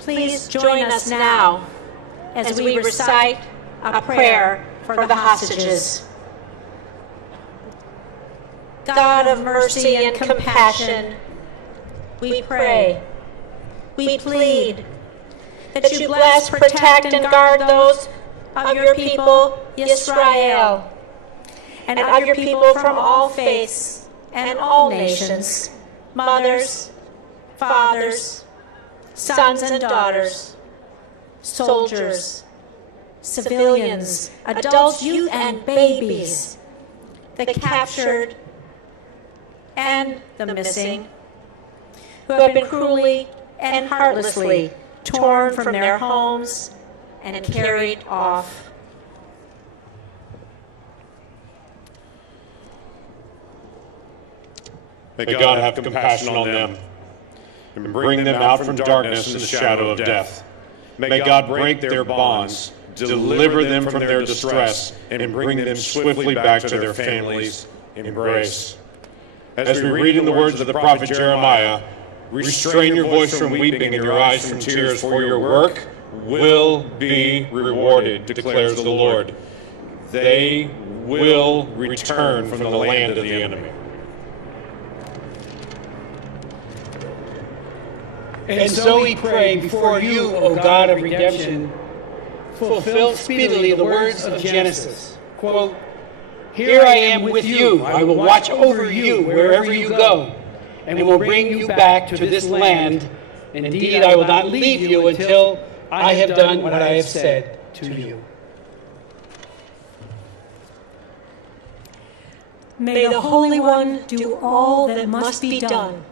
Please join us now as we recite a prayer for the hostages. God of mercy and compassion, we pray, we plead that you bless, protect, and guard those of your people, Israel, and of your people from all faiths and all nations, mothers, fathers, sons and daughters, soldiers, civilians, adults, youth, and babies, the captured and the missing, who have been cruelly and heartlessly torn from their homes and carried off. May God have compassion on them and bring them out from darkness and the shadow of death. May God break their bonds, deliver them from their distress, and bring them swiftly back to their families' embrace. As we read in the words of the prophet Jeremiah, restrain your voice from weeping and your eyes from tears, for your work will be rewarded, declares the Lord. They will return from the land of the enemy. And so we pray before you, O God of redemption, fulfill speedily the words of Genesis. Quote, "Here I am with you, I will watch over you wherever you go, and will bring you back to this land. Indeed, I will not leave you until I have done what I have said to you." May the Holy One do all that must be done,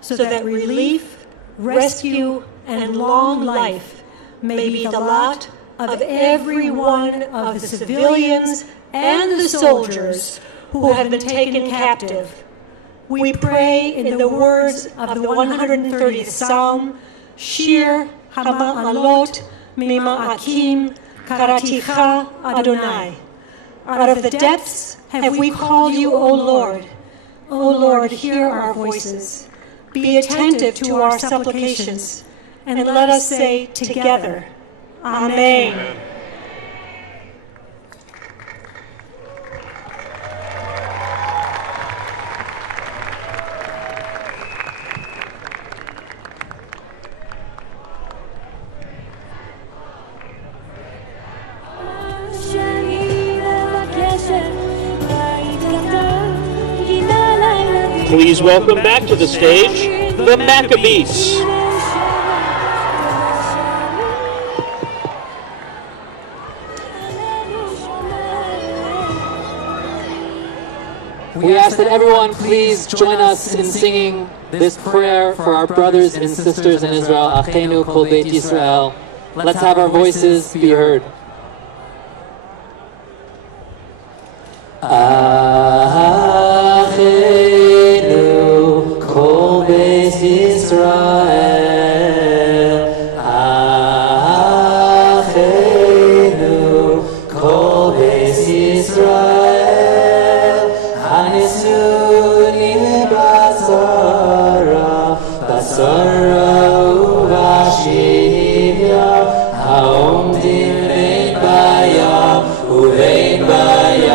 so that relief, rescue, and long life may be the lot of every one of the civilians and the soldiers who have been taken captive. We pray in the words of the 130th Psalm, Shir Hama'alot Mima'akim Karaticha Adonai. Out of the depths have we called you, O Lord. O Lord, hear our voices. Be attentive to our supplications, and let us say together, Amen. Please welcome back to the stage the Maccabees. We ask that everyone please join us in singing this prayer for our brothers and sisters in Israel, Achenu Kol Beit Yisrael. Let's have our voices be heard. Achenu Kol Beit Yisrael, Achenu Kol Beit Yisrael. הניסוני בצרה, בצרה ובשביה, העומדים בין בים ובין ביבשה.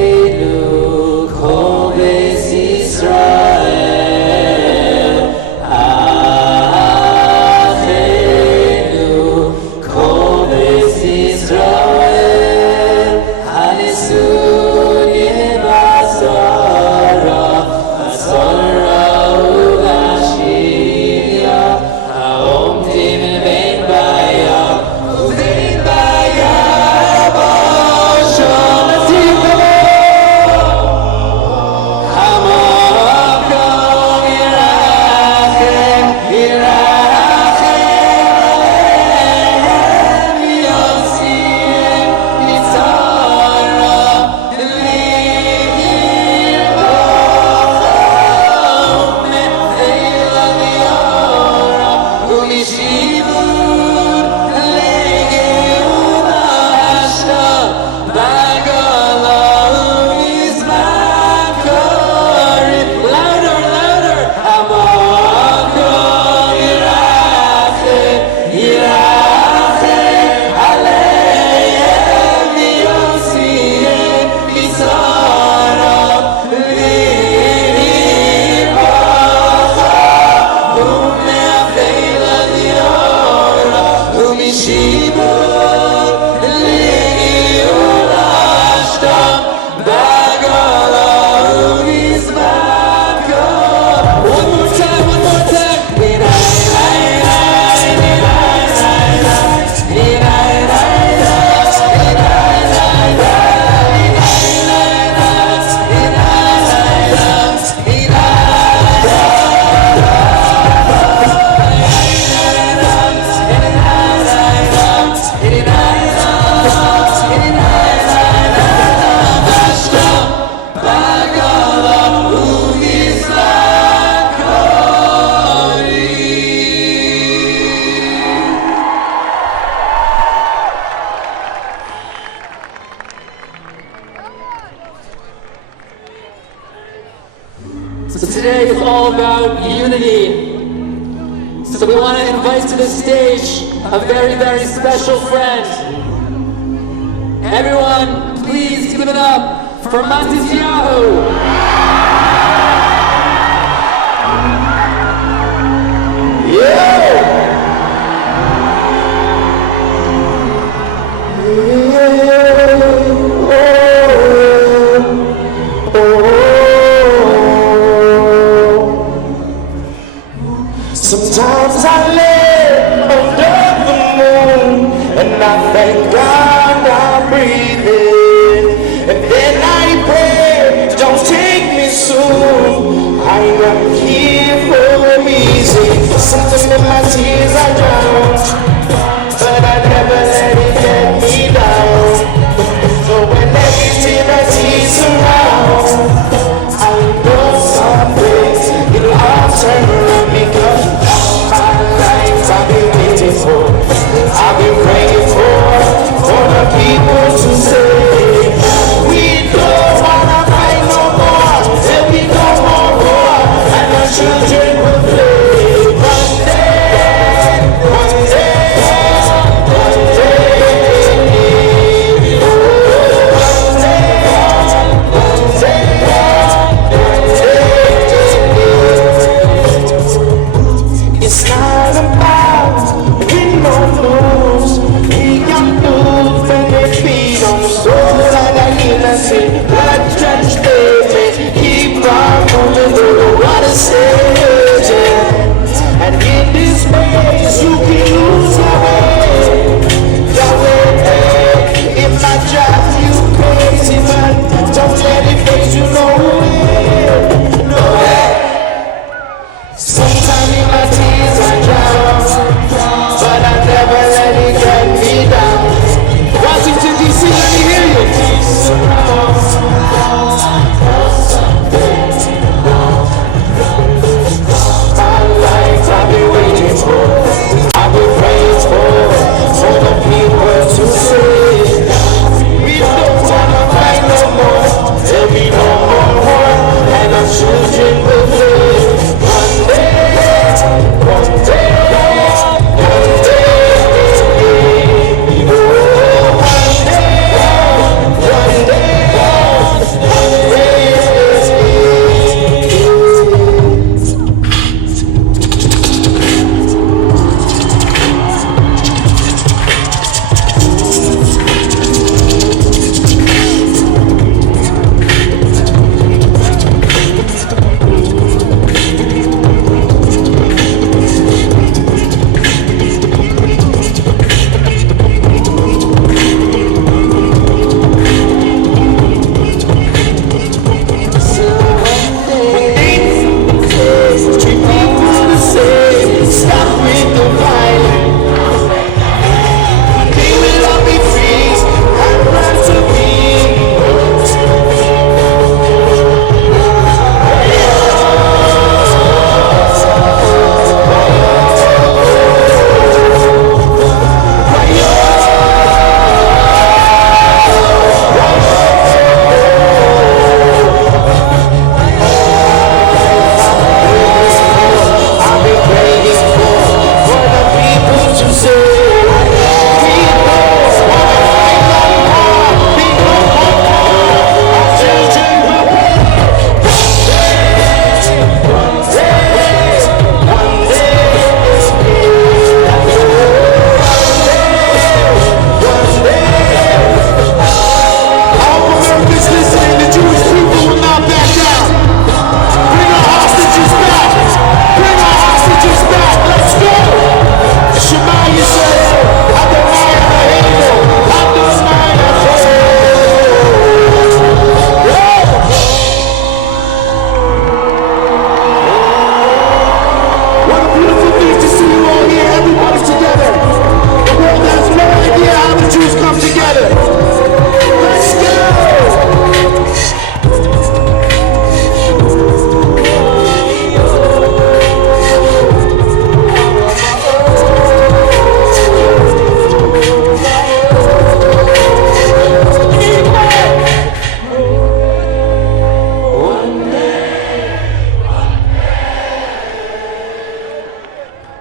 אחינו כל בית ישראל, אחינו כל בית ישראל, הניסוני בצרה, בצרה ובשביה, העומדים בין בים ובין ביבשה. נציב המקום ירחם, ירחם עליהם, יוציאם מצרה, לעיר בוחר מפעיל הליאורה, ומשיבות לגאולה השתה, בגולה ומזמן קוראים. Louder, louder. המקום ירחם, ירחם עליהם, יוציאם מצרה, לעיר בוחר ומפעיל הליאורה, ומשיבות לגאולה השתה, בגולה ומזמן קוראים. One more time, one more time. So today is all about unity. So we want to invite to the stage a very, very special friend. Everyone, please give it up for Matisyahu. Sometimes I lay under the moon and I thank God I'm breathing, and then I pray, don't take me soon. I am here for a reason. Something in my tears I drown, but I never let it get me down. So when everything that is around, I know someday it'll all turn around, because my life I've been waiting for, I've been praying for the people to say, we don't wanna fight no more, there'll be no more war, and our children will play. One day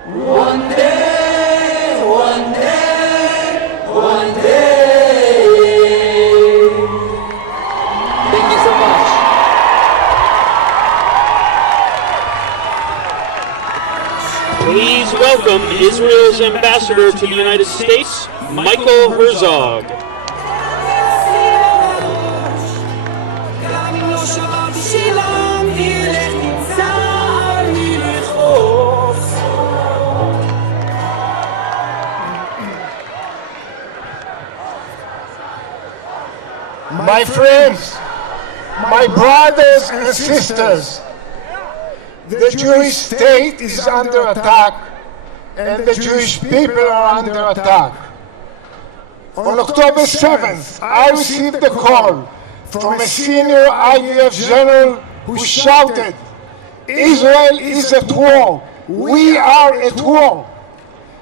One day, one day, one day. Thank you so much. Please welcome Israel's ambassador to the United States, Michael Herzog. My friends, my brothers and sisters, the Jewish state is under attack and the Jewish people are under attack. On October 7th, I received a call from a senior IDF general who shouted, "Israel is at war. We are at war."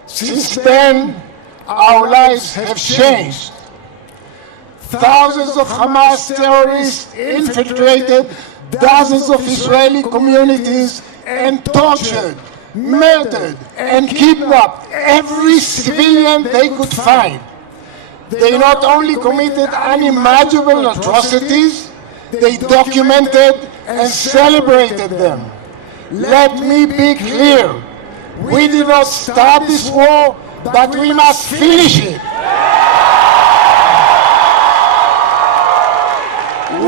Since then, our lives have changed. Thousands of Hamas terrorists infiltrated dozens of Israeli communities and tortured, murdered, and kidnapped every civilian they could find. They not only committed unimaginable atrocities, they documented and celebrated them. Let me be clear. We did not start this war, but we must finish it.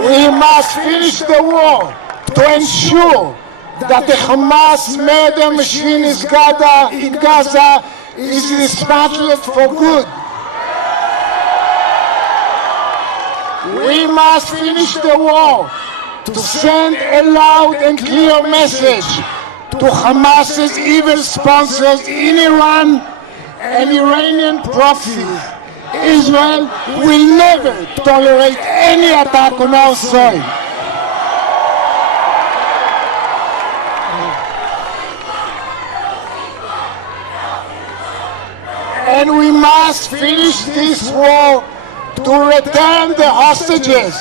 We must finish the war to ensure that the Hamas murder machine in Gaza is dismantled for good. We must finish the war to send a loud and clear message to Hamas's evil sponsors in Iran and Iranian proxies. Israel will never tolerate any attack on our soil. And we must finish this war to return the hostages.